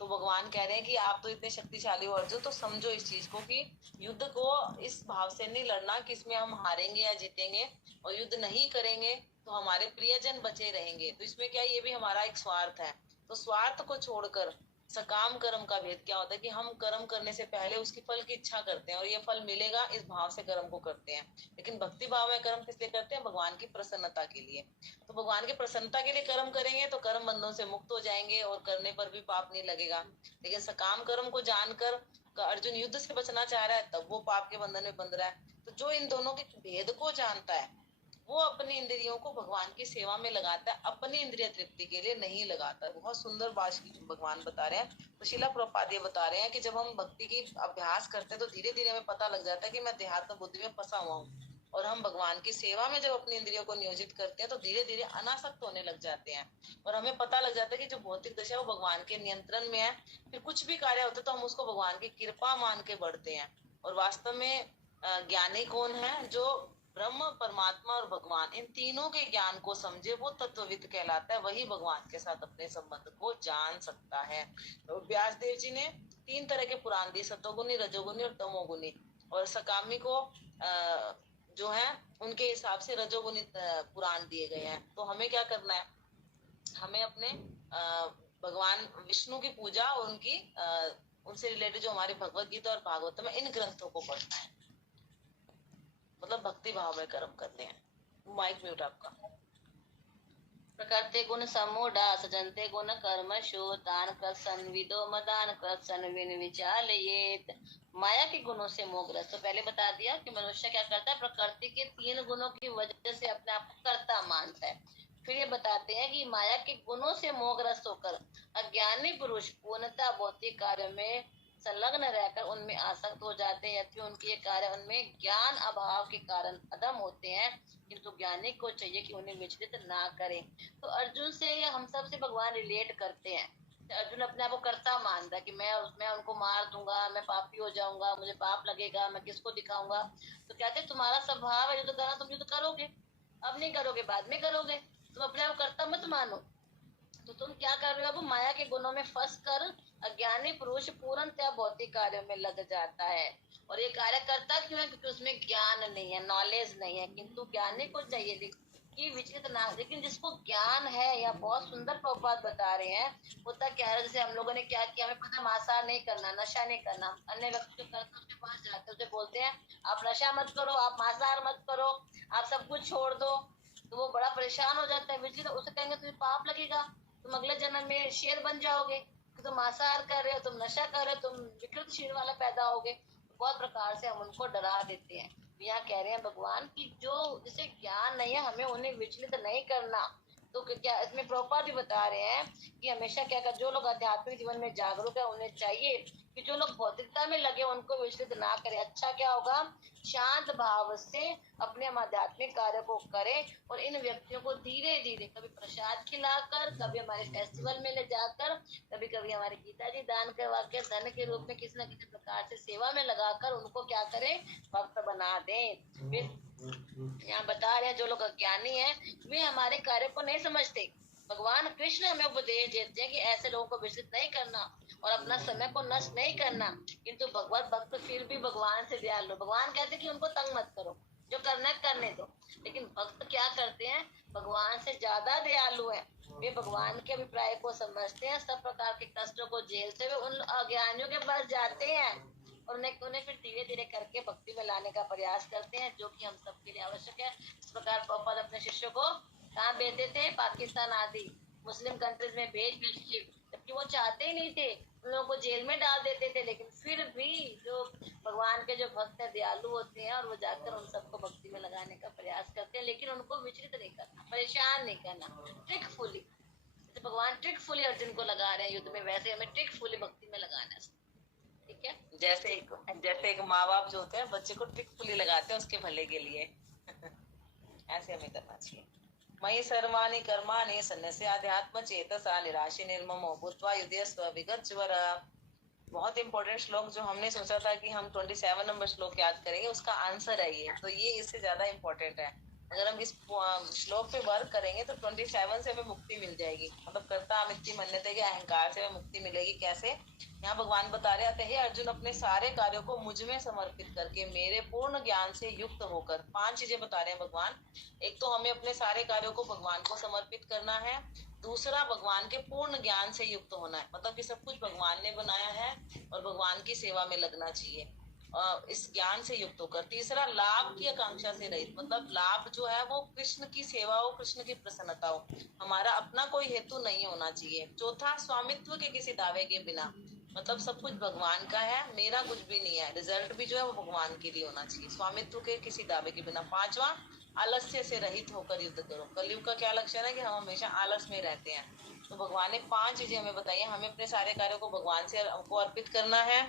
तो भगवान कह रहे हैं कि आप तो इतने शक्तिशाली हो अर्जुन, तो समझो इस चीज को कि युद्ध को इस भाव से नहीं लड़ना कि इसमें हम हारेंगे या जीतेंगे, और युद्ध नहीं करेंगे तो हमारे प्रियजन बचे रहेंगे, तो इसमें क्या ये भी हमारा एक स्वार्थ है। तो स्वार्थ को छोड़कर सकाम कर्म का भेद क्या होता है कि हम कर्म करने से पहले उसकी फल की इच्छा करते हैं, और ये फल मिलेगा इस भाव से कर्म को करते हैं। लेकिन भक्ति भाव में कर्म किस लिए करते हैं? भगवान की प्रसन्नता के लिए। तो भगवान की प्रसन्नता के लिए कर्म करेंगे तो कर्म बंधनों से मुक्त हो जाएंगे और करने पर भी पाप नहीं लगेगा। लेकिन सकाम कर्म को जानकर अर्जुन युद्ध से बचना चाह रहा है, तब वो पाप के बंधन में बंध रहा है। तो जो इन दोनों के भेद को जानता है वो अपनी इंद्रियों को भगवान की सेवा में लगाता है, अपनी इंद्रिय तृप्ति के लिए नहीं लगाता। बहुत सुंदर बात भगवान बता रहे हैं। तो शिला प्रभुपाद ये बता रहे हैं कि जब हम भक्ति की अभ्यास करते हैं तो धीरे धीरे हमें पता लग जाता है कि मैं देहात्म बुद्धि में फंसा हुआ हूँ, और हम भगवान की सेवा में जब अपनी इंद्रियों को नियोजित करते हैं तो धीरे धीरे अनासक्त होने लग जाते हैं, और हमें पता लग जाता है कि जो भौतिक दशा है वो भगवान के नियंत्रण में है। फिर कुछ भी कार्य होता है तो हम उसको भगवान की कृपा मान के बढ़ते हैं। और वास्तव में ज्ञानी कौन है? जो ब्रह्म, परमात्मा और भगवान, इन तीनों के ज्ञान को समझे वो तत्वविद कहलाता है, वही भगवान के साथ अपने संबंध को जान सकता है। तो व्यास देव जी ने 3 तरह के पुराण दिए, सतोगुनी, रजोगुनी और तमोगुनी। और सकामी को जो है उनके हिसाब से रजोगुनी पुराण दिए गए हैं। तो हमें क्या करना है? हमें अपने भगवान विष्णु की पूजा और उनकी उनसे रिलेटेड जो हमारे भगवत गीता और भागवतम है, इन ग्रंथों को पढ़ना है, मतलब भक्ति भाव में कर्म करते हैं। माइक म्यूट आपका। प्रकृति गुण समूढ़ा सजन्ते गुण कर्मशु तान कृत्सन्विदो मदान कृत्सन्विन विचालयेत। माया के गुणों से मोहग्रस्त। तो पहले बता दिया कि मनुष्य क्या करता है, प्रकृति के 3 गुणों की वजह से अपने आप को कर्ता मानता है। फिर ये बताते हैं कि माया के गुणों से मोहग्रस्त होकर अज्ञानी पुरुष पूर्णतः भौतिक कार्य में संलग्न रहकर उनमें आसक्त हो जाते हैं, यद्यपि उनके कार्य उनमें ज्ञान अभाव के कारण अदम होते हैं, किंतु ज्ञानी को चाहिए कि उन्हें विचलित ना करें। तो अर्जुन से या हम सब से भगवान रिलेट करते हैं। तो अर्जुन अपने आप को कर्ता मानता है कि मैं उनको मार दूंगा, मैं पापी हो जाऊंगा, मुझे पाप लगेगा, मैं किसको दिखाऊंगा। तो कहते तुम्हारा स्वभाव है युद्ध करना, तुम युद्ध करोगे, अब नहीं करोगे बाद में करोगे, तुम अपने आप कर्ता मत मानो। तो तुम क्या कर रहे हो? अब माया के गुणों में फंस कर अज्ञानी पुरुष पूर्णतः भौतिक कार्यों में लग जाता है। और ये कार्य करता क्यों है? क्योंकि उसमें ज्ञान नहीं है, नॉलेज नहीं है। किंतु ज्ञानी को चाहिए कि विचलित ना। लेकिन जिसको ज्ञान है, या बहुत सुंदर प्रभुपाद बता रहे हैं, होता क्या है, जैसे हम लोगों ने क्या किया, हमें पता मांसाहार नहीं करना, नशा नहीं करना, अन्य व्यक्ति जो करते उसके पास जाते उसे बोलते हैं आप नशा मत करो, आप मांसाहार मत करो, आप सब कुछ छोड़ दो। तो वो बड़ा परेशान हो जाता है, विचलित। उसे कहेंगे तुम्हें पाप लगेगा, तुम अगले जन्म में शेर बन जाओगे, तुम मांसाहार कर रहे हो, तुम नशा कर रहे हो, तुम विकृत शरीर वाला पैदा होगे। बहुत प्रकार से हम उनको डरा देते हैं। यहाँ कह रहे हैं भगवान की जो जिसे ज्ञान नहीं है, हमें उन्हें विचलित नहीं करना। तो क्या इसमें प्रभुपाद भी बता रहे हैं कि हमेशा क्या कर, जो लोग आध्यात्मिक जीवन में जागरूक है उन्हें चाहिए कि जो लोग भौतिकता में लगे उनको विचलित ना करें। अच्छा क्या होगा? शांत भाव से अपने आध्यात्मिक कार्य को करें, और इन व्यक्तियों को धीरे धीरे कभी प्रसाद खिलाकर, कभी हमारे फेस्टिवल में ले जाकर, कभी कभी हमारे गीता जी दान करवा के धन के रूप में किसी न किसी प्रकार से सेवा में लगाकर उनको क्या करें? भक्त बना दें। फिर यहाँ बता रहे हैं जो लोग अज्ञानी हैं वे हमारे कार्य को नहीं समझते। भगवान कृष्ण हमें उपदेश देते हैं कि ऐसे लोगों को विचलित नहीं करना और अपना समय को नष्ट नहीं करना। किंतु भगवत भक्त फिर भी भगवान से दयालु। भगवान कहते हैं कि उनको तंग मत करो, जो करना है करने दो। लेकिन भक्त क्या करते हैं? भगवान से ज्यादा दयालु है। वे भगवान के अभिप्राय को समझते हैं, सब प्रकार के कष्टों को झेलते हुए उन अज्ञानियों के पास जाते हैं और उन्हें फिर धीरे धीरे करके भक्ति में लाने का प्रयास करते हैं, जो कि हम सबके लिए आवश्यक है। इस प्रकार प्रभुपाद अपने शिष्यों को कहाँ भेजते थे? पाकिस्तान आदि मुस्लिम कंट्रीज में भेज के, जबकि वो चाहते ही नहीं थे, उन लोगों को जेल में डाल देते थे। लेकिन फिर भी जो भगवान के जो भक्त है दयालु होते हैं और वो जाकर उन सबको भक्ति में लगाने का प्रयास करते हैं, लेकिन उनको विचलित नहीं करना, परेशान नहीं करना, ट्रिकफुली। जैसे भगवान ट्रिकफुली अर्जुन को लगा रहे हैं युद्ध में, वैसे हमें ट्रिकफुली भक्ति में लगाना है। ठीक है? जैसे एक माँ बाप जो होते हैं बच्चे को ट्रिकफुली लगाते हैं उसके भले के लिए ऐसे हमें करना चाहिए। मयि सर्वाणि कर्माणि सन्न्यस्य अध्यात्म चेतसा निराशि निर्ममो भूत्वा युध्यस्व विगतज्वर। बहुत इंपॉर्टेंट श्लोक जो हमने सोचा था कि हम 27 नंबर श्लोक याद करेंगे, उसका आंसर है ये। तो ये इससे ज्यादा इम्पोर्टेंट है। अगर हम इस श्लोक पे वर्क करेंगे तो 27 से हमें मुक्ति मिल जाएगी। मतलब कर्ता अमित्ति मन्यते के अहंकार से हमें मुक्ति मिलेगी। कैसे? यहाँ भगवान बता रहे हैं, हे अर्जुन, अपने सारे कार्यों को मुझ में समर्पित करके मेरे पूर्ण ज्ञान से युक्त होकर। 5 चीजें बता रहे हैं भगवान। एक तो हमें अपने सारे कार्यों को भगवान को समर्पित करना है। दूसरा, भगवान के पूर्ण ज्ञान से युक्त होना है, मतलब कि सब कुछ भगवान ने बनाया है और भगवान की सेवा में लगना चाहिए इस ज्ञान से युक्त होकर। तीसरा, लाभ की आकांक्षा से रहित, मतलब लाभ जो है वो कृष्ण की सेवा हो, कृष्ण की प्रसन्नता हो, हमारा अपना कोई हेतु नहीं होना चाहिए। चौथा, स्वामित्व के किसी दावे के बिना, मतलब सब कुछ भगवान का है, मेरा कुछ भी नहीं है, रिजल्ट भी जो है वो भगवान के लिए होना चाहिए, स्वामित्व के किसी दावे के बिना। पांचवा, आलस्य से रहित होकर युद्ध करो। कलयुग का क्या लक्षण है कि हम हमेशा आलस में रहते हैं। तो भगवान ने 5 चीजें हमें बताई है। हमें अपने सारे कार्यों को भगवान से को अर्पित करना है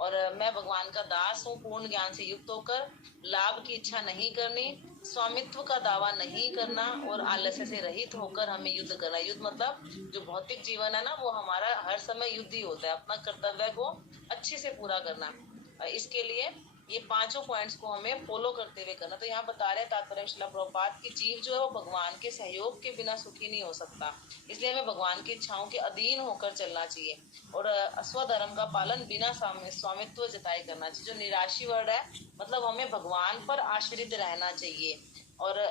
और मैं भगवान का दास हूँ, पूर्ण ज्ञान से युक्त होकर, लाभ की इच्छा नहीं करनी, स्वामित्व का दावा नहीं करना और आलस्य से रहित होकर हमें युद्ध करना। युद्ध मतलब जो भौतिक जीवन है ना, वो हमारा हर समय युद्ध ही होता है। अपना कर्तव्य को अच्छे से पूरा करना, इसके लिए ये 5 पॉइंट्स को हमें फॉलो करते हुए करना। तो यहाँ बता रहे हैं तात्पर्य श्रील प्रभुपाद की, जीव जो है वो भगवान के सहयोग के बिना सुखी नहीं हो सकता, इसलिए हमें भगवान की इच्छाओं के अधीन होकर चलना चाहिए और स्वधर्म का पालन बिना स्वामित्व जताए करना चाहिए। जो निराशी वर्ड है, मतलब हमें भगवान पर आश्रित रहना चाहिए और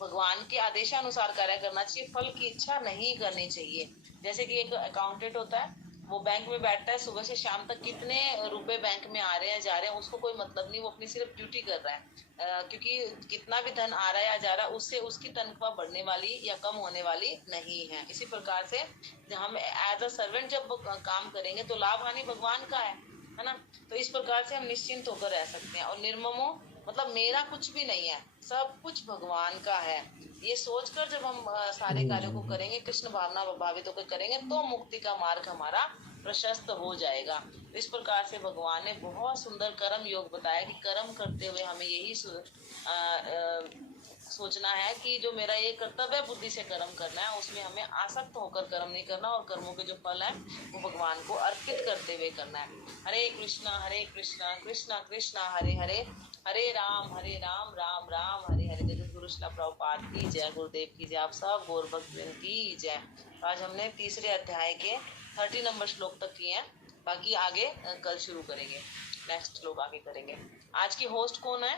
भगवान के आदेशानुसार कार्य करना चाहिए, फल की इच्छा नहीं करनी चाहिए। जैसे कि एक अकाउंटेंट होता है, वो बैंक में बैठता है, सुबह से शाम तक कितने रुपए बैंक में आ रहे हैं जा रहे हैं उसको कोई मतलब नहीं, वो अपनी सिर्फ ड्यूटी कर रहा है, क्योंकि कितना भी धन आ रहा है या जा रहा है उससे उसकी तनख्वाह बढ़ने वाली या कम होने वाली नहीं है। इसी प्रकार से हम एज अ सर्वेंट जब काम करेंगे तो लाभ हानि भगवान का है ना। तो इस प्रकार से हम निश्चिंत होकर रह सकते हैं। और निर्ममो मतलब मेरा कुछ भी नहीं है, सब कुछ भगवान का है, ये सोचकर जब हम सारे कार्यों को करेंगे, कृष्ण भावना भावित होकर करेंगे, तो मुक्ति का मार्ग हमारा प्रशस्त हो जाएगा। तो इस प्रकार से भगवान ने बहुत सुंदर कर्म योग बताया कि कर्म करते हुए हमें यही सोचना है कि जो मेरा ये कर्तव्य बुद्धि से कर्म करना है, उसमें हमें आसक्त होकर कर्म नहीं करना और कर्मों के जो फल है वो भगवान को अर्पित करते हुए करना है। हरे कृष्णा कृष्णा कृष्णा हरे हरे, हरे राम राम राम हरे हरे। जगत गुरु श्रील प्रभुपाद की जय, गुरुदेव की जय, आप सब गौर भक्त की जय। आज हमने तीसरे अध्याय के 30 नंबर श्लोक तक किए हैं, बाकी आगे कल शुरू करेंगे, नेक्स्ट श्लोक आगे करेंगे। आज की होस्ट कौन है?